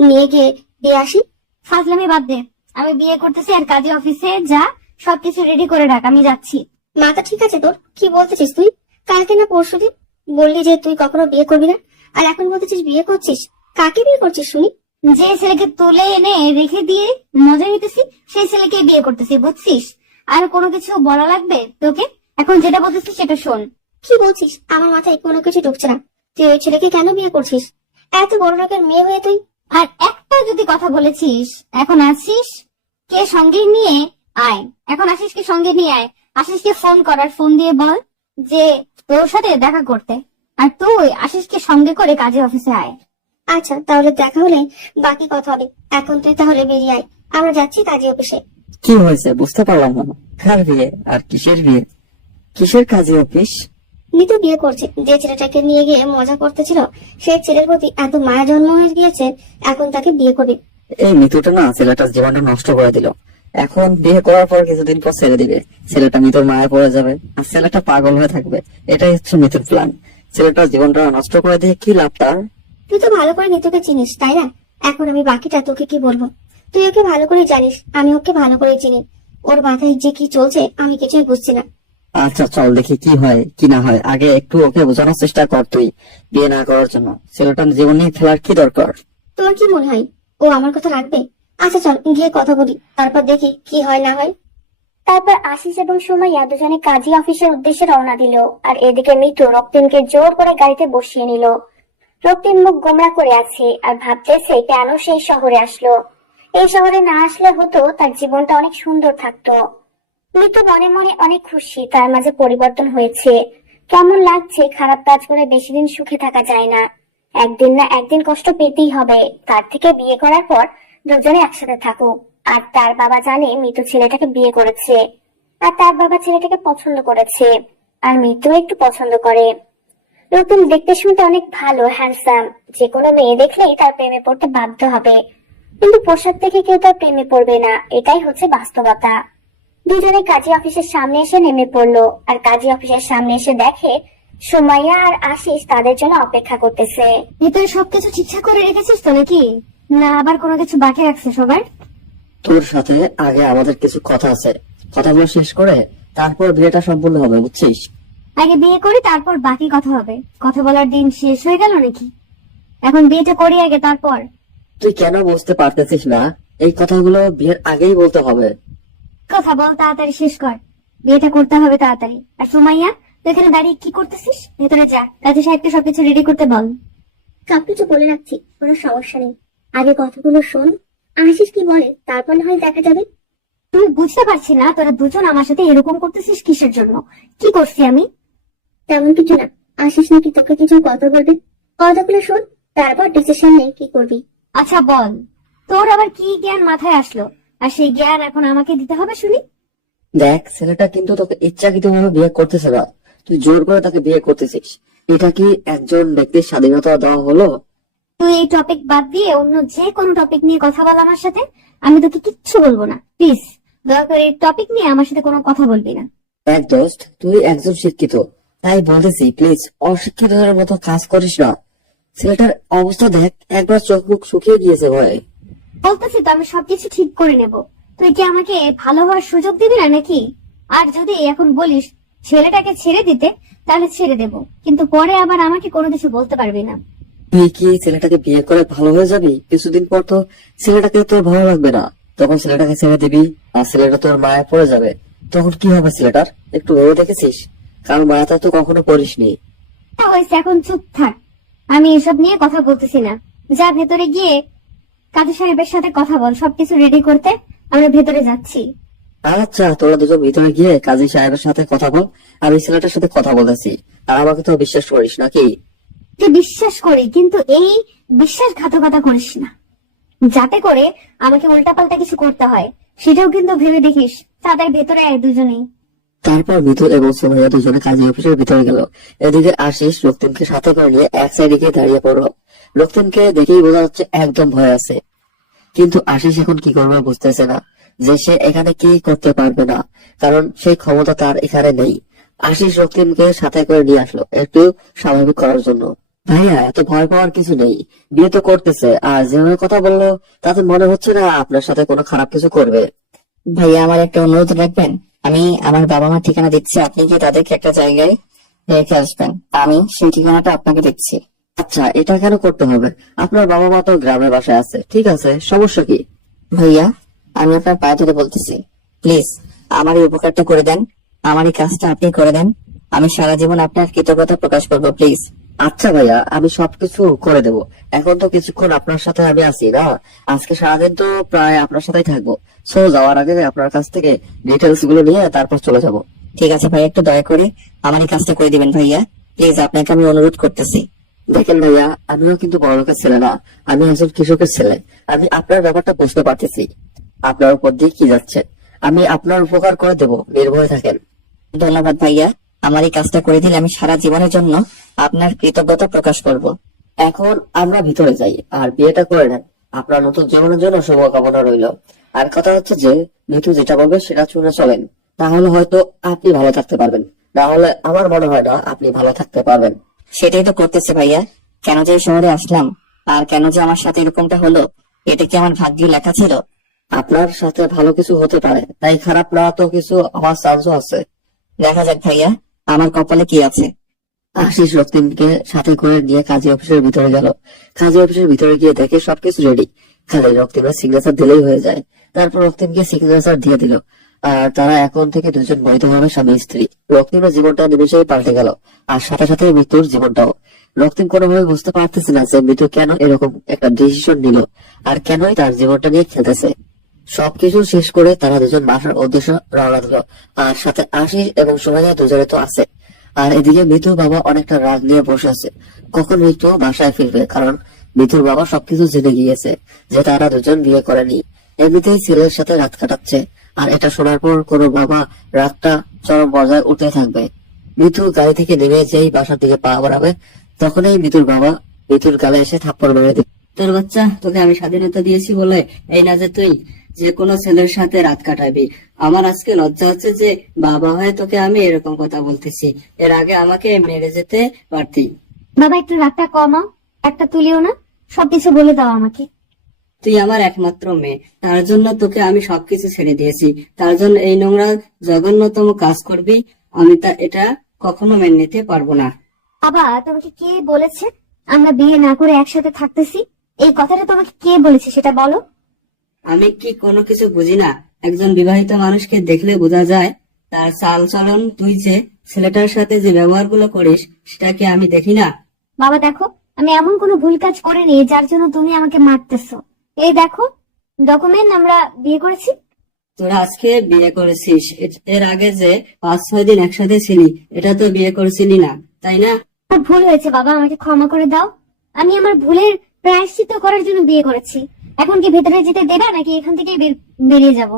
নিয়ে গিয়ে দিয়ে আসি। ফাজলামি বাদ দে, আমি বিয়ে করতেছি আর কাজে অফিসে যা, সবকিছু রেডি করে রাখ, আমি যাচ্ছি। মাথা ঠিক আছে তোর? কি বলতেছিস তুই? কালকে না পরশুদিন বললি যে তুই কখনো বিয়ে করবি না, আর এখন বলতেছিস বিয়ে করছিস। কাকে বিয়ে করছিস শুনি? যে ছেলেকে তুলে এনে রেখে দিয়ে মজা নিতেছি সেই ছেলেকে বিয়ে করতেছি, বুঝছিস? আর কোনো কিছু বলা লাগবে তোকে? এখন যেটা বলতেছিস সেটা শোন। কি বলছিস? আমার মাথায় কোনো কিছু ঢুকছে না। তুই ওই ছেলেকে কেন বিয়ে করছিস? এত বড় লোকের মেয়ে হয়ে তুই? আর একটা যদি কথা বলেছিস, এখন আসিস কে সঙ্গে নিয়ে আয়, এখন আশিসকে সঙ্গে নিয়ে আয়। আশিসকে ফোন করার, ফোন দিয়ে বল যে তোর সাথে দেখা করতে, আর তুই আশিসকে সঙ্গে করে কাজে অফিসে আয়। আচ্ছা তাহলে দেখা হলে বাকি কথা হবে। এখন তুই তাহলে বেরিয়ে আয়, আমরা যাচ্ছি কাজী অফিসে। কি হয়েছে বুঝতে পারলাম না। কার বিয়ে আর কিসের বিয়ে? কিসের কাজে অফিস? নিতু বিয়ে করছে। যে ছেলেটাকে নিয়ে গিয়ে মজা করতেছিল, সেই ছেলের প্রতি এত মায়া জন্ম হয়ে গিয়েছে, এখন তাকে বিয়ে করবে। এই মৃত্যুটা না ছেলেটার জীবনটা নষ্ট করে দিল। এখন বিয়ে করার পর কিছুদিন পর ছেড়ে দিবে, ছেলেটা মৃত্যুর মায়া পড়ে যাবে আর ছেলেটা পাগল হয়ে থাকবে। এটাই হচ্ছে মৃত্যুর প্ল্যান। ছেলেটার জীবনটা নষ্ট করে দিয়ে কি লাভ তার? তুই তো ভালো করে নিতুকে চিনিস তাই না? এখন আমি বাকিটা তোকে কি বলবো? তুই ওকে ভালো করে জানিস, আমি ওকে ভালো করে চিনি। ওর মাথায় যে কি চলছে আমি কিছুই বুঝছি না। আচ্ছা চল দেখি কি হয় কি না হয়। আগে একটু ওকে বোঝানোর চেষ্টা কর তুই, বিয়ে না করার জন্য। ছেলেটার জীবন নিয়ে খেলার কি দরকার? তোর কি মনে হয় ও আমার কথা রাখবে? আচ্ছা চল গিয়ে কথা বলি, তারপর দেখি কি হয় না হয়। তারপর আশিস এবং সুমাইয়া দুজনে কাজী অফিসের উদ্দেশ্যে রওনা দিল, আর এদিকে মিতু রক্তিমকে জোর করে গাড়িতে বসিয়ে নিল। রক্তিম মুখ গোমরা করে আছে আর ভাবতেছে কেন সেই শহরে আসলো। এই শহরে না আসলে হতো তার জীবনটা অনেক সুন্দর থাকতো। মিতু মনে মনে অনেক খুশি তার মাঝে পরিবর্তন হয়েছে। কেমন লাগছে, খারাপ কাজ করে বেশি দিন সুখে থাকা যায় না, একদিন না একদিন কষ্ট পেতেই হবে। তার থেকে বিয়ে করার পর দুজনে একসাথে থাকুক। আর তার বাবা জানে মিতু ছেলেটাকে বিয়ে করেছে, আর তার বাবা ছেলেটাকে পছন্দ করেছে, আর মিতু একটু পছন্দ করে। রক্তিম দেখতে শুনতে অনেক ভালো, হ্যান্ডসাম, যে কোনো মেয়ে দেখলেই তার প্রেমে পড়তে বাধ্য হবে। কিন্তু পোশাক দেখে কেউ তার প্রেমে পড়বে না, এটাই হচ্ছে বাস্তবতা। দুজনে কাজী অফিসের সামনে এসে নেমে পড়লো, আর কাজী অফিসের সামনে এসে দেখে সুমাইয়া আর আশিস তাদের জন্য অপেক্ষা করতেছে। ভিতরে সবকিছু ঠিকঠাক করে রেখেছিস তো নাকি, না আবার কোনো কিছু বাকি রাখছে সবার? তোর সাথে আগে আমাদের কিছু কথা আছে, কথাগুলো শেষ করে তারপর বিয়েটা সম্পূর্ণ হবে, বুঝছিস? আগে বিয়ে করি, তারপর বাকি কথা হবে। কথা বলার দিন শেষ হয়ে গেল নাকি? এখন বিয়েটা করি আগে, তারপর। তুই কেন বুঝতে পারতেছিস না? এই কথাগুলো বিয়ের আগেই বলতে হবে। কথা বল, তাড়াতাড়ি শেষ কর। বিয়েটা করতে হবে তাড়াতাড়ি। আর সুমাইয়া, তুই এখানে দাঁড়িয়ে কি করতেছিস? ভেতরে যা, কাজী সাহেবকে সবকিছু রেডি করতে বল। সবকিছু বলে রাখছি, কোনো সমস্যা নেই। আগে কথাগুলো শোন, আশিস কি বলে, তারপর না হয় দেখা যাবে। তুমি বুঝতে পারছি না তোরা দুজন আমার সাথে এরকম করতেছিস কিসের জন্য? কি করছি আমি? তেমন কিছু না, আশিস নাকি তোকে কিছু কথা বলবে। কথাগুলো শোন, তারপর ডিসিশন নে কি করবি। আচ্ছা বল, তোর আবার কি জ্ঞান মাথায় আসলো? আর সেই জ্ঞান এখন আমাকে দিতে হবে শুনি? দেখ, ছেলেটা কিন্তু তোকে ইচ্ছাকৃতভাবে বিয়ে করতেছে না, তুই জোর করে তাকে বিয়ে করতেছিস। এটা কি একজন ব্যক্তির স্বাধীনতা দেওয়া হলো? তুই এই টপিক বাদ দিয়ে অন্য যে কোনো টপিক নিয়ে কথা বল আমার সাথে। আমি তোকে কিচ্ছু বলবো না, প্লিজ। দয়া করে এই টপিক নিয়ে আমার সাথে কোনো কথা বলবি না। এক দোস্ত, তুই একজন শিক্ষিত, তাই বলতেছি প্লিজ অশিক্ষিতদের মতো কাজ করিস না। ছেলেটার অবস্থা দেখ, একবার চোখ মুখ শুকিয়ে গিয়েছে ভয়ে। বলতেছি তো আমি সবকিছু ঠিক করে নেব। তুই কি আমাকে ভালো হওয়ার সুযোগ দিবি না নাকি? আর যদি এখন বলিস ছেলেটাকে ছেড়ে দিতে, তাহলে ছেড়ে দেব, কিন্তু পরে আবার আমাকে কোনো কিছু বলতে পারবি না। তুই কি ছেলেটাকে বিয়ে করে ভালো হয়ে যাবি? কিছুদিন পর তো ছেলেটাকে তোর ভালো লাগবে না, তখন ছেলেটাকে ছেড়ে দিবি আর ছেলেটা তোর মায়া পড়ে যাবে। তখন কি হবে ছেলেটার? একটু ভেবে দেখেছিস? কারণ মায়াটা তো কখনো পড়িসনি। তা হয়েছে, এখন চুপ থাক। আমি এসব নিয়ে কথা বলতেছি না। যা ভেতরে গিয়ে কাজী সাহেবের সাথে কথা বল, সবকিছু রেডি করতে। আমরা ভেতরে যাচ্ছি। আচ্ছা, তোরা দুজন ভিতরে গিয়ে কাজী সাহেবের সাথে কথা বল, আমি ছেলেটার সাথে কথা বলতেছি। আর আমাকে তো বিশ্বাস করিস নাকি? তুই বিশ্বাস করি, কিন্তু এই বিশ্বাসঘাতকতা করিস না, যাতে করে আমাকে উল্টাপাল্টা কিছু করতে হয়। সেটাও কিন্তু ভেবে দেখিস। তাদের ভেতরে আয় দুজনেই। তারপর মিতুল এবং সুমাইয়া দুজনে কাজী অফিসের ভিতরে গেল। এদিকে আশিস রক্তিমকে সাথে করে নিয়ে এক সাইডে গিয়ে দাঁড়িয়ে পড়লো। রক্তিমকে দেখেই বোঝা যাচ্ছে একদম ভয় আছে, কিন্তু আশিস এখন কি করবে বুঝতেছে না, যে সে এখানে কি করতে পারবে না, কারণ সেই ক্ষমতা তার এখানে নেই। আশিস রক্তিমকে সাথে করে নিয়ে আসলো একটু স্বাভাবিক করার জন্য। ভাইয়া, এত ভয় পাওয়ার কিছু নেই, বিয়ে তো করতেছে, আর যেভাবে কথা বললো তাতে মনে হচ্ছে না আপনার সাথে কোনো খারাপ কিছু করবে। ভাইয়া, আমার একটা অনুরোধ রাখবেন? আমি আমার বাবা মার ঠিকানা দিচ্ছি, আপনি কি তাদেরকে একটা জায়গায় রেখে আসবেন? আমি সেই ঠিকানাটা আপনাকে দিচ্ছি। আচ্ছা, এটা কেন করতে হবে? আপনার বাবা মা তো গ্রামের বাসায় আছে, ঠিক আছে, সমস্যা কি? ভাইয়া, আমি আপনার পায়ে ধরে বলতেছি, প্লিজ আমার এই উপকারটা করে দেন। আমার এই কাজটা আপনি করে দেন, আমি সারা জীবন আপনার কৃতজ্ঞতা প্রকাশ করবো, প্লিজ। আচ্ছা ভাইয়া, আমি সবকিছু করে দেব। এখন তো কিছুক্ষণ আপনার সাথে আমি আছি না, আজকে সারাদিন তো প্রায় আপনার সাথেই থাকবো। সো যাওয়ার আগে আপনার কাছ থেকে ডিটেলস গুলো নিয়ে তারপর চলে যাব। ঠিক আছে ভাইয়া, একটু দয়া করে আমার এই কাজটা করে দিবেন ভাইয়া, প্লিজ, আপনাকে আমি অনুরোধ করতেছি। দেখেন ভাইয়া, আমিও কিন্তু বড় লোকের ছেলে না, আমি একজন কৃষকের ছেলে। আমি আপনার ব্যাপারটা বুঝতে পারতেছি, আপনার উপর দিয়ে কি যাচ্ছে। আমি আপনার উপকার করে দেব, নির্ভয় থাকেন। ধন্যবাদ ভাইয়া, আমার এই কাজটা করে দিলে আমি সারা জীবনের জন্য আপনার কৃতজ্ঞতা প্রকাশ করব। এখন আমরা ভিতরে যাই আর বিয়েটা করে নেন, আপনার নতুন জীবনের জন্য শুভকামনা রইল। আর কথা হচ্ছে যে মিঠু যেটা বলবে সেটা শুনে চলেন, তাহলে হয়তো আপনি ভালো থাকতে পারবেন, না হলে আমার মনে হয় না আপনি ভালো থাকতে পারবেন। সেটাই তো করতেছে ভাইয়া। কেন যে এই শহরে আসলাম, আর কেন যে আমার সাথে এরকমটা হলো, এটা কি আমার ভাগ্যে লেখা ছিল? আপনার সাথে ভালো কিছু হতে পারে, তাই খারাপ না তো কিছু হওয়ার চান্সও আছে। দেখা যাক ভাইয়া, আমার কপালে কি আছে। আশিস রক্তিমকে সাথে করে নিয়ে কাজী অফিসের ভিতরে গেল। কাজী অফিসের ভিতরে গিয়ে দেখে সবকিছু রেডি, খালি রক্তিমের সিগনেচার দিলেই হয়ে যায়। তারপর রক্তিমকে সিগনেচার দিয়ে দিল, আর তারা এখন থেকে দুজন বৈধভাবে স্বামী স্ত্রী। রক্তিমের জীবনটা নিমেষেই পাল্টে গেল, আর সাথে সাথে মৃত্যুর জীবনটাও। রক্তিম কোনোভাবে বুঝতে পারতেছে না যে মৃত্যু কেন এরকম একটা ডিসিশন নিল, আর কেনই তার জীবনটা নিয়ে খেলতেছে। সবকিছু শেষ করে তারা দুজন বাসার উদ্দেশ্যে রওনা দিল, আর সাথে আশিস এবং সুমাইয়া দুজনে তো আছে। আর এদিকে মৃত্যুর বাবা অনেকটা রাগ নিয়ে বসে আছে, কখন মৃত্যু বাসায় ফিরবে, কারণ মৃত্যুর বাবা সবকিছু জেনে গিয়েছে যে তারা দুজন বিয়ে করেনি। এমনিতেই ছেলের সাথে রাত কাটাচ্ছে, আর এটা শোনার পর কোনো বাবা রাতটা চরম পর্যায়ে উঠতে থাকবে। মৃত্যু গাড়ি থেকে নেমে যেই বাসার দিকে পা বাড়াবে, তখনই মৃত্যুর বাবা মৃত্যুর গালে এসে থাপ্পড় মেরে দিবে। তোর বাচ্চা, তোকে আমি স্বাধীনতা দিয়েছি বলে এই না যে তুই যে কোনো ছেলের সাথে রাত কাটাবি। আমার আজকে লজ্জা হচ্ছে যে বাবা হয়ে তোকে আমি এরকম কথা বলতেছি, এর আগে আমাকে মেরে যেতে পারতি। বাবা, একটু রাগটা কমাও, একটা তুলিও না, সবকিছু বলে দাও আমাকে। তুই আমার একমাত্র মেয়ে, তার জন্য তোকে আমি সবকিছু ছেড়ে দিয়েছি, তার জন্য এই নোংরা জঘন্যতম কাজ করবি? আমি এটা কখনো মেনে নিতে পারবো না। বাবা, তোমাকে কে বলেছে আমরা বিয়ে না করে একসাথে থাকতেছি? এই কথাটা তোমাকে কে বলেছে সেটা বলো। আমি কি কোনো কিছু বুঝি না? একজন বিবাহিত মানুষকে দেখলে বোঝা যায় তার চাল চলন। তুই যে ছেলেটার সাথে যে ব্যবহারগুলো করিস সেটা কি আমি দেখি না? বাবা দেখো, আমি এমন কোনো ভুল কাজ করিনি যার জন্য তুমি আমাকে মারতেছো। এই দেখো ডকুমেন্ট, আমরা বিয়ে করেছি। তোরা আজকে বিয়ে করেছিস, এর আগে যে 5-6 দিন একসাথে ছিলি এটা তো বিয়ে করেছিলি না, তাই না? আমার ভুল হয়েছে বাবা, আমাকে ক্ষমা করে দাও। আমি আমার ভুলের প্রায়শ্চিত্ত করার জন্য বিয়ে করেছি। এখন কি ভেতরে যেতে দেবে নাকি এখান থেকে বেরিয়ে যাব?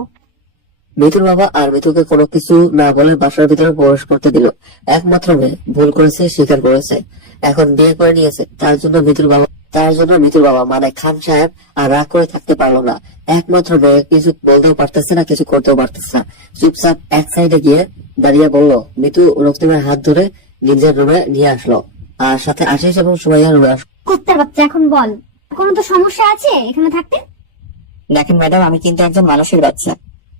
মিতুর বাবা আর মিতুকে কোনো কিছু না বলে বাসার ভিতরে প্রবেশ করতে দিল। একমাত্র মেয়ে ভুল করেছে, স্বীকার করেছে, এখন বিয়ে করে নিয়েছে। তার জন্য মিতুর বাবা মানে খান সাহেব আর রাগ করে থাকতে পারলো না। একমাত্র মেয়ে কিছু বলতেও পারতেছে না, কিছু করতেও পারতেছে না। চুপচাপ এক সাইডে গিয়ে দাঁড়িয়ে বলল, মিতু রক্তিমের হাত ধরে নিজের রুমে নিয়ে আসলো আর সাথে আশিস এবং সুমাইয়া রুমে আসলো। কুত্তার বাচ্চা, এখন বল, কোনো তো সমস্যা আছে এখানে থাকতে? দেখেন ম্যাডাম, আমি কিন্তু একজন মানুষের বাচ্চা।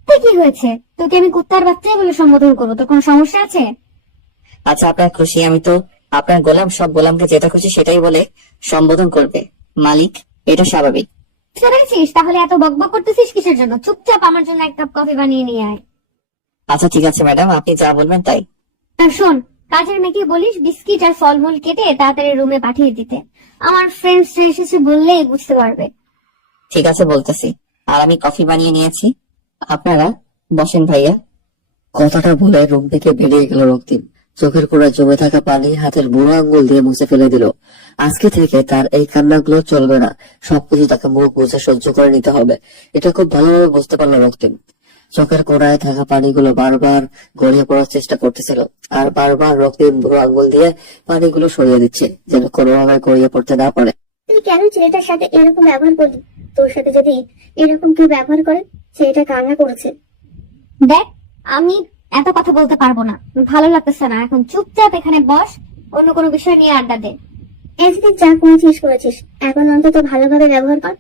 তো কি হয়েছে? তোকে আমি কুত্তার বাচ্চাই বলে সম্বোধন করবো, তো কোনো সমস্যা আছে? আচ্ছা, আপনার খুশি, আমি তো আপনার গোলাম। সব গোলামকে যেটা খুশি সেটাই বলে সম্বোধন করবে মালিক, এটা স্বাভাবিক। বুঝতে পেরেছিস? তাহলে এত বকবক করতেছিস কিসের জন্য? চুপচাপ আমার জন্য এক কাপ কফি বানিয়ে নিয়ে আয়। আচ্ছা ঠিক আছে ম্যাডাম, আপনি যা বলবেন তাই। আর শোন, কাজের মেয়েকে বলিস বিস্কিট আর ফলমূল কেটে তাড়াতাড়ি রুমে পাঠিয়ে দিতে। আমার ফ্রেন্ডস এসেছে বললেই বুঝতে পারবে। ঠিক আছে বলতেছি। আর আমি কফি বানিয়ে নিয়েছি, আপনারা বসেন ভাইয়া। কথাটা বলে রুম থেকে বেরিয়ে গেল রক্তিম। চোখের কোণায় জমে থাকা পানি হাতের বুড়ো আঙ্গুল দিয়ে মুছে ফেলে দিল। আজকে থেকে তার এই কান্নাগুলো চলবে না, সবকিছু তাকে মুখ বুঝে সহ্য করে নিতে হবে। এটা খুব ভালোভাবে বুঝতে পারলো রক্তিম। চোখের কোণায় থাকা পানিগুলো বারবার গড়িয়ে পড়ার চেষ্টা করতেছিল, আর বারবার রক্তিম বুড়ো আঙ্গুল দিয়ে পানিগুলো সরিয়ে দিচ্ছে যেন কোনোভাবে গড়িয়ে পড়তে না পারে। তুই কেন ছেলেটার সাথে এরকম ব্যবহার করলি? তোর সাথে যদি এরকম কেউ ব্যবহার করে, ছেলেটা কান্না করেছে। দেখ, আমি এত কথা বলতে পারবো না, ভালো লাগতেছে না। এখন চুপচাপ এখানে বস, অন্য কোনো বিষয় নিয়ে আড্ডা দে। এতদিন যা করেছিস, এখন অন্তত ভালোভাবে ব্যবহার কর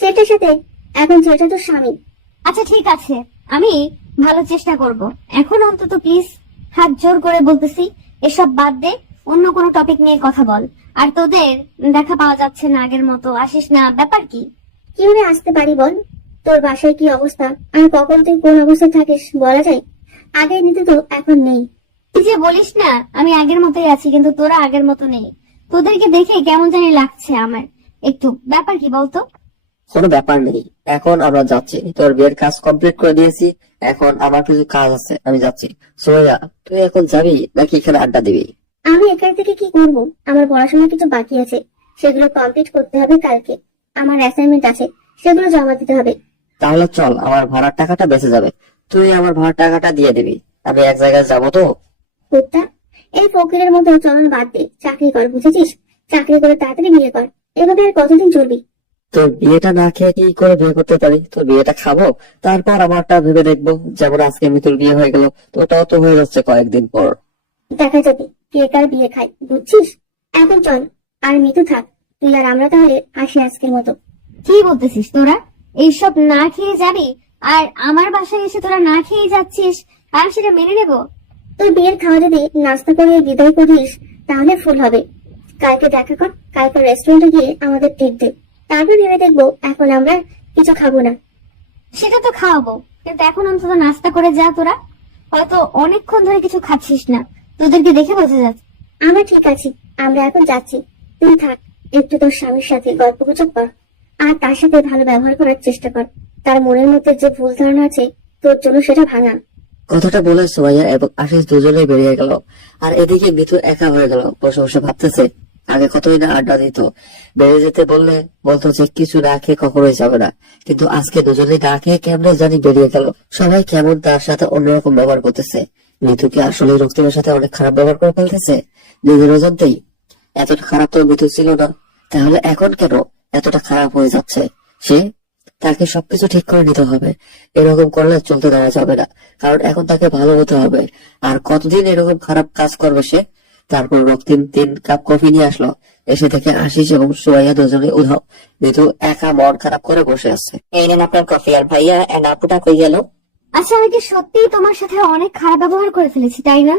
ছেলেটার সাথে। এখন ছেলেটা তো স্বামী। আচ্ছা ঠিক আছে, আমি ভালো চেষ্টা করব। এখন অন্তত প্লিজ হাত জোর করে বলতেছি, এসব বাদ দে, অন্য কোনো টপিক নিয়ে কথা বল। আর তোদের দেখা পাওয়া যাচ্ছে না, আগের মতো আসিস না, ব্যাপার কি? কিভাবে আসতে পারি বল? তোর বাসায় কি অবস্থা আর কখন তুই কোন অবস্থায় থাকিস বলা যায়? আগের নিতে তো এখন নেই। তুই যে বলিস না আমি আগের মতোই আছি, কিন্তু তোরা আগের মতো নেই। তোদেরকে দেখে কেমন জানি লাগছে আমার একটু। ব্যাপার কি বলতো? কোনো ব্যাপার নেই, এখন আমরা যাচ্ছি। তোর বিয়ের কাজ কমপ্লিট করে দিয়েছি, এখন আমার কিছু কাজ আছে, আমি যাচ্ছি। সোয়া, তুই এখন যাবি নাকি এখানে আড্ডা দিবি? আমি এখান থেকে কি করব? আমার পড়াশোনা কিছু বাকি আছে, সেগুলো কমপ্লিট করতে হবে কালকে। আমার অ্যাসাইনমেন্ট আছে, সেগুলো জমা দিতে হবে। তাহলে চল, আমার ভাড়ার টাকাটা বেঁচে যাবে, তুই আমার ভাড়ার টাকাটা দিয়ে দিবি। আমি এক জায়গায় যাবো তো। কুত্তা, এই ফকিরের মতো চলন বাদ দে, চাকরি কর, বুঝেছিস? চাকরি করে তাড়াতাড়ি বিয়ে কর। এভাবে আর কতদিন চলবি? তোর বিয়েটা না খেয়ে কি করে বিয়ে করতে পারি? তোর বিয়েটা খাবো, তারপর আমারটা ভেবে দেখবো। যেমন আজকে মিতুর বিয়ে হয়ে গেল, তোটাও তো হয়ে যাচ্ছে কয়েকদিন পর। দেখা যাবে কে কার বিয়ে খায়, বুঝছিস? এখন চল, আর মিতু থাক, তুই আর আমরা তাহলে আসি আজকের মতো। কি বলতেছিস তোরা? এইসব না খেয়ে যাবি? আর আমার বাসায় এসে তোরা না খেয়ে যাচ্ছিস, আর সেটা মেনে নেবো? তোর বিয়ের খাওয়া যদি নাস্তা করে বিদায় করিস তাহলে ফুল হবে। কালকে দেখা কর, কালকে রেস্টুরেন্টে গিয়ে আমাদের ট্রিট দে। তারপর ভেবে দেখবো, এখন আমরা কিছু খাবো না। সেটা তো খাওয়াবো, কিন্তু এখন অন্তত নাস্তা করে যা তোরা। হয়তো অনেকক্ষণ ধরে কিছু খাচ্ছিস না, তোদেরকে দেখে বোঝা যাচ্ছে। আমরা ঠিক আছি, আমরা এখন যাচ্ছি। তুই থাক, একটু তোর স্বামীর সাথে গল্প গুজব কর, আর তার সাথে ভালো ব্যবহার করার চেষ্টা কর। তার মনের মধ্যে যে ভুল ধারণা আছে তোর জন্য সেটা ভাঙা। কথাটা বলে সোমাইয়া এবং আশিস দুজনেই বেরিয়ে গেল। আর এদিকে মিতু একা হয়ে গেল, বসে বসে ভাবতেছে আগে কতই না আড্ডা দিত। বেরিয়ে যেতে বললে বলতো যে কিছু না খেয়ে কখনোই যাবে না, কিন্তু আজকে দুজনেই না খেয়ে কেমনে জানি বেরিয়ে গেল। সবাই কেমন তার সাথে অন্যরকম ব্যবহার করতেছে। মিতু কি আসলে রক্তিমের সাথে অনেক খারাপ ব্যবহার করে ফেলতেছে নিজের অজান্তেই? এতটা খারাপ তো মিতু ছিল না, তাহলে এখন কেন এতটা খারাপ হয়ে যাচ্ছে সে? তাকে সবকিছু ঠিক করে নিতে হবে, এরকম করলে চলতে দেওয়া যাবে না, কারণ এখন তাকে ভালো হতে হবে। আর কতদিন এরকম খারাপ কাজ করবে সে? তারপর রক্তিম 3 কাপ কফি নিয়ে আসলো। এসে থেকে আশিস এবং সুমাইয়া দুজনে উধাও। মিতু একা মন খারাপ করে বসে আছে। এই নেন আপনার কফি। আর ভাইয়া এন্ড আপুটা কই গেল? আচ্ছা আমি কি সত্যিই তোমার সাথে অনেক খারাপ ব্যবহার করে ফেলেছি, তাই না?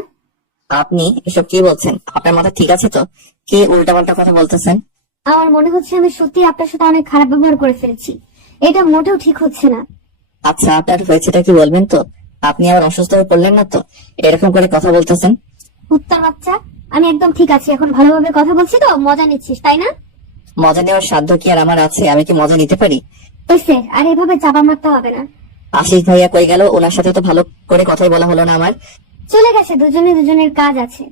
আপনি এসব কি বলছেন? আপনার মাথা ঠিক আছে তো? কি উল্টাপাল্টা কথা বলতেছেন? আমার মনে হচ্ছে আমি সত্যি আপনার সাথে অনেক খারাপ ব্যবহার করে ফেলেছি। এটা মোটেও ঠিক হচ্ছে না। আচ্ছা, আপনার হয়েছেটা কি বলবেন তো? আপনি আবার অসুস্থ হয়ে পড়লেন না তো এরকম করে কথা বলতেছেন? কুত্তার বাচ্চা, আমি একদম ঠিক আছি। এখন ভালোভাবে কথা বলছি তো, মজা নিচ্ছিস তাই না? মজা নেওয়ার সাধ্য কি আর আমার আছে? আমি কি মজা নিতে পারি? এসে আর এভাবে চাপা মারতে হবে না। আশিস ভাইয়া কই গেল? ওনার সাথে তো ভালো করে কথাই বলা হলো না আমার। চলে গেছে, দুজনে দুজনের কাজ আছে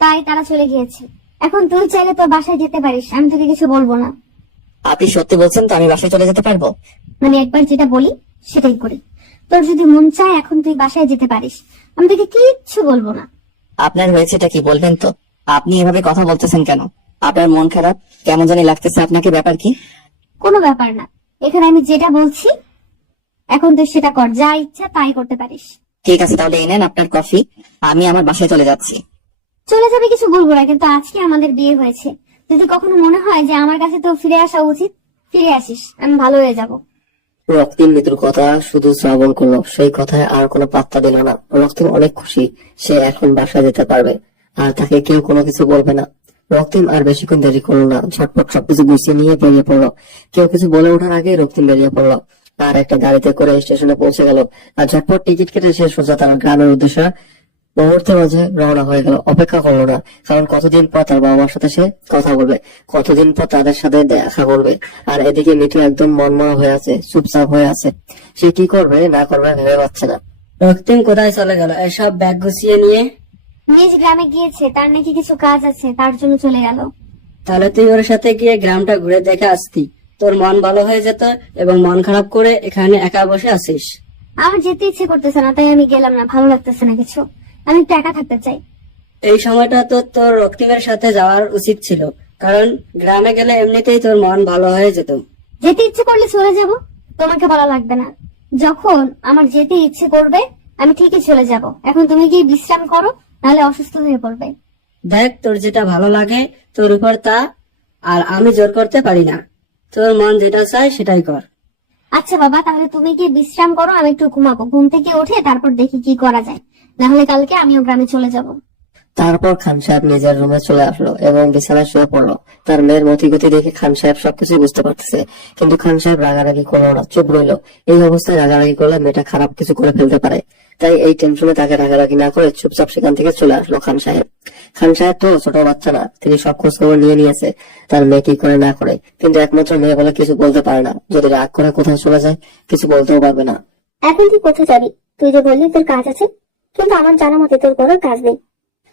তাই তারা চলে গিয়েছে। এখন তুই চাইলে তোর বাসায় যেতে পারিস, আমি তোকে কিছু বলবো না। আপনি সত্যি বলছেন তো? আমি বাসায় চলে যেতে পারবো? মানে একবার যেটা বলি সেটাই করি। তোর যদি মন চায় এখন তুই বাসায় যেতে পারিস, আমি তোকে কিচ্ছু বলবো না। আপনার হয়েছেটা কি বলবেন তো? আপনি এভাবে কথা বলতেছেন কেন? আপনার মন খারাপ কেমন জানি লাগতেছে আপনাকে, ব্যাপার কি? কোনো ব্যাপার না, এখানে আমি যেটা বলছি এখন তুই সেটা কর, যা ইচ্ছা তাই করতে পারিস। ঠিক আছে, তাহলে এই নেন আপনার কফি। আমি আমার বাসায় চলে যাচ্ছি। চলে যাবে কিছু বলবো না, কিন্তু আজকে আমাদের বিয়ে হয়েছে। যদি কখনো মনে হয় যে আমার কাছে তো ফিরে আসা উচিত, ফিরে আসিস, আমি ভালো হয়ে যাব। রক্তিম মৃত্যুর কথা শুধু শ্রবণ করলো, সেই কথায় আর কোনো পাত্তা দিল না। রক্তিম অনেক খুশি, সে এখন বাসায় যেতে পারবে আর তাকে কেউ কোনো কিছু বলবে না। রক্তিম আর বেশিক্ষণ দেরি করলো না, ঝটপট সবকিছু গুছিয়ে নিয়ে বেরিয়ে পড়লো। কেউ কিছু বলে ওঠার আগে রক্তিম বেরিয়ে পড়লো আর একটা গাড়িতে করে স্টেশনে পৌঁছে গেল। আর ঝটপট টিকিট কেটে সে সোজা তার গ্রামের উদ্দেশ্যে মুহূর্তের মাঝে রওনা হয়ে গেল। অপেক্ষা করলো না, কারণ কতদিন পর তার বাবা মার সাথে সে কথা বলবে, কতদিন পর তাদের সাথে দেখা করবে। আর এদিকে মিঠু একদম মনমরা হয়ে আছে, চুপচাপ হয়ে আছে। সে কি করবে না করবে ভেবে পাচ্ছে না। রক্তিম কোথায় চলে গেল? এসব ব্যাগ গুছিয়ে নিয়ে। নিজ গ্রামে গিয়েছে, তার নাকি কিছু কাজ আছে, তার জন্য চলে গেল। তাহলে তুই ওর সাথে গিয়ে গ্রামটা ঘুরে দেখে আসতি, তোর মন ভালো হয়ে যেত। এবং মন খারাপ করে এখানে একা বসে আছিস। আমার যেতে ইচ্ছে করতেছে না, তাই আমি গেলাম না। ভালো লাগতেছে না কিছু, আমি একটু একা থাকতে চাই। এই সময়টা তো তোর রক্তিমের সাথে যাওয়ার উচিত ছিল, কারণ গ্রামে গেলে এমনিতেই তোর মন ভালো হয়ে যেত। যেতে ইচ্ছে করলে চলে যাব, তোমাকে বলা লাগবে না। যখন আমার যেতে ইচ্ছে করবে আমি ঠিকই চলে যাব। এখন তুমি গিয়ে বিশ্রাম করো, নাহলে অসুস্থ হয়ে পড়বে। দেখ, তোর যেটা ভালো লাগে তোর উপর তা, আর আমি জোর করতে পারি না। তোর মন যেটা চায় সেটাই কর। আচ্ছা বাবা, তাহলে তুমি গিয়ে বিশ্রাম করো, আমি একটু ঘুমাবো। ঘুম থেকে উঠে তারপর দেখি কি করা যায়, না হলে কালকে আমিও গ্রামে চলে যাব। তারপর খান সাহেব নিজের রুমে চলে আসলো এবং বিছানায় শুয়ে পড়লো। তার মেয়ের মতিগতি দেখে খান সাহেব সবকিছু বুঝতে পারতেছে, কিন্তু খান সাহেব রাগারাগি করলো না, চুপ রইলো। এই অবস্থায় রাগারাগি করলে মেয়েটা খারাপ কিছু করে ফেলতে পারে, তাই এই টেনশনে তাকে রাগারাগি না করে চুপচাপ সেখান থেকে চলে আসলো খান সাহেব। খান সাহেব তো ছোট বাচ্চা না, তিনি সব খোঁজ খবর নিয়ে নিয়েছে তার মেয়ে কি করে না করে, কিন্তু একমাত্র মেয়ে বলে কিছু বলতে পারে না। যদি রাগ করে কোথায় চলে যায় কিছু বলতেও পারবে না। এখন তুই কোথায় যাবি? তুই যে বললি তোর কাজ আছে, কিন্তু আমার জানা মতে তোর কোনো কাজ নেই।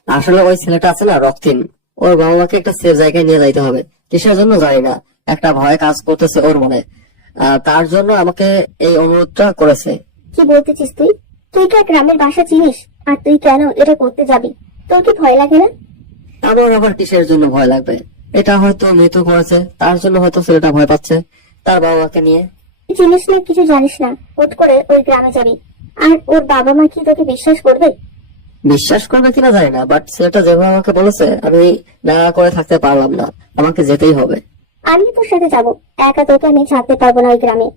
আসলে ওই ছেলেটা আছে না রক্তিম, ওর বাবা মাকে একটা সেফ জায়গায় নিয়ে যাইতে হবে। কিসের জন্য জানি না, একটা ভয় কাজ করতেছে ওর মনে। তার জন্য আমাকে এই অনুরোধটা করেছে। কি বলতেছিস তুই? তুই কি গ্রামের বাসা চিনিস? আর তুই কেন এটা করতে যাবি? তোর কি ভয় লাগে না? আমার আবার কিসের জন্য ভয় লাগবে? এটা হয়তো মৃত্যু করেছে, তার জন্য হয়তো ছেলেটা ভয় পাচ্ছে তার বাবা মাকে নিয়ে। তুই চিনিস না, কিছু জানিস না, হুট করে ওই গ্রামে যাবি। আর ওর বাবা মা কি তোকে বিশ্বাস করবে? বিশ্বাস করবে কিনা জানি না, বাট ছেলেটা যেভাবে আমাকে বলেছে আমি না করে থাকতে পারলাম না, আমাকে যেতেই হবে। আমি তোর সাথে যাবো, একা তোকে আমি ছাড়তে পারবো না ওই গ্রামে।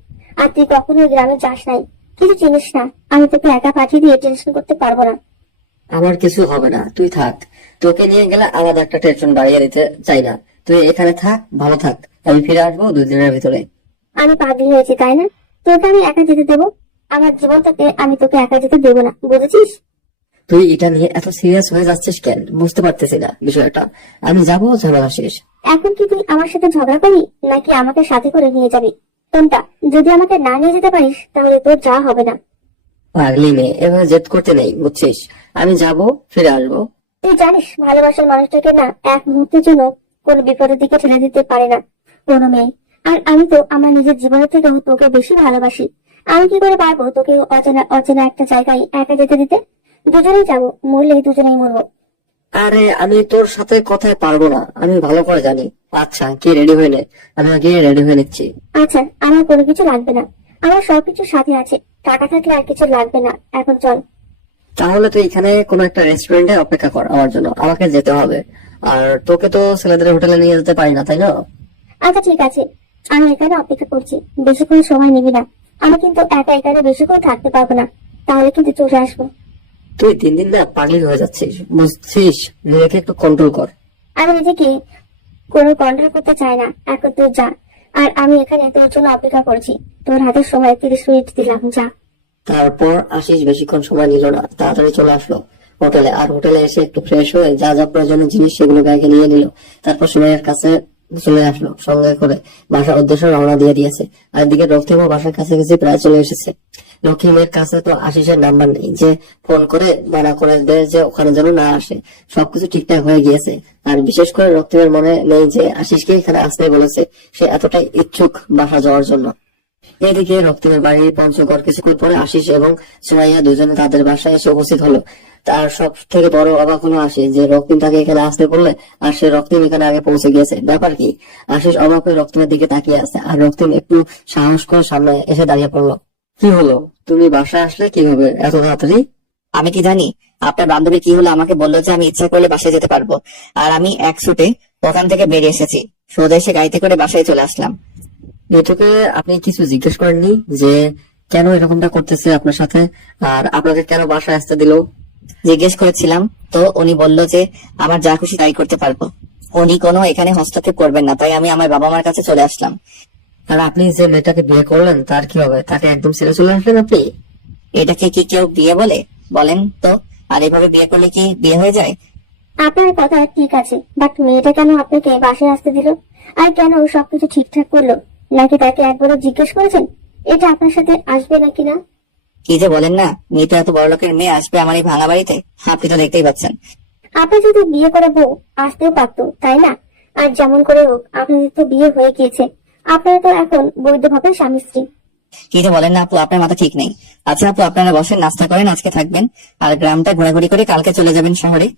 আর তুই কখনো ওই গ্রামে যাস নাই, কিছু চিনিস না। আমি তোকে একা পাঠিয়ে দিয়ে টেনশন করতে পারবো না। আমার কিছু হবে না, তুই থাক। তোকে নিয়ে গেলে আলাদা একটা টেনশন বাড়িয়ে দিতে চাই না। তুই এখানে থাক, ভালো থাক। আমি ফিরে আসবো 2 দিনের ভিতরে। আমি পাগলি হয়েছি তাই না? তোকে আমি একা যেতে দেবো? আমার জীবনটাকে আমি তোকে একা যেতে দেবো না, বুঝেছিস? তুই এটা নিয়ে এত সিরিয়াস হয়ে যাচ্ছিস কেন বুঝতে পারতেছি না বিষয়টা। আমি যাবো, ঝামেলা শেষ। এখন কি তুই আমার সাথে ঝগড়া করবি, নাকি আমাকে সাথে করে নিয়ে যাবি? কোনটা? যদি আমাকে না নিয়ে যেতে পারিস তাহলে তোর যা হবে না। পাগলি মেয়ে, এভাবে জেদ করতে নেই, বুঝছিস? আমি যাবো, ফিরে আসবো। তুই জানিস ভালোবাসার মানুষটাকে না এক মুহূর্তের জন্য কোন বিপদের দিকে ঠেলে দিতে পারে না কোনো মেয়ে। আর আমি তো আমার নিজের জীবনের থেকেও তোকে বেশি ভালোবাসি। আমি কি করে পারবো তোকে অচেনা অচেনা একটা জায়গায় একা যেতে দিতে? দুজনেই যাবো, মরলে দুজনেই মরবো। আরে আমি তোর সাথে কথায় পারবো না, আমি ভালো করে জানি। আচ্ছা, কি রেডি হয়ে নে, আমি গিয়ে রেডি হয়ে নিচ্ছি। আচ্ছা, আমার কোনো কিছু লাগবে না, আমার সবকিছু সাথে আছে। টাকা থাকলে আর কিছু লাগবে না, এখন চল। তাহলে তুই এখানে কোনো একটা রেস্টুরেন্টে অপেক্ষা কর আমার জন্য, আমাকে যেতে হবে। আর তোকে তো ছেলেদের হোটেলে নিয়ে যেতে পারি না, তাই না? আচ্ছা ঠিক আছে, আমি এখানে অপেক্ষা করছি। বেশিক্ষণ সময় নিবি না, আমি কিন্তু একা এখানে বেশিক্ষণ থাকতে পারবো না, তাহলে কিন্তু চলে আসবো। তুই দিন দিন না পাগলি হয়ে যাচ্ছিস, বুঝছিস? নিজেকে একটু কন্ট্রোল কর। আমি নিজেকে কোনো কন্ট্রোল করতে চাই না, এখন তুই যা। আর আমি এখানে তোর জন্য অপেক্ষা করছি। তোর হাতে সময় 30 মিনিট দিলাম, যা। তারপর আশিস বেশিক্ষণ সময় নিল না, তাড়াতাড়ি চলে আসলো হোটেলে। আর হোটেলে এসে একটু ফ্রেশ হয়ে যা যা প্রয়োজনীয় জিনিস সেগুলো ব্যাগে নিয়ে নিল। তারপর সুমাইয়ার কাছে চলে আসলো, সঙ্গে করে বাসার উদ্দেশ্যে রওনা দিয়ে দিয়েছে। আর এদিকে রক্তিমও বাসার কাছাকাছি প্রায় চলে এসেছে। রক্তিমের কাছে তো আশিসের নাম্বার নেই যে ফোন করে মানা করে দেয় যে ওখানে যেন না আসে। সবকিছু ঠিকঠাক হয়ে গিয়েছে। আর বিশেষ করে রক্তিমের মনে নেই যে আশিসকে এখানে আসতে বলেছে। সে এতটাই ইচ্ছুক বাসা যাওয়ার জন্য। এদিকে রক্তিমের বাড়ি পঞ্চগড়। কিছুক্ষণ পরে আশিস এবং সুমাইয়া দুজনে তাদের বাসায় এসে উপস্থিত হলো। তার সব থেকে বড় অবাক হলো আশিস যে রক্তিম তাকে এখানে আসতে বললে আর সে রক্তিম এখানে আগে পৌঁছে গিয়েছে। ব্যাপার কি? আশিস অবাক হয়ে রক্তিমের দিকে তাকিয়ে আছে। আর রক্তিম একটু সাহস করে সামনে এসে দাঁড়িয়ে পড়লো। কি হলো, তুমি বাসায় আসলে কিভাবে এত তাড়াতাড়ি? আমি কি জানি? আপনার বান্ধবী কি হলো, আমাকে বললো যে আমি ইচ্ছা করলে বাসায় যেতে পারবো। আর আমি এক ছুটে ওখান থেকে বেরিয়ে এসেছি, সোজা এসে গাড়িতে করে বাসায় চলে আসলাম। মিতুকে আপনি কিছু জিজ্ঞেস করেননি যে কেন এরকমটা করতেছে আপনার সাথে, আর আপনাকে কেন বাসায় আসতে দিল? জিজ্ঞেস করেছিলাম তো উনি বললো যে আমার যা খুশি তাই করতে পারবো। উনি কোনো এখানে হস্তক্ষেপ করবেন না, তাই আমি আমার বাবা মার কাছে চলে আসলাম। আর আপনি যে মেয়েটাকে বিয়ে করলেন তার কি হবে? তাকে একদম ছেড়ে চলে আসলেন আপনি? এটাকে কি কেউ বিয়ে বলে? বলেন তো। আর এভাবে বিয়ে করলে কি বিয়ে হয়ে যায়? আপনার কথা ঠিক আছে, বাট মেয়েটা কেন আপনাকে বাসায় আসতে দিল? আর কেন ও সবকিছু ঠিকঠাক করলো? নাকি তাকে একবারও জিজ্ঞেস করেছেন এটা আপনার সাথে আসবে নাকি না? কি যে বলেন না, মেয়েটা এত বড় লোকের মেয়ে আসবে আমার এই ভাঙা বাড়িতে? আপনি তো দেখতেই পাচ্ছেন। আপনি যদি বিয়ে করে বউ আসতেও পারতো, তাই না? আর যেমন করে হোক আপনাদের তো বিয়ে হয়ে গিয়েছে, আপনারা তো এখন বৈধভাবে স্বামী স্ত্রী। কি যে বলেন না আপু, আপনার মাথা ঠিক নেই। আচ্ছা আপু, আপনারা বসেন, নাস্তা করেন, আজকে থাকবেন আর গ্রামটা ঘোরাঘুরি করে কালকে চলে যাবেন শহরে।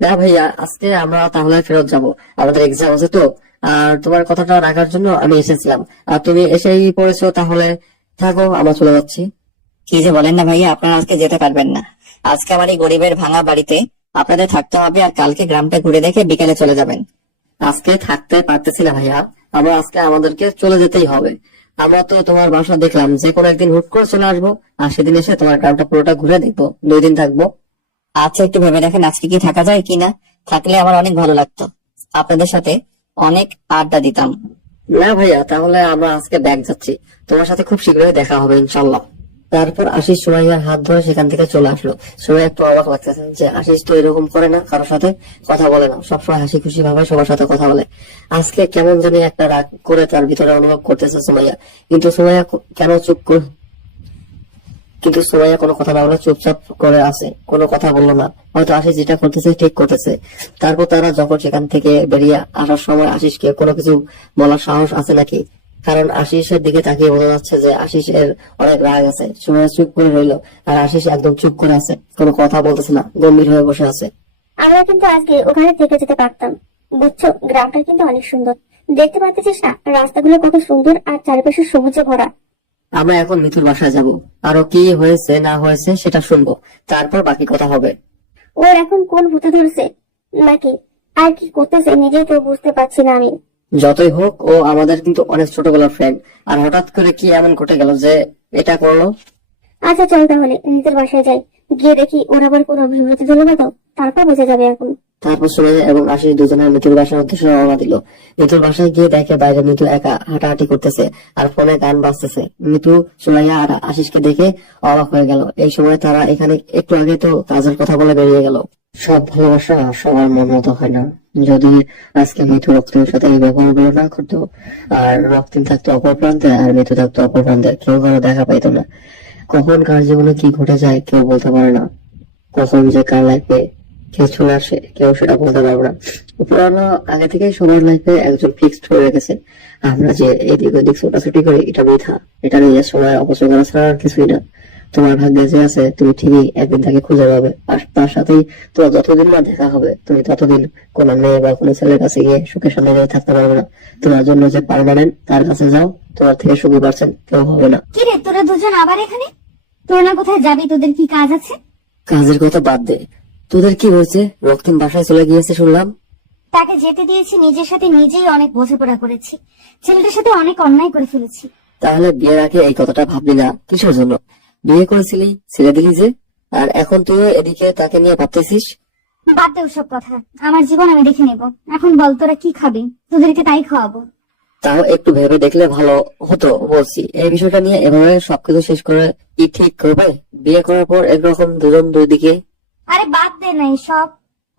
না ভাইয়া, আজকে আমরা তাহলে ফেরত যাব, আমাদের এক্সাম আছে তো। আর তোমার কথাটা রাখার জন্য আমি এসেছিলাম, আর তুমি এসেই পড়েছো, তাহলে থাকো, আমরা চলে যাচ্ছি। কি যে বলেন না ভাইয়া, আপনারা আজকে যেতে পারবেন না। আজকে আমার এই গরিবের ভাঙা বাড়িতে আপনাদের থাকতে হবে, আর কালকে গ্রামটা ঘুরে দেখে বিকেলে চলে যাবেন। আজকে থাকতে পারতেছি না ভাইয়া, আমরা আজকে আমাদেরকে চলে যেতেই হবে। আমরা তো তোমার বাসা দেখলাম, যে কোনো একদিন হুট করে চলে আসবো, আর সেদিন এসে তোমার গ্রামটা পুরোটা ঘুরে দেখবো, 2 দিন থাকবো। আচ্ছা একটু ভেবে দেখেন আজকে কি থাকা যায় কিনা। থাকলে আমার অনেক ভালো লাগতো, আপনাদের সাথে অনেক আড্ডা দিতাম। না ভাইয়া, তাহলে আমরা আজকে ব্যাগ যাচ্ছি, তোমার সাথে খুব শীঘ্রই দেখা হবে ইনশাল্লাহ। তারপর আশিস সুমাইয়ার হাত ধরে সেখান থেকে চলে আসলো। সুমাইয়া একটু অবাক লাগতেছে যে আশিস তো এরকম করে না, কারোর সাথে কথা বলে না, সবসময় হাসি খুশি ভাবে সবার সাথে কথা বলে। আজকে কেমন জানি একটা রাগ করে তার ভিতরে অনুভব করতেছে সুমাইয়া। কিন্তু সুমাইয়া কেন কিন্তু সুমাইয়া কোনো কথা না বলে চুপচাপ করে আছে, কোনো কথা বললো না। হয়তো আশিস যেটা করতেছে ঠিক করতেছে। তারপর তারা যখন সেখান থেকে বেরিয়ে আসার সময় আশিসকে কোনো কিছু বলার সাহস আছে নাকি, কারণ আশিসের দিকে তাকিয়ে বোঝা যাচ্ছে যে আশিসের অনেক রাগ আছে। সুমাইয়া চুপ করে রইলো, আর আশিস একদম চুপ করে আছে, কোনো কথা বলতেছে না, গম্ভীর হয়ে বসে আছে। আমরা কিন্তু আজকে ওখানে থেকে যেতে পারতাম, বুঝছো? গ্রামটা কিন্তু অনেক সুন্দর, দেখতে পাচ্ছিস না রাস্তাগুলো কত সুন্দর, আর চারিপাশে সবুজে ভরা। আমরা এখন মিথুর বাসায় যাব, আরো কি হয়েছে না হয়েছে সেটা শুনবো, তারপর বাকি কথা হবে। ওর এখন কোন ভূতে ধরছে নাকি আর কি করতেছে নিজেই তো বুঝতে পারছি না আমি। যতই হোক, ও আমাদের কিন্তু অনেক ছোটবেলার ফ্রেন্ড, আর হঠাৎ করে কি এমন ঘটে গেল যে এটা করলো? আচ্ছা চল তাহলে নিজের বাসায় যাই, গিয়ে দেখি ওর আবার কোনো বিভ্রান্তি ধরলো না তো, তারপর বোঝা যাবে এখন। তারপর সুমাইয়া এবং আশিস দুজনের মিতুর বাসার উদ্দেশ্যে রওনা দিল। মিতুর বাসায় গিয়ে দেখে বাইরে মিতু একা হাঁটাহাঁটি করতেছে, আর ফোনে গান বাজতেছে। মিতু, সুমাইয়া আর আশিসকে দেখে অবাক হয়ে গেল। এই সময় তারা এখানে একটু আগে তো কাজের কথা বলে বেরিয়ে গেল। সব ভালোবাসা সবার মন মতো হয় না। যদি আজকে মিতু রক্তিমের সাথে এই ব্যবহারগুলো না করতো, আর রক্তিম থাকতো অপর প্রান্তে আর মিতু থাকতো অপর প্রান্তে, কেউ কারো দেখা পাইতো না। কখন কার জীবনে কি ঘটে যায় কেউ বলতে পারে না, কখন যে কার লাইফে কেউ চলে আসে কেউ সেটা বলতে পারবো না। পুরানো আগে থেকে সবার লাইফে একজন ফিক্সড হয়ে রেখেছে। আমরা যে এদিক ওদিক ছোটাছুটি করি এটা বৃথা, এটা নিয়ে সময় অপচয় করা ছাড়া আর কিছুই না। তোমার ভাগ্যে যে আছে তুমি ঠিকই একদিন তাকে খুঁজে পাবে, আর তার সাথেই তোমার যতদিন না দেখা হবে তুমি ততদিন কোনো মেয়ে বা কোনো ছেলের কাছে গিয়ে সুখের সামনে গিয়ে থাকতে পারবে না। তোমার জন্য যে পার্মানেন্ট তার কাছে যাও, তোমার থেকে সুখী পারছেন কেউ হবে না। কি রে, তোরা দুজন আবার এখানে? তোরা না কোথায় যাবি? তোদের কি কাজ আছে? কাজের কথা বাদ দে, তোদের কি হয়েছে? রক্তিম বাসায় চলে গিয়েছে শুনলাম। তাকে যেতে দিয়েছি, নিজের সাথে নিজেই অনেক বোঝাপড়া করেছি, ছেলেটার সাথে অনেক অন্যায় করে ফেলেছি। তাহলে বিয়ের আগে এই কথাটা ভাবলি না কিসের জন্য? বিয়ে করেছিলি, ছেড়ে দিলি যে, আর এখন তুই এদিকে তাকে নিয়ে ভাবতেছিস। বাদ দে ওসব কথা, আমার জীবন আমি দেখে নেব। এখন বল তোরা কি খাবি, তোদেরকে তাই খাওয়াবো। তাও একটু ভেবে দেখলে ভালো হতো বলছি। এই বিষয়টা নিয়ে এভাবে সবকিছু শেষ করে কি ঠিক করবে? বিয়ে করার পর একরকম দুজন দুই দিকে। আরে বাদ দে না, সব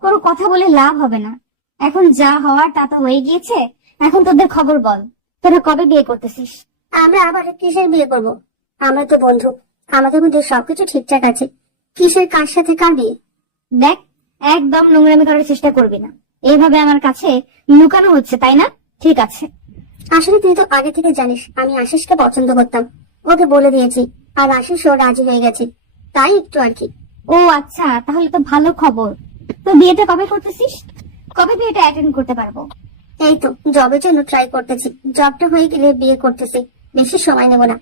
কোনো কথা বলে লাভ হবে না। এখন যা হওয়ার তা তো হয়ে গিয়েছে। এখন তোদের খবর বল, তোরা কবে বিয়ে করতেছিস? আমরা আবার কিসের বিয়ে করব? আমরা তো বন্ধু, আমাদের মধ্যে সবকিছু ঠিকঠাক আছে। কিসের কার সাথে কার বিয়ে? দেখ, একদম নোংরামি করার চেষ্টা করবি না। এইভাবে আমার কাছে লুকানো হচ্ছে, তাই না? ঠিক আছে। আসলে তুই তো আগে থেকে জানিস আমি আশিসকে পছন্দ করতাম, ওকে বলে দিয়েছি, আর আশিসও রাজি হয়ে গেছে, তাই একটু আর কি। ও আচ্ছা, তাহলে তো ভালো খবর। তো বিয়েটা কবে করতেছিস? কবে বিয়েটা অ্যাটেন্ড করতে পারবো? এই তো জবের জন্য ট্রাই করতেছি, জবটা হয়ে গেলে বিয়ে করতেছি, বেশি সময় নেব না।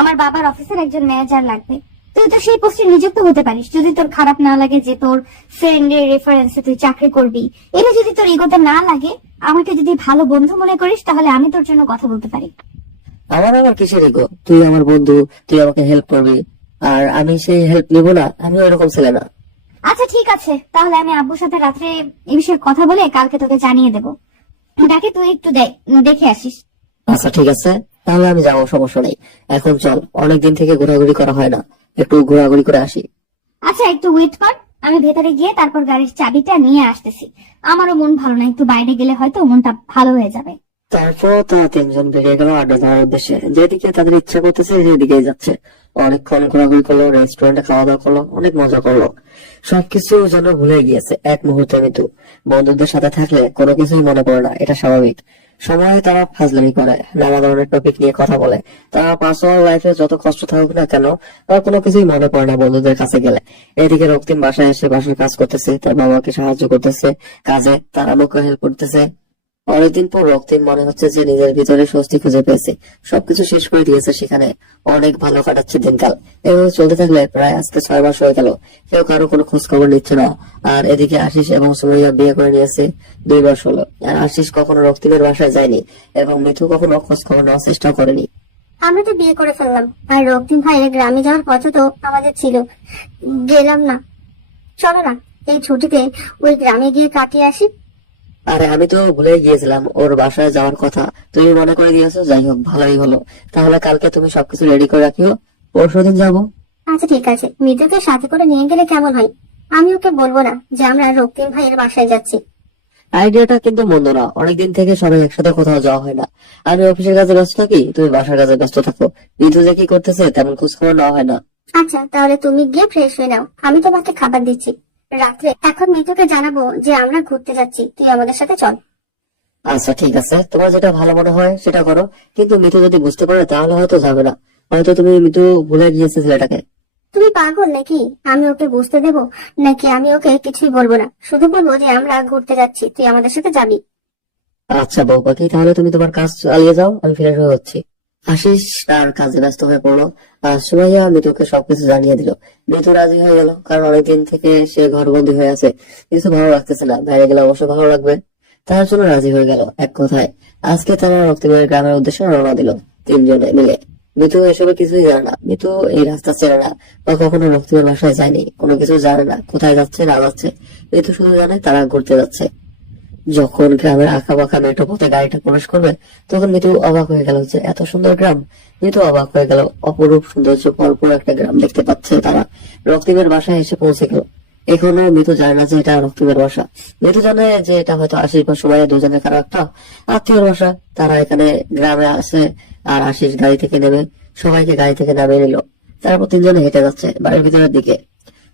আমার বাবার অফিসের একজন ম্যানেজার লাগবে। তুই তো সেই পোস্টে নিযুক্ত হতে পারিস, যদি তোর খারাপ না লাগে যে তোর ফ্রেন্ডের রেফারেন্সে তুই চাকরি করবি। এটা যদি তোর ইগোতে না লাগে, আমাকে যদি ভালো বন্ধু মনে করিস, তাহলে আমি তোর জন্য কথা বলতে পারি। আমার আবার কিসের এগো? তুই আমার বন্ধু, তুই আমাকে হেল্প করবি, আর আমি সেই হেল্প নিব না? আমি ওরকম ছেলে না। আচ্ছা ঠিক আছে, তাহলে আমি আব্বুর সাথে রাত্রে এই বিষয়ে কথা বলে কালকে তোকে জানিয়ে দেবো। ডাকে তুই একটু দেখে আসিস। আচ্ছা ঠিক আছে, তাহলে আমি যাবো, সমস্যা নেই। এখন চল, অনেকদিন থেকে ঘোরাঘুরি করা হয় না, একটু ঘোরাঘুরি করে আসি। আচ্ছা একটু ওয়েট কর, আমি ভেতরে গিয়ে তারপর গাড়ির চাবিটা নিয়ে আসতেছি। আমারও মন ভালো না, একটু বাইরে গেলে হয়তো মনটা ভালো হয়ে যাবে। তারপর তারা তিনজন বেরিয়ে গেল আড্ডা দেওয়ার উদ্দেশ্যে। যেদিকে তাদের ইচ্ছা করতেছে সেদিকে যাচ্ছে। অনেকক্ষণ ঘোরাঘুরি করলো, রেস্টুরেন্টে খাওয়া দাওয়া করলো, অনেক মজা করলো। সবকিছু যেন ভুলে গিয়েছে এক মুহূর্তে মৃত্যু। বন্ধুদের সাথে থাকলে কোনো কিছুই মনে পড়ে না, এটা স্বাভাবিক। সময় তারা ফাজলামি করে, নানা ধরনের টপিক নিয়ে কথা বলে। তারা পার্সোনাল লাইফে যত কষ্ট থাকুক না কেন, তার কোনো কিছুই মনে পড়ে না বন্ধুদের কাছে গেলে। এদিকে রক্তিম বাসায় এসে বাসার কাজ করতেছে, তার বাবাকে সাহায্য করতেছে কাজে, তার আমাকে হেল্প করতেছে। অনেকদিন পর রক্তিম মনে হচ্ছে যে নিজের ভিতরে স্বস্তি খুঁজে পেয়েছে, সবকিছু শেষ করে দিয়েছে সেখানে। অনেক ভালো কাটাচ্ছে দিনকাল। এভাবে চলতে থাকলে প্রায় আজকে 6 মাস হয়ে গেল, কেউ কারো কোনো খোঁজ খবর নিচ্ছে না। আর এদিকে আশিস এবং সুমাইয়া বিয়ে করে নিয়েছে, 2 মাস হলো। আর আশিস কখনো রক্তিমের বাসায় যায়নি এবং মিঠু কখনো খোঁজ খবর নেওয়ার চেষ্টা করেনি। আমরা তো বিয়ে করে ফেললাম, আর রক্তিম ভাইয়ের গ্রামে যাওয়ার কথা তো আমাদের ছিল, গেলাম না। চলো না এই ছুটিতে ওই গ্রামে গিয়ে কাটিয়ে আসি। আরে আমি তো ভুলে গিয়েছিলাম ওর বাসায় যাওয়ার কথা, তুমি মনে করে দিয়েছো। যাই হোক, ভালোই হলো। তাহলে কালকে তুমি সবকিছু রেডি করে রাখিও, পরশুদিন যাবো। আচ্ছা ঠিক আছে, মৃদুকে সাথে করে নিয়ে গেলে কেমন হয়? আমি ওকে বলবো না যে আমরা রক্তিম ভাইয়ের বাসায় যাচ্ছি। আইডিয়াটা কিন্তু মন্দ না, অনেকদিন থেকে সবাই একসাথে কোথাও যাওয়া হয় না। আমি অফিসের কাজে ব্যস্ত থাকি, তুমি বাসার কাজে ব্যস্ত থাকো। ঋতু যে কি করতেছে তেমন খোঁজ খবর নেওয়া হয় না। আচ্ছা তাহলে তুমি গিয়ে ফ্রেশ হয়ে নাও, আমি তোমাকে খাবার দিচ্ছি রাত্রে। এখন মৃদুকে জানাবো যে আমরা ঘুরতে যাচ্ছি, তুই আমাদের সাথে চল। আচ্ছা ঠিক আছে, তোমার যেটা ভালো মনে হয় সেটা করো, কিন্তু মিতু যদি বুঝতে পারে তাহলে হয়তো যাবে না। হয়তো তুমি মিতু ভুলে গিয়েছে ছেলেটাকে। তুমি পাগল নাকি? আমি ওকে বুঝতে দেবো নাকি? আমি ওকে কিছুই বলবো না, শুধু বলবো যে আমরা ঘুরতে যাচ্ছি, তুই আমাদের সাথে যাবি। আচ্ছা বউ পাখি, তাহলে তুমি তোমার কাজ চালিয়ে যাও, আমি ফ্রেশ হয়ে হচ্ছি। আশিস তার কাজে ব্যস্ত হয়ে পড়লো, আর সুমাইয়া মিতুকে সবকিছু জানিয়ে দিল। মিতু রাজি হয়ে গেল, কারণ অনেকদিন থেকে সে ঘরবন্দি হয়ে আছে, কিছু ভালো লাগতেছে না। বাইরে গেলে অবশ্য ভালো লাগবে, তার জন্য রাজি হয়ে গেল। এক কথায় আজকে তারা রক্তিমের গ্রামের উদ্দেশ্যে রওনা দিল, তিনজনে মিলে। মিতু এসবে কিছুই জানে না, মিতু এই রাস্তা চেনে না বা কখনো রক্তিমের বাসায় যায়নি, কোনো কিছু জানে না, কোথায় যাচ্ছে না যাচ্ছে। মিতু শুধু জানে তারা ঘুরতে যাচ্ছে। যখন গ্রামের আঁকা বাঁকা মেঠো পথে গাড়িটা প্রবেশ করবে, তখন মিতু অবাক হয়ে গেল যে এত সুন্দর গ্রাম। মিতু অবাক হয়ে গেল, অপরূপ সৌন্দর্য ভরপুর একটা গ্রাম দেখতে পাচ্ছে তারা। রক্তিমের বাসায় এসে পৌঁছে গেল। এখনো মিতু জানে না যে এটা রক্তিমের বাসা। মিতু জানে যে এটা হয়তো আশিস বা সময় দুজনের কারো একটা আত্মীয়র বাসা। তারা এখানে গ্রামে আসে, আর আশিস গাড়ি থেকে নেমে সবাইকে গাড়ি থেকে নামিয়ে নিল। তারপর তিনজনে হেঁটে যাচ্ছে বাড়ির ভিতরের দিকে।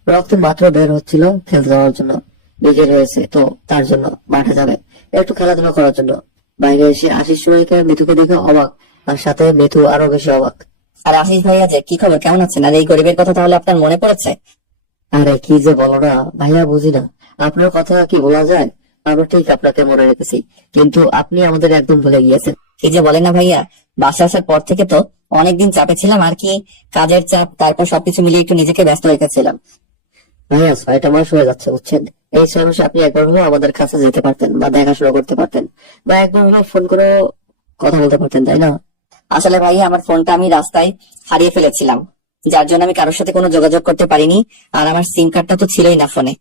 রক্তিম মাত্র বের হচ্ছিল খেলতে যাওয়ার জন্য, বিকেল হয়েছে তো তার জন্য মাঠে যাবে একটু খেলাধুলা করার জন্য। বাইরে এসে আশিস সময়কে মিতুকে দেখে অবাক, আর সাথে মিতু আরো বেশি অবাক। আর আশিস ভাইয়া যে কি খবর, কেমন আছেন? আর এই গরিবের কথা তাহলে আপনার মনে পড়েছে? আরে কি যে বলো না ভাইয়া, বুঝি না আপনার কথা কি বলা যায়। আমরা ঠিক আপনাকে মনে রেখেছি, কিন্তু আপনি আমাদের একদম ভুলে গিয়েছেন। কি যে বলেন না ভাইয়া, বাসা আসার পর থেকে তো অনেকদিন চাপে ছিলাম আর কি, কাজের চাপ, তারপর সবকিছু মিলিয়ে একটু নিজেকে ব্যস্ত রেখেছিলাম। ভাইয়া 6টা মাস হয়ে যাচ্ছে বুঝছেন, এই 6 মাসে আপনি একবার হলেও আমাদের কাছে যেতে পারতেন বা দেখাশোনা করতে পারতেন, বা একবার হলেও ফোন করে কথা বলতে পারতেন, তাই না? আসলে ভাইয়া আমার ফোনটা আমি রাস্তায় হারিয়ে ফেলেছিলাম, যার জন্য আমি কারোর সাথে কোনো যোগাযোগ করতে পারিনি। আর আমার সিম কার্ডটা তো ছিলই না ফোনে।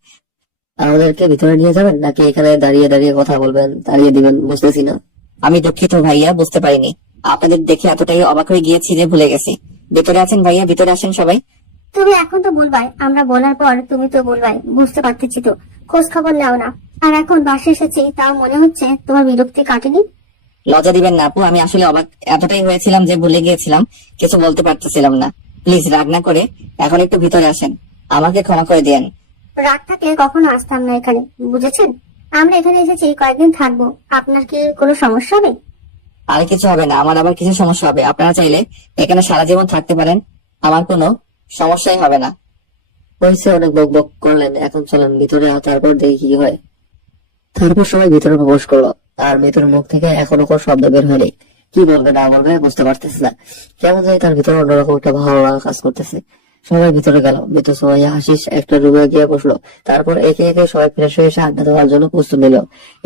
আমাদেরকে ভিতরে নিয়ে যাবেন নাকি এখানে দাঁড়িয়ে দাঁড়িয়ে কথা বলবেন, দাঁড়িয়ে দিবেন, বুঝতেছি না। আমি দুঃখিত ভাইয়া, বুঝতে পারিনি। আপনাদের দেখে এতটাই অবাক হয়ে গিয়েছি যে ভুলে গেছি। ভিতরে আছেন ভাইয়া, ভিতরে আসেন সবাই। তুমি এখন তো বলবাই, আমরা বলার পর তুমি তো বলবাই, বুঝতে পারতেছি তো, খোঁজ খবর নাও না। আর এখন বাসে এসেছি, তাও মনে হচ্ছে তোমার বিরক্তি কাটেনি। লজ্জা দিবেন না আপু, আমি আসলে অবাক এতটাই হয়েছিলাম যে ভুলে গিয়েছিলাম, কিছু বলতে পারতেছিলাম না। প্লিজ রাগ না করে এখন একটু ভিতরে আসেন, আমাকে ক্ষমা করে দিয়েন। রাগ থাকলে কখনো আসতাম না এখানে, বুঝেছেন? আমরা এখানে এসেছি কয়েকদিন থাকবো, আপনার কি কোনো সমস্যা হবে? আর কিছু হবে না, আমার আবার কিছু সমস্যা হবে। আপনারা চাইলে এখানে সারা জীবন থাকতে পারেন, আমার কোনো সমস্যাই হবে না। হয়েছে, অনেক বক বক করলেন, এখন চলেন ভিতরে, তারপর দেখি কি হয়। তারপর সবাই ভিতরে প্রবেশ করলো। আর মৃত্যুর মুখ থেকে এখনো কোনো শব্দ বের হয়নি। কি বলবে না বলবে বুঝতে পারতেছে না। কেমন জানি তার ভিতরে অন্যরকম একটা ভালো লাগা কাজ করতেছে। সবাই ভিতরে গেল। মৃত্যু সময় আশিস একটা রুমে গিয়ে বসলো। তারপর একে একে সবাই ফ্রেশ হয়ে এসে আড্ডা দেওয়ার জন্য প্রস্তুত নিল।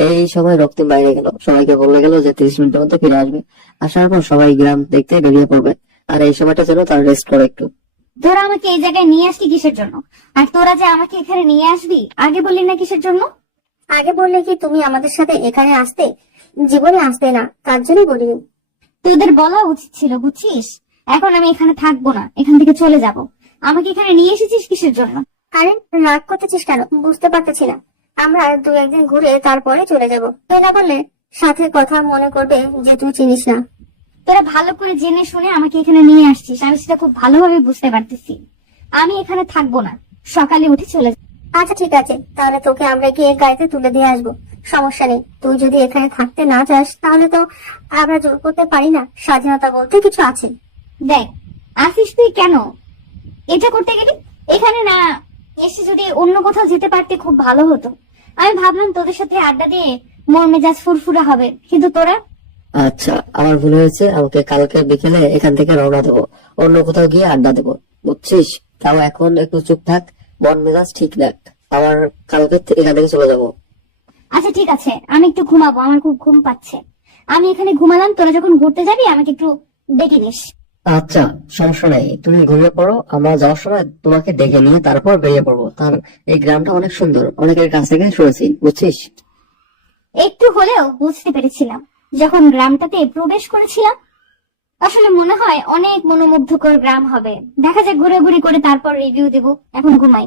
এই সময় রক্তিম বাইরে গেল, সবাইকে বলে গেল যে 30 মিনিটের মধ্যে ফিরে আসবে। আসার পর সবাই গ্রাম দেখতে বেরিয়ে পড়বে। আর এই সময়টা যেন তার রেস্ট করে একটু। তোরা আমাকে এই জায়গায় নিয়ে আসলি কিসের জন্য? আর তোরা যে আমাকে এখানে নিয়ে আসবি আগে বললি না কিসের জন্য? আগে বললে কি তুমি আমাদের সাথে এখানে আসতে? জীবনে আসতে না, তার জন্য বলিনি। তোদের বলা উচিত ছিল, বুঝছিস? এখন আমি এখানে থাকবো না, এখান থেকে চলে যাব। আমাকে এখানে নিয়ে এসেছিস কিসের জন্য? আরে রাগ করতেছিস কেন? বুঝতে পারতেছি না। আমরা 2-1 দিন ঘুরে তারপরে চলে যাব। তুই না বললে সাথে কথা মনে করবে যে তুই চিনিস না। তোরা ভালো করে জেনে শুনে আমাকে এখানে নিয়ে আসছিস, আমি সেটা খুব ভালোভাবে বুঝতে পারতেছি। আমি এখানে থাকবো না, সকালে উঠে চলে যাব। আচ্ছা ঠিক আছে, তাহলে তোকে আমরা গিয়ে গাড়িতে তুলে দিয়ে আসবো, সমস্যা নেই। তুই যদি এখানে থাকতে না চাস তাহলে তো আমরা জোর করতে পারি না, স্বাধীনতা বলতে কিছু আছে। দেখ আসিস, তুই কেন এটা করতে গেলি? এখানে না এসে যদি অন্য কোথাও যেতে পারতে খুব ভালো হতো। আমি ভাবলাম তোদের সাথে আড্ডা দিয়ে মন মেজাজ ফুরফুরা হবে, কিন্তু তোরা। আচ্ছা, আমার ভুল হয়েছে, আমাকে কালকে বিকেলে এখান থেকে রওনা দেবো, অন্য কোথাও গিয়ে আড্ডা দেবো, বুঝছিস? তাও এখন একটু চুপ থাক, মন মেজাজ ঠিক রাখ। আবার কালকে এখান থেকে চলে যাবো। আচ্ছা ঠিক আছে, আমি একটু ঘুমাবো, আমার খুব ঘুম পাচ্ছে। আমি এখানে ঘুমালাম, তোরা যখন ঘুরতে যাবি আমাকে একটু ডেকে নিস। আচ্ছা, সমস্যা নেই, তুমি ঘুমিয়ে পড়ো, আমরা যাওয়ার সময় তোমাকে ডেকে নিয়ে তারপর বেরিয়ে পড়বো। তার এই গ্রামটা অনেক সুন্দর, অনেকের কাছ থেকে শুনেছি, বুঝছিস? একটু হলেও বুঝতে পেরেছিলাম যখন গ্রামটাতে প্রবেশ করেছিলাম। আসলে মনে হয় অনেক মনোমুগ্ধকর গ্রাম হবে। দেখা যাক, ঘুরে করে তারপর রিভিউ দেবো। এখন ঘুমাই।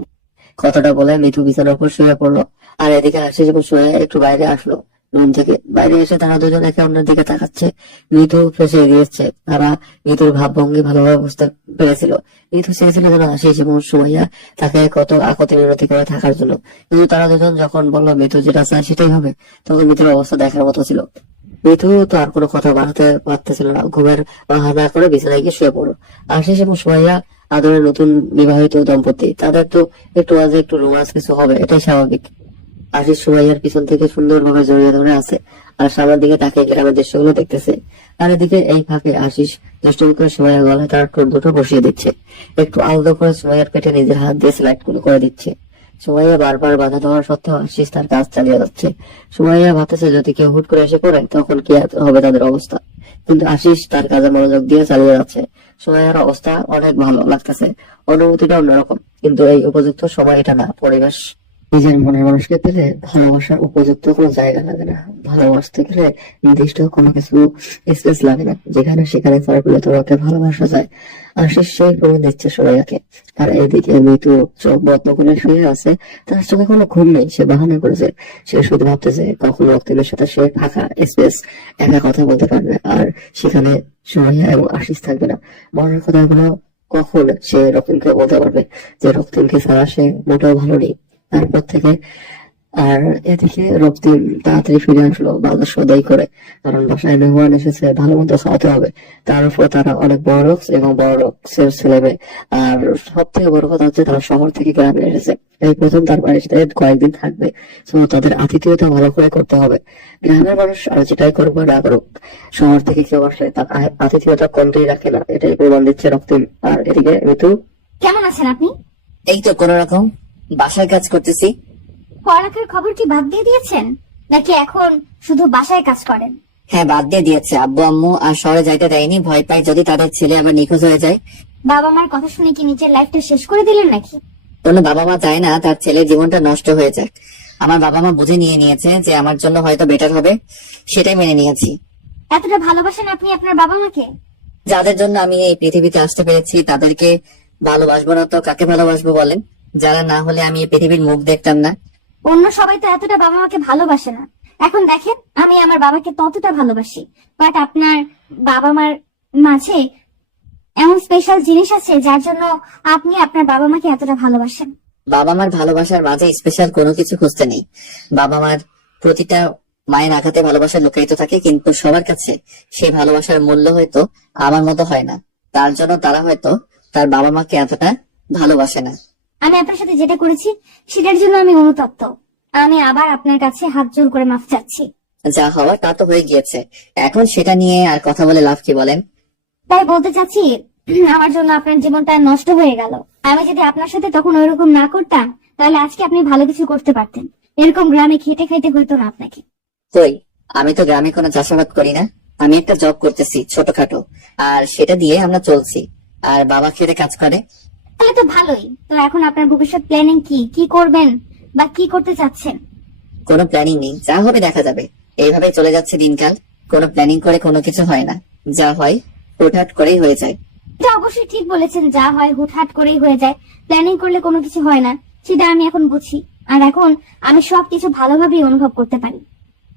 কথাটা বলে মিঠু বিছানার উপর শুয়ে পড়লো। আর এদিকে আশিস যখন শুয়ে একটু বাইরে আসলো রুম থেকে। বাইরে এসে তারা দুজন একে অন্যের দিকে তাকাচ্ছে। মিঠু ফেসে দিয়েছে। তারা মিঠুর ভাবভঙ্গি ভালোভাবে বুঝতে পেরেছিল। মিঠু চেয়েছিল যেন আশিস এবং সুমাইয়া তাকে কত আকতি মিনতি করে থাকার জন্য, কিন্তু তারা দুজন যখন বললো মিঠু যেটা চায় সেটাই হবে, তখন মিঠুর অবস্থা দেখার মতো ছিল। মিঠু তো আর কোনো কথা বাড়াতে পারতেছিল না, ঘুমের বাহানা করে বিছানায় গিয়ে শুয়ে পড়ো। আশিস এবং সুমাইয়া আদরের নতুন বিবাহিত দম্পতি, তাদের তো একটু আজ একটু রোমান্স কিছু হবে, এটাই স্বাভাবিক। আশিস সুমাইয়ার পিছন থেকে সুন্দরভাবে জড়িয়ে ধরে আছে আর সামনের দিকে তাকে গ্রামের দৃশ্যগুলো দেখতেছে। আর এদিকে এই ফাঁকে আশিস দুষ্টুমি করে সুমাইয়ার গলায় তার ঠোঁট দুটো বসিয়ে দিচ্ছে। একটু আলতো করে সুমাইয়ার পেটে নিজের হাত দিয়ে স্লাইড করে দিচ্ছে। সুমাইয়া বারবার বাধা দেওয়ার সত্ত্বেও আশিস তার কাজ চালিয়ে যাচ্ছে। সুমাইয়া ভাবতেছে যদি কেউ হুট করে এসে পড়ে তখন কি হবে তাদের অবস্থা, কিন্তু আশিস তার কাজে মনোযোগ দিয়ে চালিয়ে যাচ্ছে। সুমাইয়ার অবস্থা অনেক ভালো লাগতেছে, অনুভূতিটা অন্যরকম, কিন্তু এই উপযুক্ত সময় এটা না, পরিবেশ। নিজের মনের মানুষকে পেলে ভালোবাসার উপযুক্ত কোনো জায়গা লাগে না। ভালোবাসতে গেলে নির্দিষ্ট কোনো কিছু স্পেস লাগে না, যেখানে সেখানে ফারগুলো তোমাকে ভালোবাসা যায়। আশিস সেই প্রমাণ দিচ্ছে সুমাইয়াকে। আর এদিকে মৃত্যু চোখ বন্ধ করে শুয়ে আছে, তার চোখে কোনো ঘুম নেই, সে বাহানা করেছে। সে শুধু ভাবতেছে কখন রক্তিমের সাথে সে ফাঁকা স্পেস একা কথা বলতে পারবে, আর সেখানে সুমাইয়া এবং আশিস থাকবে না। মনের কথাগুলো কখন সে রক্তিমকে বলতে পারবে যে রক্তিমকে ছাড়া সে মোটেও ভালো নেই তারপর থেকে। আর এদিকে রক্তিম তাড়াতাড়ি ফিরে আসলো বাজার সদাই করে, কারণ বাসায় মেহমান এসেছে, ভালো মতো খাওয়াতে হবে। তার উপর তারা অনেক বড় লোক এবং বড় লোকের ছেলে মেয়ে। আর সব থেকে বড় কথা হচ্ছে তারা শহর থেকে গ্রামে এসেছে, এই প্রথম তার বাড়িতে কয়েকদিন থাকবে। তো তাদের আতিথেয়তা ভালো করে করতে হবে। গ্রামের মানুষ আর যেটাই করুক বা না করুক, শহর থেকে কেউ আসলে তার আতিথেয়তা কমতেই রাখে না, এটাই প্রমাণ দিচ্ছে রক্তিম। আর এদিকে ঋতু, কেমন আছেন আপনি? এই তো কোন রকম, বাসায় কাজ করতেছি। পড়ালেখার খবর কি বাদ দিয়ে দিয়েছেন, নাকি এখন শুধু বাসায় কাজ করেন? হ্যাঁ, বাদ দিয়ে দিয়েছে। আব্বু আম্মু আর শহরে যাইতে দেয়নি, ভয় পায় যদি তাদের ছেলে আবার নিখোঁজ হয়ে যায়। বাবা মার কথা শুনে কি নিজের লাইফটা শেষ করে দিলেন নাকি? কোনো বাবা মা চায় না তার ছেলের জীবনটা নষ্ট হয়ে যাক। আমার বাবা মা বুঝে নিয়েছে যে আমার জন্য হয়তো বেটার হবে, সেটাই মেনে নিয়েছি। এতটা ভালোবাসেন আপনি আপনার বাবা মাকে? যাদের জন্য আমি এই পৃথিবীতে আসতে পেরেছি তাদেরকে ভালোবাসবো না তো কাকে ভালোবাসবো বলেন? যারা না হলে আমি এই পৃথিবীর মুখ দেখতাম না। অন্য সবাই তো এতটা বাবা মাকে ভালোবাসে না। এখন দেখেন, আমি আমার বাবাকে ততটা ভালোবাসি, বাট আপনার বাবা মার মাঝে এমন স্পেশাল জিনিস আছে যার জন্য আপনি আপনার বাবা মাকে এতটা ভালোবাসেন। বাবা মার ভালোবাসার মাঝে স্পেশাল কোনো কিছু খুঁজতে নেই। বাবা মার প্রতিটা মায়ের আঘাতে ভালোবাসা লুকায়িত থাকে, কিন্তু সবার কাছে সেই ভালোবাসার মূল্য হয়তো আমার মতো হয় না। তার জন্য তারা হয়তো তার বাবা মাকে এতটা ভালোবাসে না। আমি আপনার সাথে যেটা করেছি সেটার জন্য আমি অনুতপ্ত। আমি আবার আপনার কাছে হাত জোর করে মাফ চাচ্ছি। যা হওয়ার তা তো হয়ে গিয়েছে, এখন সেটা নিয়ে আর কথা বলে লাভ কি বলেন? তাই বলতে চাচ্ছি, আমার জন্য আপনার জীবনটা নষ্ট হয়ে গেল। আমি যদি আপনার সাথে তখন ওইরকম না করতাম, তাহলে আজকে আপনি ভালো কিছু করতে পারতেন। এরকম গ্রামে খেটে খাইতে হইতো না আপনাকে। কই, আমি তো গ্রামে কোনো চাষাবাদ করি না। আমি একটা জব করতেছি ছোটখাটো, আর সেটা দিয়ে আমরা চলছি। আর বাবা খেতে কাজ করে। তাহলে তো ভালোই। তো এখন আপনার ভবিষ্যৎ প্ল্যানিং কি? কি করবেন বা কি করতে চাচ্ছেন? কোনো প্ল্যানিং নেই, যা হবে দেখা যাবে। এইভাবে চলে যাচ্ছে দিনকাল। কোনো প্ল্যানিং করে কোনো কিছু হয় না, যা হয় হুটহাট করেই হয়ে যায়। এটা অবশ্যই ঠিক বলেছেন, যা হয় হুটহাট করেই হয়ে যায়। প্ল্যানিং করলে কোনো কিছু হয় না, সেটা আমি এখন বুঝি। আর এখন আমি সবকিছু ভালোভাবেই অনুভব করতে পারি।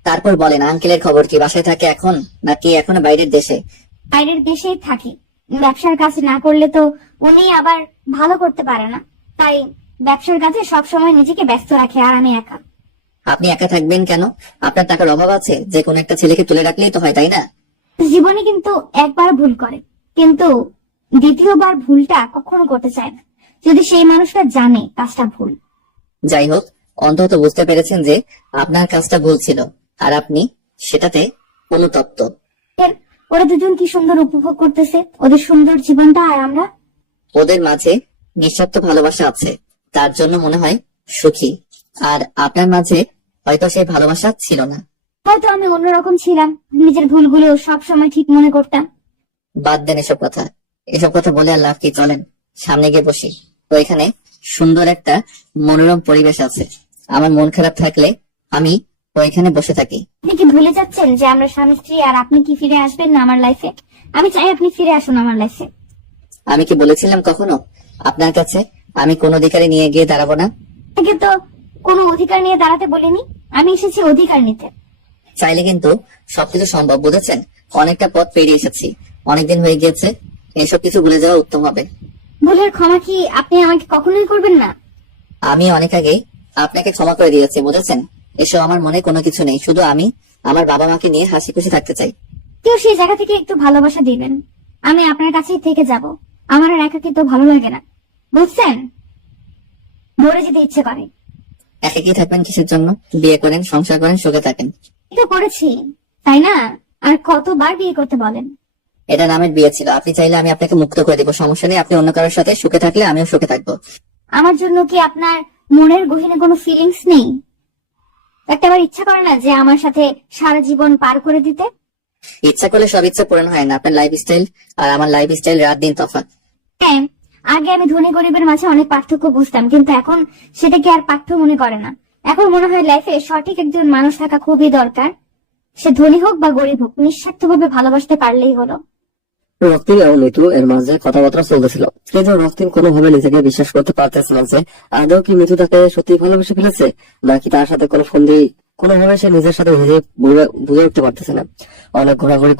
তারপর বলেন, আঙ্কেলের খবর কি? বাসায় থাকে এখন নাকি এখনো বাইরের দেশে? বাইরের দেশেই থাকি। ব্যবসার কাজ না করলে তো উনি আবার ভালো করতে পারে না, তাই ব্যবসার কাজে সবসময় নিজেকে ব্যস্ত রাখে। আর আমি একা। আপনি একা থাকবেন কেন? আপনার টাকার অভাব আছে? যে কোনো একটা ছেলেকে তুলে রাখলেই তো হয়, তাই না? জীবনে কিন্তু একবার ভুল করে, কিন্তু দ্বিতীয়বার ভুলটা কখনো করতে চায় না, যদি সেই মানুষটা জানে কাজটা ভুল। যাই হোক, অন্তত বুঝতে পেরেছেন যে আপনার কাজটা ভুল ছিল, আর আপনি সেটাতে অনুতপ্ত। ওরা দুজন কি সুন্দর উপভোগ করতেছে ওদের সুন্দর জীবনটা, আর আমরা? ওদের মাঝে নিঃস্বার্থ ভালোবাসা আছে, তার জন্য মনে হয় সুখী। আর আপনার মাঝে হয়তো সেই ভালোবাসা ছিল না। হয়তো আমি অন্যরকম ছিলাম, নিজের ভুলগুলো সব সময় ঠিক মনে করতাম। বাদ দেন এসব কথা। এসব কথা বলে আর লাভ কি? চলেন সামনে গিয়ে বসি। তো এখানে সুন্দর একটা মনোরম পরিবেশ আছে। আমার মন খারাপ থাকলে আমি ওইখানে বসে থাকি। আপনি কি ভুলে যাচ্ছেন যে আমরা স্বামী স্ত্রী, আর আপনি কি ফিরে আসবেন না আমার লাইফে? আমি চাই আপনি ফিরে আসুন আমার লাইফে। আমি কি বলেছিলাম কখনো আপনার কাছে আমি কোন অধিকারে নিয়ে গিয়ে দাঁড়াবো না? আগে তো কোনো অধিকার নিয়ে দাঁড়াতে বলিনি, আমি এসেছি অধিকার নিতে। চাইলে কিন্তু সবকিছু সম্ভব, বুঝেছেন? অনেকটা পথ পেরিয়ে এসেছি, অনেকদিন হয়ে গিয়েছে। এসব কিছু ভুলে যাওয়া উত্তম হবে। ভুলের ক্ষমা কি আপনি আমাকে কখনোই করবেন না? আমি অনেক আগেই আপনাকে ক্ষমা করে দিয়েছি, বুঝেছেন? এসব আমার মনে কোনো কিছু নেই, শুধু আমি আমার বাবা মাকে নিয়ে হাসি খুশি থাকতে চাই। কেউ সেই জায়গা থেকে একটু ভালোবাসা দিবেন। আমি আপনার কাছেই থেকে যাব। আমার আর একাকিত্ব ভালো লাগে না, বুঝছেন? মরে যেতে ইচ্ছে করে। একাকি থাকবেন কিসের জন্য? বিয়ে করেন, সংসার করেন, সুখে থাকেন। এটা করেছি, তাই না? আর কতবার বিয়ে করতে বলেন? এটা নামের বিয়ে ছিল। আপনি চাইলে আমি আপনাকে মুক্ত করে দিব, সমস্যা নেই। আপনি অন্য কারোর সাথে সুখে থাকলে আমিও সুখে থাকবো। আমার জন্য কি আপনার মনের গহীনে কোনো ফিলিংস নেই? একটাবার ইচ্ছা করে না যে আমার সাথে সারা জীবন পার করে দিতে? ইচ্ছা করলে সব ইচ্ছা পূরণ হয় না। আপনার লাইফস্টাইল আর আমার লাইফস্টাইল রাত দিন তফাৎ। হ্যাঁ, আগে আমি ধনী গরিবের মাঝে অনেক পার্থক্য বুঝতাম, কিন্তু এখন সেটাকে আর পার্থক্য মনে করে না। এখন মনে হয় লাইফে সঠিক একজন মানুষ থাকা খুবই দরকার। সে ধনী হোক বা গরিব হোক, নিঃস্বার্থভাবে ভালোবাসতে পারলেই হলো। রক্তিম এবং মিতু এর মাঝে কথাবার্তা চলতেছিল, কিন্তু রক্তিম কোনোভাবে নিজেকে বিশ্বাস করতে পারতেছিল যে আদৌ কি মিতু তাকে সত্যি ভালোবেসে ফেলেছে, নাকি তার সাথে কোনো ফন্দি। কোনোভাবে সে নিজের সাথে নিজে বুঝে উঠতে পারতেছে না। অনেক ঘোরাঘুরি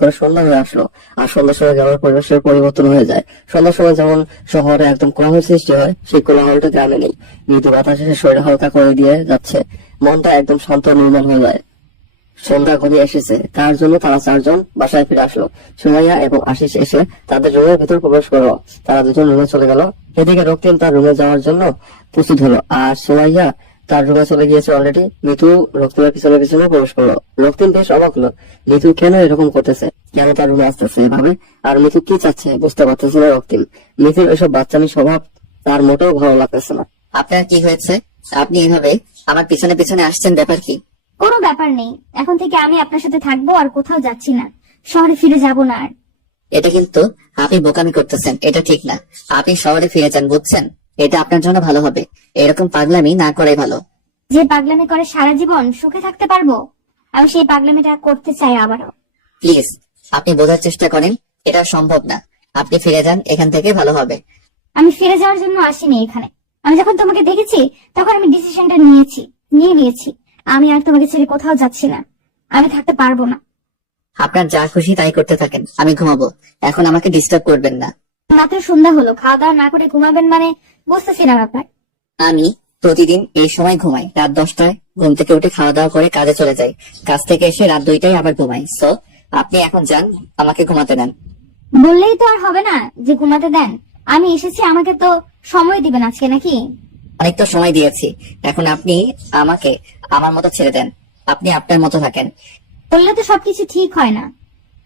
করে সন্ধ্যা হয়ে আসলো। আর সন্ধ্যার সময় যেমন পরিবেশের পরিবর্তন হয়ে যায়, সন্ধ্যার সময় যেমন শহরে একদম কোলাহল সৃষ্টি হয়, সেই কোলাহলটা গ্রামে নেই। মৃদু বাতাসে শরীর হালকা করে দিয়ে যাচ্ছে, মনটা একদম শান্ত নির্মল হয়ে যায়। সন্ধ্যা ঘনিয়ে এসেছে, তার জন্য তারা চারজন বাসায় ফিরে আসলো। সুমাইয়া এবং আশিস এসে তাদের রুমের ভিতর প্রবেশ করলো। তারা দুজন রুমে চলে গেল। এদিকে রক্তিম তার রুমে যাওয়ার জন্য প্রস্তুত হলো, আর সুমাইয়া তার রুমে চলে গিয়েছে অলরেডি। মিতু রক্তিমের পিছনে পিছনে প্রবেশ করলো। রক্তিম বেশ অবাক হলো, মিতু কেন এরকম করতেছে, কেন তার রুমে আসতেছে এভাবে, আর মিতু কি চাচ্ছে বুঝতে পারতেছে না রক্তিম। মিতুর এসব বাচ্চামি স্বভাব তার মোটেও ভালো লাগতেছে না। আপনার কি হয়েছে? আপনি এভাবে আমার পিছনে পিছনে আসছেন, ব্যাপার কি? কোনো ব্যাপার নেই, এখন থেকে আমি আপনার সাথে থাকবো আর কোথাও যাচ্ছি না, শহরে ফিরে যাব না আর। এটা কিন্তু আপনি বোকামি করতেছেন, এটা ঠিক না। আপনি শহরে ফিরে যান, বুঝছেন? এটা আপনার জন্য ভালো হবে। এরকম পাগলামি না করাই ভালো। যে পাগলামি করে সারা জীবন সুখে থাকতে পারবো, আমি সেই পাগলামিটা করতে চাই আবারও। প্লিজ আপনি বোঝার চেষ্টা করেন, এটা সম্ভব না। আপনি ফিরে যান, এখান থেকে ভালো হবে। আমি ফিরে যাওয়ার জন্য আসিনি এখানে। আমি যখন তোমাকে দেখেছি তখন আমি ডিসিশনটা নিয়েছি। আমি আর তোমাকে ছেড়ে কোথাও যাচ্ছি না, আমি থাকতে পারবো না। আপনার যা খুশি তাই করতে থাকেন, আমি ঘুমাবো। এখন আমাকে ডিস্টার্ব করবেন না। মাত্র সন্ধ্যা হলো, খাওয়া দাওয়া না করে ঘুমাবেন মানে বুঝতেছি না ব্যাপার। আমি প্রতিদিন এই সময় ঘুমাই, রাত 10টায় ঘুম থেকে উঠে খাওয়া দাওয়া করে কাজে চলে যাই। কাজ থেকে এসে রাত 2টায় আবার ঘুমাই। সো আপনি এখন যান, আমাকে ঘুমাতে দেন। বললেই তো আর হবে না যে ঘুমাতে দেন। আমি এসেছি, আমাকে তো সময় দিবেন আজকে নাকি? অনেক তো সময় দিয়েছি, এখন আপনি আমাকে আমার মতো ছেড়ে দেন। আপনি আপনার মতো থাকেন। বললে তো সবকিছু ঠিক হয় না,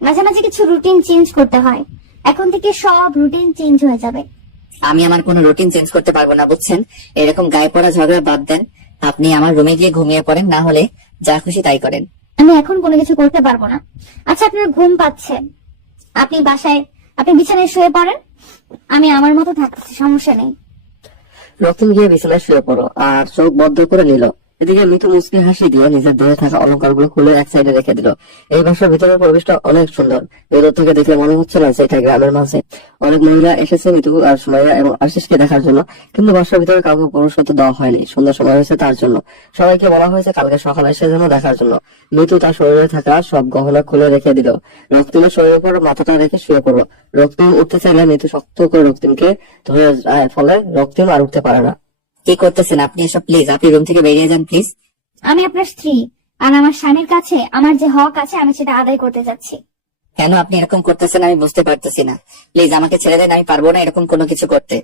মাঝে মাঝে কিছু রুটিন চেঞ্জ করতে হয়। এখন থেকে সব রুটিন চেঞ্জ হয়ে যাবে। আমি আমার কোনো রুটিন চেঞ্জ করতে পারবো না, বুঝছেন? এরকম গায়ে পড়া ঝগড়া বাদ দেন। আপনি আমার রুমে গিয়ে ঘুমিয়ে পড়েন, না হলে যা খুশি তাই করেন। আমি এখন কোনো কিছু করতে পারবো না। আচ্ছা, আপনার ঘুম পাচ্ছে, আপনি বিছানায় শুয়ে পড়েন, আমি আমার মতো থাকতেছি, সমস্যা নেই। রক্তিম গিয়ে বিছানায় শুয়ে পড়ো আর চোখ বদ্ধ করে নিল। এদিকে মিতু মুচকি হাসি দিয়ে নিজের দেহে থাকা অলংকারগুলো খুলে এক সাইডে রেখে দিল। এই বাসার ভিতরের পরিবেশটা অনেক সুন্দর। ভেতর থেকে দেখলে মনে হচ্ছে না যে এটা গ্রামের মাঝে। অনেক মহিলা এসেছে মিতু আর সুমাইয়া এবং আশিসকে দেখার জন্য, কিন্তু বাসার ভিতরে কাউকে পুরুষত্ব দেওয়া হয়নি। সুন্দর সময় হয়েছে তার জন্য। সবাইকে বলা হয়েছে কালকে সকালে এসে যেন দেখার জন্য। মিতু তার শরীরে থাকা সব গহনা খুলে রেখে দিল। রক্তিমের শরীরের উপর মাথাটা রেখে শুয়ে পড়লো। রক্তিম উঠতে চাইলে মিতু শক্ত করে রক্তিমকে ধরে ফলে রক্তিম আর উঠতে পারে না। কি করতেছেন আপনি এসব? প্লিজ আপনি রুম থেকে বেরিয়ে যান, প্লিজ। আমি আপনার স্ত্রী, আর আমার স্বামীর কাছে আমার যে হক আছে আমি সেটা আদায় করতে যাচ্ছি। কেন আপনি এরকম করতেছেন আমি বুঝতে পারতেছি না। প্লিজ আমাকে ছেড়ে দেন, আমি পারবো না এরকম কোনো কিছু করতে।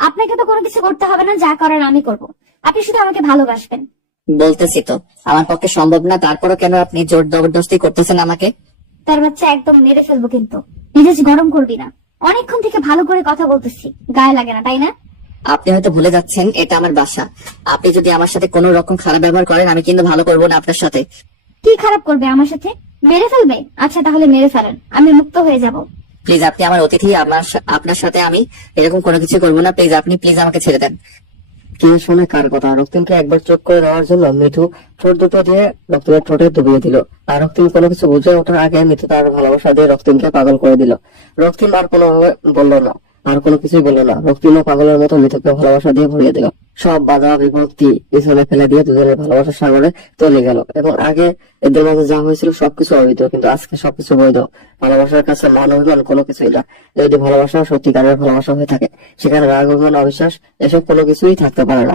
আপনাকে তো কোনো কিছু করতে হবে না, যা করার আমি করব। আপনি শুধু আমাকে ভালোবাসবেন। বলতেছি তো আমার পক্ষে সম্ভব না, তারপরও কেন আপনি জোর জবরদস্তি করতেছেন আমাকে? তার বাচ্চা একদম মেরে ফেলবো, কিন্তু মেজাজ গরম করবি না। অনেকক্ষণ থেকে ভালো করে কথা বলতেছি, গায়ে লাগে না তাই না? আপনি হয়তো ভুলে যাচ্ছেন এটা আমার বাসা। আপনি যদি আমার সাথে কোনো রকম খারাপ ব্যবহার করেন আমি কিন্তু ভালো করবো না আপনার সাথে। কি খারাপ করবে আমার সাথে? মেরে ফেলবে? আচ্ছা তাহলে মেরে ফেলেন, আমি মুক্ত হয়ে যাব। প্লিজ আপনি আমার অতিথি, আপনার সাথে আমি এরকম কোনো কিছু করবো না। প্লিজ আপনি আমাকে ছেড়ে দেন। কে শোনে কার কথা? রক্তিমকে একবার চোখ করে দেওয়ার জন্য মিঠু ঠোঁট দুটো দিয়ে রক্তিমের ঠোঁটে ডুবিয়ে দিল। আর রক্তিম কোনো কিছু বুঝে ওঠার আগে মিঠু তার ভালোবাসা দিয়ে রক্তিমকে পাগল করে দিল। রক্তিম আর কোনোভাবে বললো না, আর কোনো কিছুই বললো না। রক্তিমও পাগলের মতো মিঠুকে ভালোবাসা দিয়ে ভরিয়ে দিল। সব বাধা বিভক্তি পিছনে ফেলে দিয়ে দুজনের ভালোবাসার সাগরে চলে গেল। এবং আগে এদের মাঝে যা হয়েছিল সবকিছু অবৈধ, কিন্তু আজকে সবকিছু বৈধ। ভালোবাসার কাছে মান অভিমান কোনো কিছুই না। যদি ভালোবাসা সত্যিকারের ভালোবাসা হয়ে থাকে সেখানে রাগ অভিমান অবিশ্বাস এসব কোনো কিছুই থাকতে পারে না।